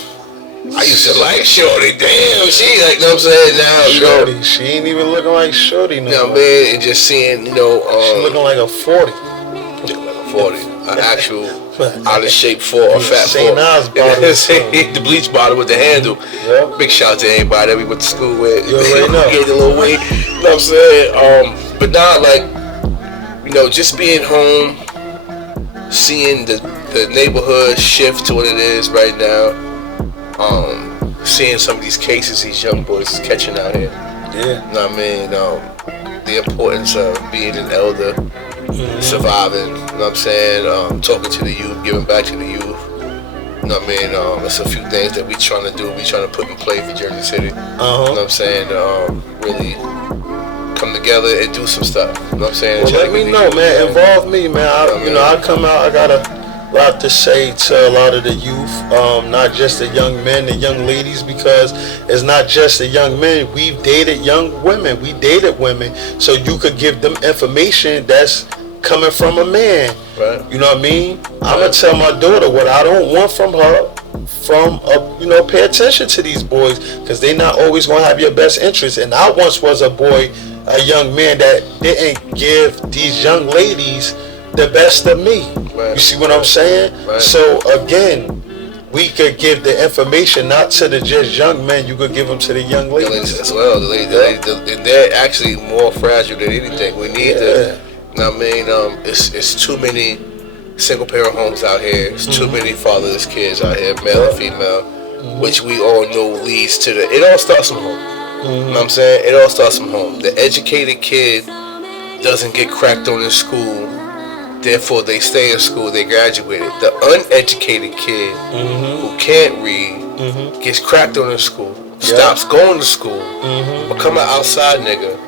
I used to like Shorty, damn, she like, you know what I'm saying? Now, Shorty, she ain't even looking like Shorty no you know more. what I mean? And just seeing, She looking like a 40. like a 40, an actual out of shape 4 or fat 4. St. Ives bottle. The bleach bottle with the handle. Yep. Big shout out to everybody that we went to school with. You already know. Gained a little weight. You know what I'm saying? But now, like, just being home, seeing the neighborhood shift to what it is right now, seeing some of these cases these young boys catching out here. Yeah. You know what I mean? The importance of being an elder, surviving, you know what I'm saying? Talking to the youth, giving back to the youth. You know what I mean? It's a few things that we trying to do. We trying to put in play for Jersey City. You know what I'm saying? Really come together and do some stuff. You know what I'm saying? Well, let me know, man. Involve me, man. I come out. I got a lot to say to a lot of the youth, not just the young men, the young ladies, because it's not just the young men. We've dated young women. We dated women, so you could give them information that's coming from a man. Right. You know what I mean? I'm gonna tell my daughter what I don't want from her. Pay attention to these boys, because they not always gonna have your best interest. And I once was a young man that didn't give these young ladies the best of me. Right. You see what I'm saying? Right. So again, we could give the information not to the just young men. You could give them to the young ladies as well. And they're actually more fragile than anything. We need to. You know what I mean? It's too many single parent homes out here. It's too many fatherless kids out here, male and female, which we all know leads to it all starts from home. You know what I'm saying? It all starts from home. The educated kid doesn't get cracked on in school, therefore they stay in school, they graduated. The uneducated kid who can't read gets cracked on in school, stops going to school, become an outside nigga.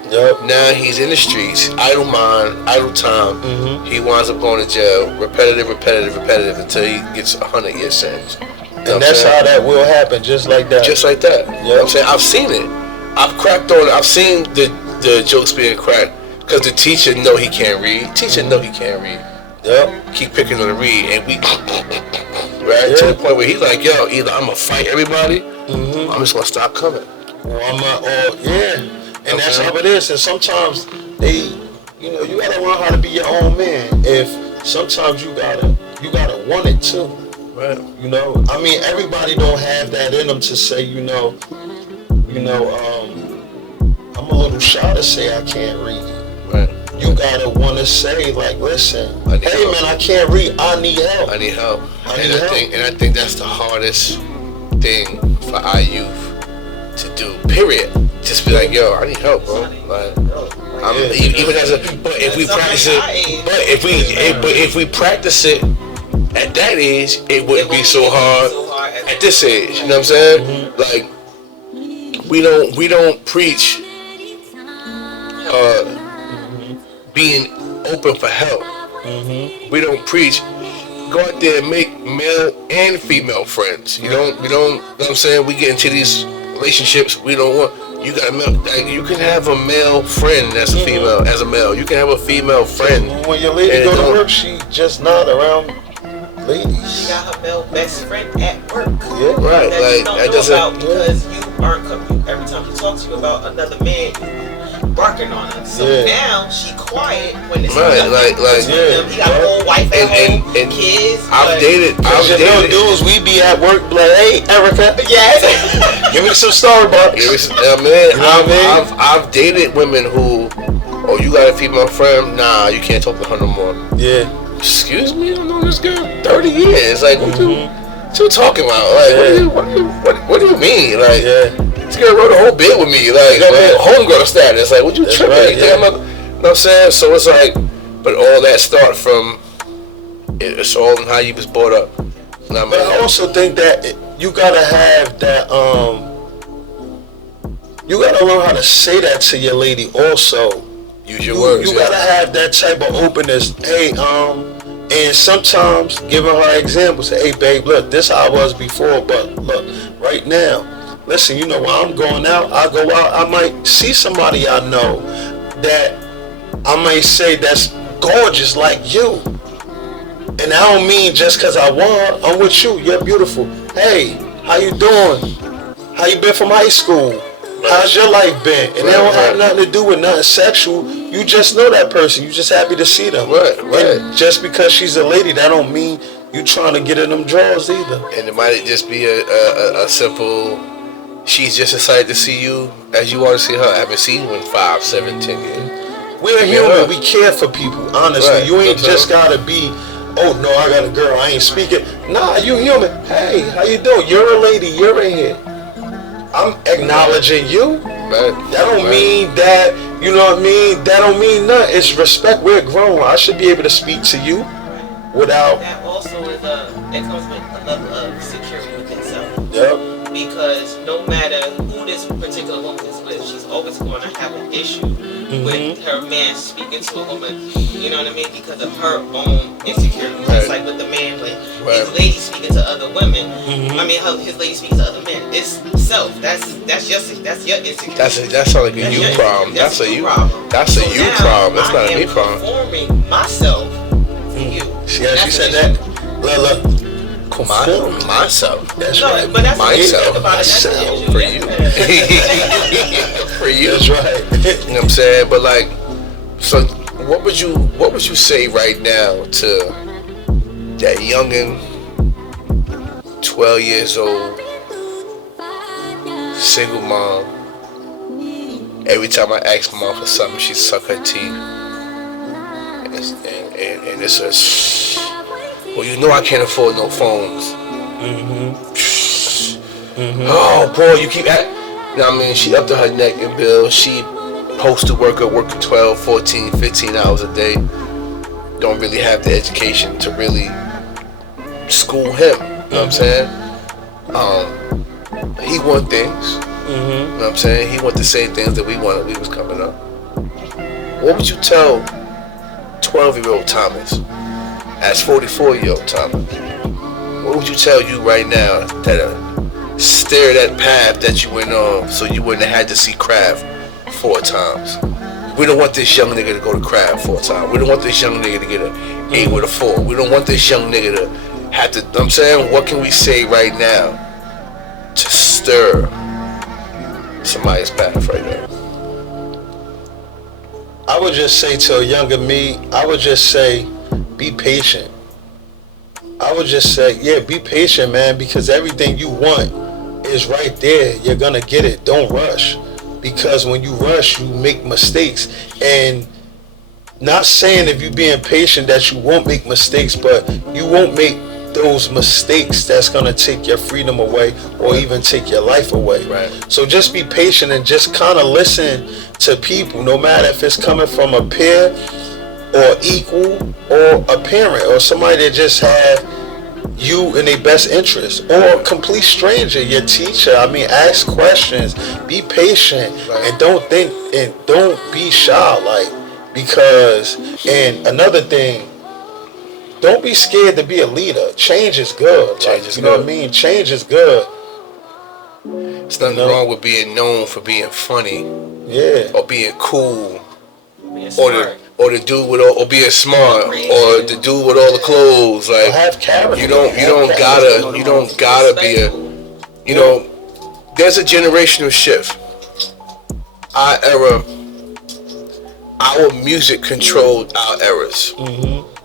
Now he's in the streets, idle mind, idle time. He winds up going to jail, repetitive until he gets a 100-year sentence. And that's how that will happen, just like that. Just like that. You know what I'm saying? I've seen it. I've cracked on it. I've seen the jokes being cracked because the teacher know he can't read. Keep picking on the read, and we right to the point where he's like, yo, either I'm gonna fight everybody, or I'm just gonna stop coming. And that's how it is. And sometimes you gotta learn how to be your own man. If sometimes you gotta want it too. Right. You know, I mean, everybody don't have that in them to say, I'm a little shy to say I can't read. Right. You gotta want to say, like, listen, hey man, I can't read. I need help. I think that's the hardest thing for our youth to do. Period. Just be like, yo, I need help, bro. Like, even as a, but if we practice it, if we practice it at that age, it wouldn't be so hard at this age. You know what I'm saying? Like, we don't preach being open for help. We don't preach go out there and make male and female friends. We don't, you know what I'm saying? We get into these relationships we don't want. You got you can have a male friend that's a female, as a male. You can have a female friend. When your lady go to work, she just not around ladies. She got her male best friend at work. Yeah, right. That Like you don't know about because you aren't every time you talk to you about another man, you barking on her. So now she quiet when it's right. Like he got a whole wife at home, and kids. I've dated dudes. We be at work like, hey, Erica. Yes. Give me some Starbucks. Man, I've dated women who, oh, you got a female friend? Nah, you can't talk to her no more. Yeah. Excuse me, I know this girl 30 years. Like, what you talking about? Like, what do you mean? Like, this girl wrote a whole bit with me. Like, homegirl status. Like, what you tripping? Right, you know what I'm saying? So it's like, but all that start from, it's all in how you was brought up. But I also think that you gotta have that, you gotta learn how to say that to your lady also. Use your words. You gotta have that type of openness. Hey, and sometimes giving her examples. Hey, babe, look, this how I was before, but look, right now, listen, when I'm going out, I go out, I might see somebody I know that I might say that's gorgeous like you. And I don't mean just because I want, I'm with you, you're beautiful. Hey, how you doing? How you been from high school? How's your life been? And they don't have nothing to do with nothing sexual. You just know that person. You just happy to see them. Right. And just because she's a lady, that don't mean you trying to get in them drawers either. And it might just be a simple, she's just excited to see you as you want to see her. I haven't seen you in 5, 7, 10 years. We're human. We care for people, honestly. Right. You ain't just got to be oh no, I got a girl, I ain't speaking. Nah, you human. Hey, how you doing? You're a lady, you're in here. I'm acknowledging you. Right. That don't mean that, you know what I mean? That don't mean nothing. It's respect. We're grown. I should be able to speak to you without. That also is it comes with a level of security within self. Yep. Because no matter who this particular woman is with, she's always going to have an issue with her man speaking to a woman. You know what I mean? Because of her own insecurity. Just like with the man, when his lady speaking to other women. I mean, his lady speaking to other men. It's self. That's your insecurity. That's like a you problem. That's a you problem. That's a you problem. That's not a me problem. Performing myself for you. See how she said that? Look. Myself. That's no, right. But that's myself. Myself. For you. For you. That's right. You know what I'm saying? But like, so what would you say right now to that youngin', 12 years old, single mom? Every time I ask my mom for something, she suck her teeth. And it's a well, you know I can't afford no phones. Oh, boy, you keep at. You know what I mean? She up to her neck in bills. She postal worker working 12, 14, 15 hours a day. Don't really have the education to really school him. You know what I'm saying? He want things. You know what I'm saying? He want the same things that we wanted when we was coming up. What would you tell 12-year-old Thomas as 44-year-old Thomas? What would you tell you right now that steer that path that you went on so you wouldn't have had to see Kraft 4 times? We don't want this young nigga to go to Kraft 4 times. We don't want this young nigga to get an 8 with a 4. We don't want this young nigga to have to, I'm saying, what can we say right now to stir somebody's path right now? I would just say to a younger me, I would just say, be patient. I would just say, yeah, be patient, man, because everything you want is right there. You're gonna get it. Don't rush. Because when you rush, you make mistakes. And not saying if you're being patient that you won't make mistakes, but you won't make those mistakes that's gonna take your freedom away or even take your life away. Right. So just be patient and just kind of listen to people, no matter if it's coming from a peer or equal or a parent or somebody that just have you in their best interest, or a complete stranger, your teacher. I mean, ask questions, be patient, and don't think and don't be shy, like, because, and another thing, don't be scared to be a leader. Change is good. You know what I mean? Change is good. There's nothing wrong with being known for being funny. Yeah. Or being cool. Being smart. Or the dude with all, or being smart, or the dude with all the clothes. Like, have character. you don't gotta be a, you know, there's a generational shift. Our era, our music controlled our eras.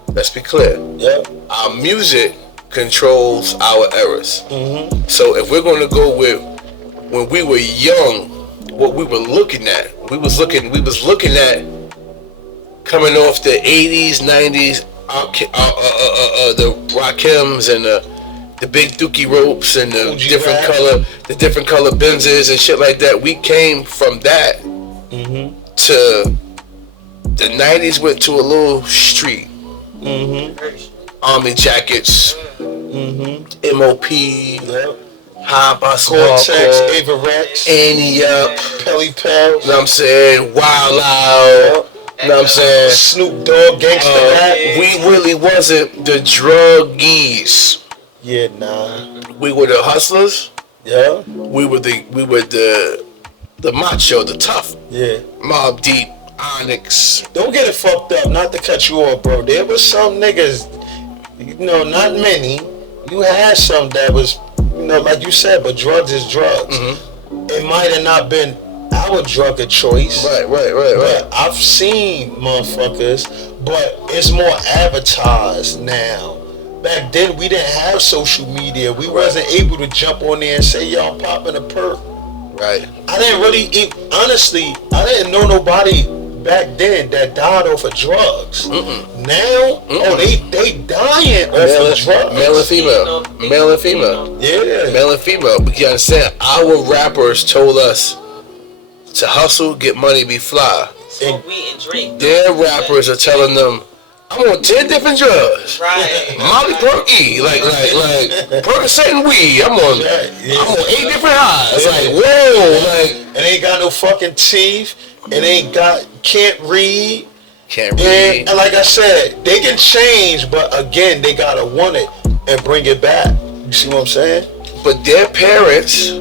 Let's be clear. Yeah. Our music controls our eras. So if we're gonna go with when we were young, what we were looking at, we was looking at coming off the 80s, 90s, the Rakims and the big dookie ropes and the different color Benzes and shit like that. We came from that to the 90s, went to a little street. Army jackets, MOP, High Boss Cortex, Averex, Annie Up, Pelly Pal. You know what I'm saying? Wild Out. You know what I'm saying? Snoop Dogg, Gangsta Rap. We really wasn't the druggies. Yeah, nah. We were the hustlers. Yeah. We were the macho, the tough. Yeah. Mobb Deep, Onyx. Don't get it fucked up, not to cut you off, bro. There was some niggas, you know, not many. You had some that was, you know, like you said, but drugs is drugs. It might have not been our drug of choice. Right. But I've seen motherfuckers, but it's more advertised now. Back then, we didn't have social media. We wasn't able to jump on there and say, yo, I'm popping a perk. Right. I didn't really, honestly, I didn't know nobody back then that died off of drugs. Now, they dying off of drugs. Male and female. Male and female. Yeah. Male and female. But you understand, our rappers told us to hustle, get money, be fly. Smoke weed and drink. Their rappers are telling them, I'm on 10 different drugs. Right. Molly Perky, like Percocet and weed. I'm on 8 different highs. Like, whoa, like, it ain't got no fucking teeth. Can't read. Can't read. And like I said, they can change, but again, they gotta want it and bring it back. You see what I'm saying? But their parents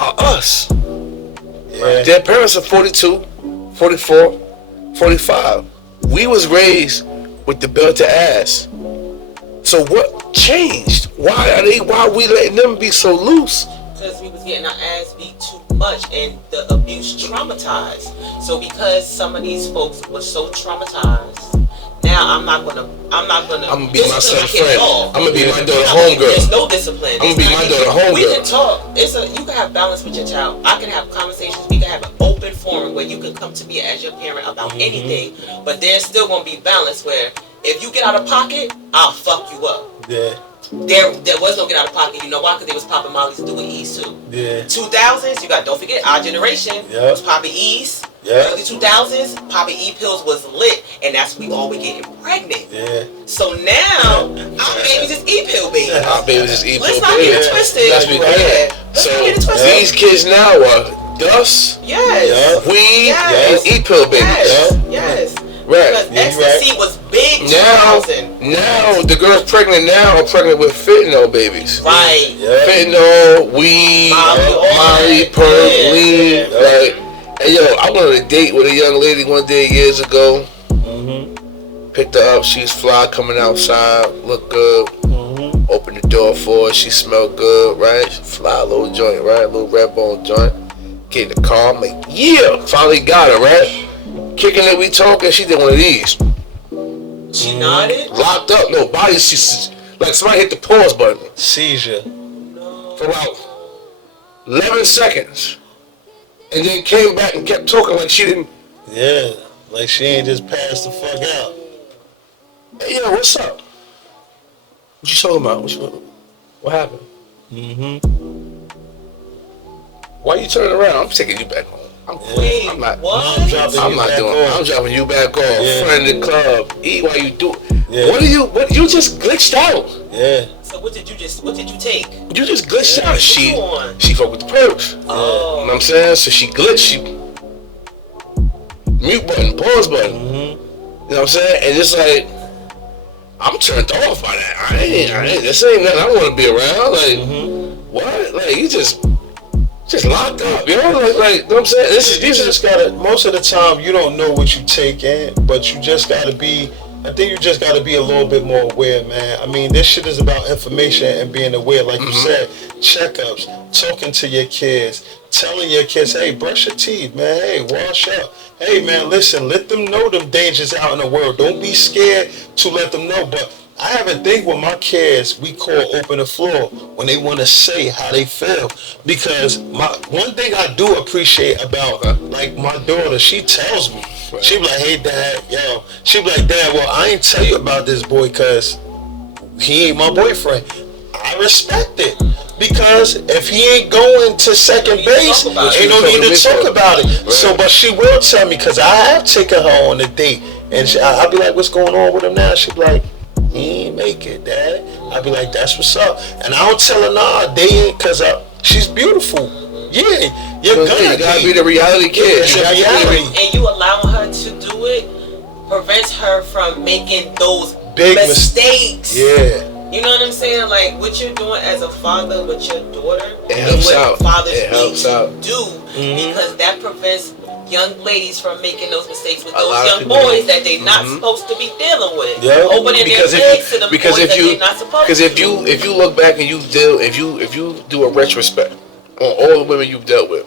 are us. Yeah. Their parents are 42, 44, 45. We was raised with the belt to ass. So what changed? Why we letting them be so loose? Because we was getting our ass beat too much and the abuse traumatized. So because some of these folks were so traumatized, now I'm gonna be my son's discipline friend. all. I'm gonna be my daughter homegirl. There's no discipline. I'm gonna be my daughter homegirl. We can talk. You can have balance with your child. I can have conversations. We can have an open forum where you can come to me as your parent about anything. But there's still gonna be balance where if you get out of pocket, I'll fuck you up. Yeah. There was no get out of pocket. You know why? Because they was popping mollies doing E's too. Yeah. 2000s, don't forget our generation was popping E's. Yeah. Early 2000s, popping E pills was lit, and that's we all were getting pregnant. Yeah. So now our babies is E pill babies. Our babies is E pill Let's not get it twisted. Let's be clear. Let's So not get it twisted. these kids now are dust, Yes. weed, Yes. and E pill babies. Yes. Yes. Right. Because ecstasy was big Now 2000. the girls pregnant now are pregnant with fentanyl babies. Right. Yeah. Fentanyl, weed, Molly, perk, Yeah. lean. Like, hey, yo, I went on a date with a young lady one day years ago. Picked her up. She's fly, coming outside, look good. Opened the door for her. She smelled good, right? Fly, a little joint, right? A little red bone joint. Get in the car. I'm like, yeah, finally got her, right? Kicking it, we talking. She did one of these. She nodded. Locked up, no body. She's like somebody hit the pause button Seizure. for about 11 seconds, and then came back and kept talking like she didn't. Yeah. Like she ain't just passed the fuck out. Hey, yo, what's up? What you talking about? What happened? Why you turning around? I'm taking you back home. Wait, I'm not. what? I'm dropping I'm you not back doing. off. I'm dropping you back off. Yeah. Friend of the club. E, why you do? Yeah. What you just glitched out? Yeah. So what did you take? You just glitched out. What you on? She fucked with the perks. You know Oh. what I'm saying? So she glitched. She mute button, pause button. You know what I'm saying? And it's like I'm turned off by that. I ain't. This ain't nothing I want to be around. Like what? Like you just locked up. You know? Like you know what I'm saying? You just gotta, most of the time you don't know what you take in, but you just gotta be, I think you just gotta be a little bit more aware, man. I mean, this shit is about information and being aware. Like you said, checkups, talking to your kids, telling your kids, hey, brush your teeth, man. Hey, wash up. Hey, man, listen, let them know them dangers out in the world. Don't be scared to let them know. But I have a thing with my kids we call open the floor when they want to say how they feel. Because one thing I do appreciate about like my daughter, she tells me, she be like, hey dad, yo, she be like, dad, well I ain't tell you about this boy because he ain't my boyfriend. I respect it. Because if he ain't going to second base, ain't no need to talk about it. Right. So, but she will tell me because I have taken her on a date, and I'll be like, "What's going on with him now?" She be like, "He ain't make it, Dad." I'll be like, "That's what's up," and I don't tell her nah, they ain't, cause she's beautiful. Yeah, You gotta be the reality kid. It's a reality. And you allowing her to do it prevents her from making those Big mistakes. Yeah. You know what I'm saying? Like what you're doing as a father with your daughter, It helps what out. fathers It need helps to out. do because that prevents young ladies from making those mistakes with A lot those of young people boys that they're not supposed to be dealing with. Yeah. Opening their legs to the boys that they're not supposed to. if you look back and if you do a retrospect on all the women you've dealt with,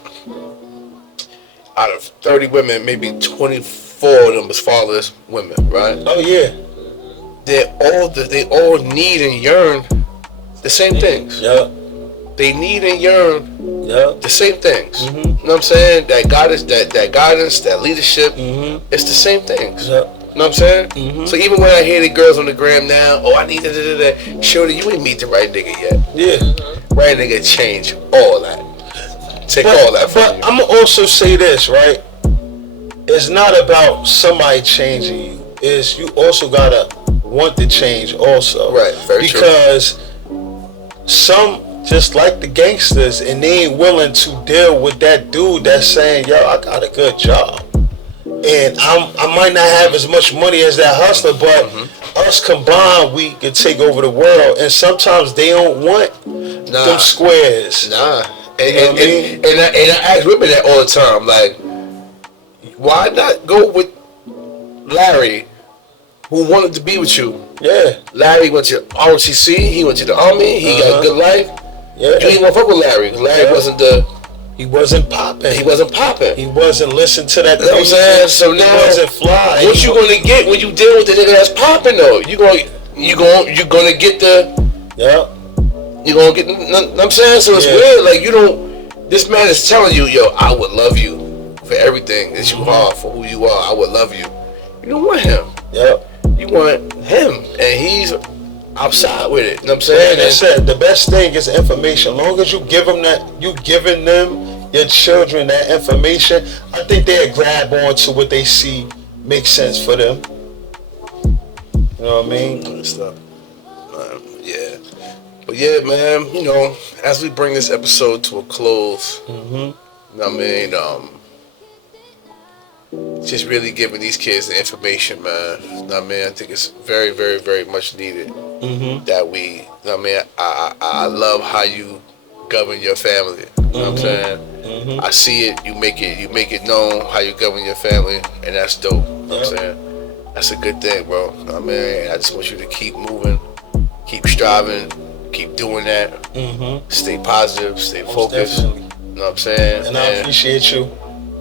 out of 30 women, maybe 24 of them was fatherless women, right? Oh yeah. They all need and yearn the same things. Yeah. they need and yearn the same things. Mm-hmm. You know what I'm saying? That guidance, that leadership, it's the same things. Yep. You know what I'm saying? So even when I hear the girls on the gram now, I need da. Shorty, you ain't meet the right nigga yet. Yeah. Right nigga change all that. Take all that from you. But I'm gonna also say this, right? It's not about somebody changing you. It's you also gotta want to change also. Right, very true. Because some just like the gangsters and they ain't willing to deal with that dude that's saying, yo, I got a good job. And I might not have as much money as that hustler, but us combined, we can take over the world. And sometimes they don't want them squares. Nah. And I ask women that all the time, like, why not go with Larry, who wanted to be with you? Yeah. Larry went to ROTC, he went to the Army, he got a good life. Yeah. You didn't want to fuck with Larry. Larry wasn't He wasn't popping. He wasn't popping. He wasn't listening to that. You know what I'm saying? So now, he wasn't fly. What you gonna get when you deal with the nigga that's popping though? You gonna get the. Yeah. You gonna get. You know what I'm saying? So it's weird. Like you don't. This man is telling you, yo, I would love you for everything that you are, for who you are. I would love you. You don't want him. Yep. You want him, and he's outside with it. You know what I'm saying? Like I said, the best thing is information. As long as you give them that, you giving them, your children, that information, I think they'll grab on to what they see makes sense for them. You know what I mean? Yeah. But yeah, man, you know, as we bring this episode to a close, you know what I mean, just really giving these kids the information, man. You know what I mean? I think it's very, very, very much needed that we, you know what I mean? I love how you govern your family. You know what I'm saying? I see it, you make it known how you govern your family, and that's dope. You know what I'm saying? That's a good thing, bro. You know what I mean? I just want you to keep moving, keep striving, keep doing that. Stay positive, stay focused. You know what I'm saying? And I appreciate you.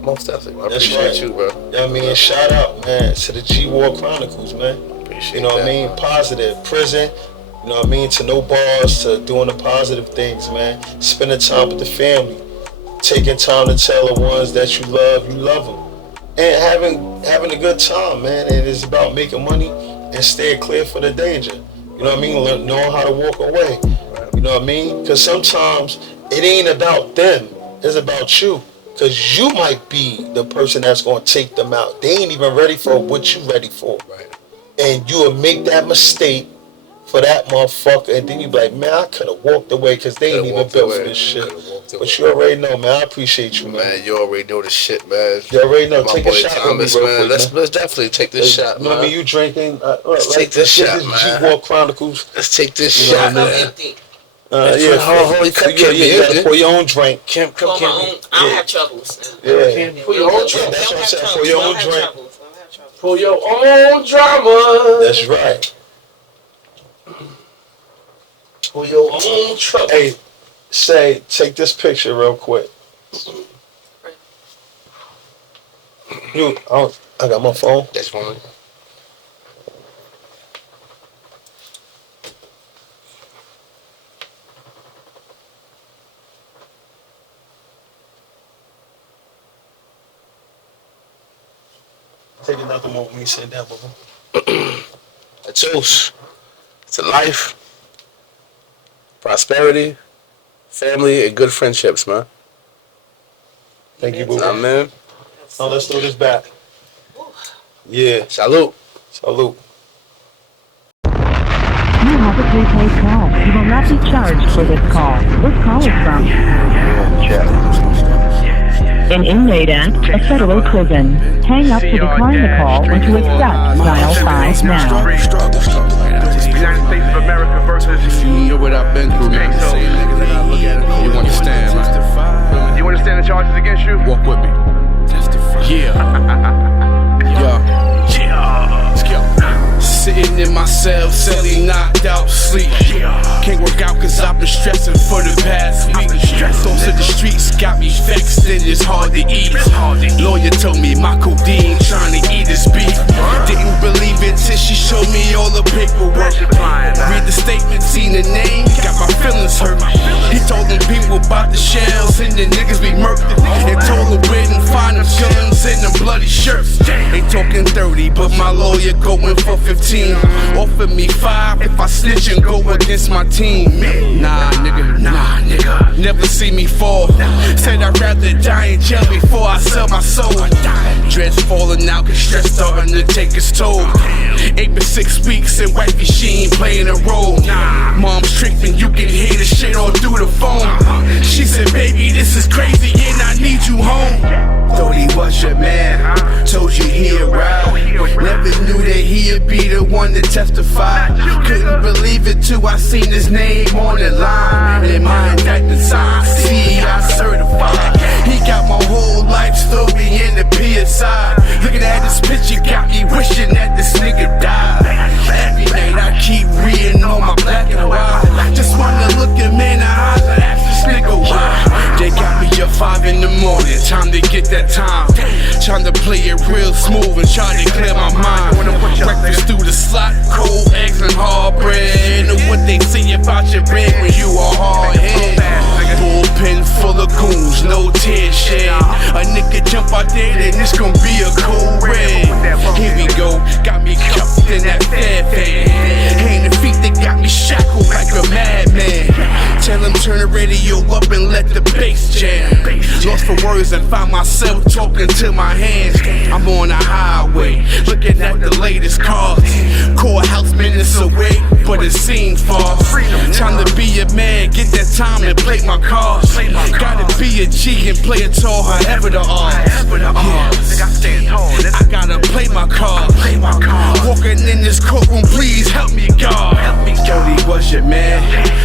Most definitely. I That's appreciate you, bro. You know what I mean? Shout out, man, to the G War Chronicles, man. Appreciate You know what I mean? Positive. Prison. You know what I mean? To no bars, to doing the positive things, man. Spending time with the family. Taking time to tell the ones that you love them. And having a good time, man. And it's about making money and staying clear for the danger. You know what I mean? Knowing how to walk away. You know what I mean? Because sometimes it ain't about them. It's about you. Because you might be the person that's going to take them out. They ain't even ready for what you ready for. Right. And you will make that mistake for that motherfucker. And then you be like, man, I could have walked away because they ain't even built for this shit. But you already know, man. I appreciate you, man. Man, you already know the shit, man. You already know. My Take boy a shot Thomas, with me real man. quick, Let's definitely take this shot, man. Remember you drinking? Let's take this shot, man. G War Chronicles. Let's take this You know shot, what I mean? man. Empty. Yeah, holy cup you gotta pour your own drink. For my own, I don't have troubles. Yeah. Pour your own drink. That's what I'm saying. Pour your own drink. Pour your own drama. That's right. Pour your own trouble. Hey, take this picture real quick. I got my phone. That's fine. Take another one when you sit down, Bubba. A toast to life, prosperity, family, and good friendships, man. Thank you, Nah, Bubba. man. Now let's throw this back. Yeah. Salute. Salute. You have a prepaid call. You will not be charged for this call. This call is from an inmate at a federal prison. Hang up to decline the call or to accept dial 5 now. United States of America versus. You know what I've been through, man. So, You understand, man. you understand the charges against you? Walk with me. Yeah. Let's go. Sitting in my cell, silly, knocked out, sleep. Can't work out cause I've been stressing for the past week. Those to the streets got me vexed and it's hard to eat. Lawyer told me my codeine trying to eat his beef. Didn't believe it till she showed me all the paperwork. Read the statement, seen the name, got my feelings hurt. He told them shirts. They talking 30, but my lawyer going for 15. Offer me 5 if I snitch and go against my team. Nah, nigga, never see me fall. Said I'd rather die in jail before I sell my soul. Dreads falling out, cause stress starting to take its toll. 8 for 6 weeks and wifey, she ain't playing a role. Mom's tripping, you can hear the shit all through the phone. She said, baby, this is crazy and I need you home. Thought he was your man, told you he'd ride. Never knew that he'd be the one to testify. Couldn't believe it till I seen his name on the line. And my indictment sign, CI certified. He got my whole life story in the PSI. Looking at this picture got me wishing that this nigga died. Every night I keep reading on my black and white. Just wanna look him in the eyes and ask this nigga why. They got me up 5 in the morning, time to get that time. Trying to play it real smooth and try to clear my mind. Breakfast through the slot, cold eggs and hard bread. Know what they say about your bread when you are hard head. Bullpen full of goons, no tear shed. A nigga jump out there, then it's gon' be a cold red. Here we go, got me cuffed in that fair fan. Hand and feet, they got me shackled like a madman. Tell him turn the radio up and let the bass jam. Lost for words and found myself talking to my hands. I'm on the highway, looking at the latest cars. Courthouse minutes away, but it seems far. Time to be a man, get that time and play my cards. Gotta be a G and play it tall, however the odds. I gotta play my cards. Walking in this courtroom, please help me, God. Jody was your man,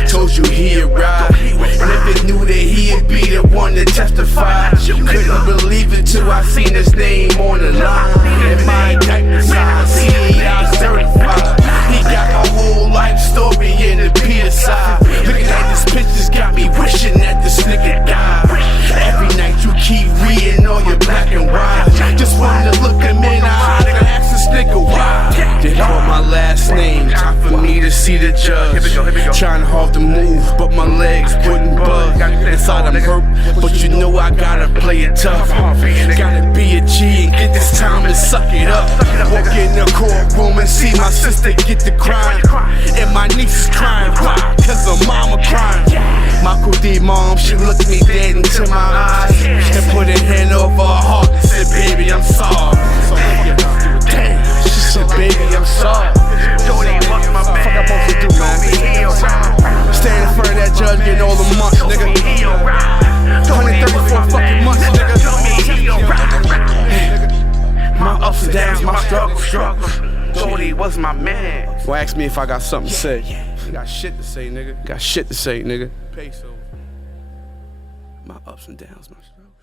told you he'd ride. Never knew that he'd be the one to testify. Couldn't believe it till I seen his name on the line. And my indictment sign, CI certified. He got my whole life story in the PSI. Looking at these pictures got me wishing that this nigga died. Every night you keep reading all your black and white. Just wanted to look him in the eye and ask this nigga why. They call my last name, time for me to see the judge. Trying hard to move, but my legs wouldn't budge. Inside I'm hurt, but you know I gotta play it tough. Gotta be a G and get this time and suck it up. Walk in the courtroom and see my sister get the crime. And my niece is crying, why? Cause her mama crying. Michael D. Mom, she looked me dead into my eyes and put her hand over her heart and said, baby, I'm sorry. Damn, she said, baby, I'm sorry. What the fuck I'm supposed to do, man? Stand in front of that judge getting all the months, nigga. 134 fucking months, nigga. My ups and downs, my struggles. Jody was my man. Well, ask me if I got something to say. Got shit to say, nigga. Got shit to say, nigga. Peso. My ups and downs, my struggles.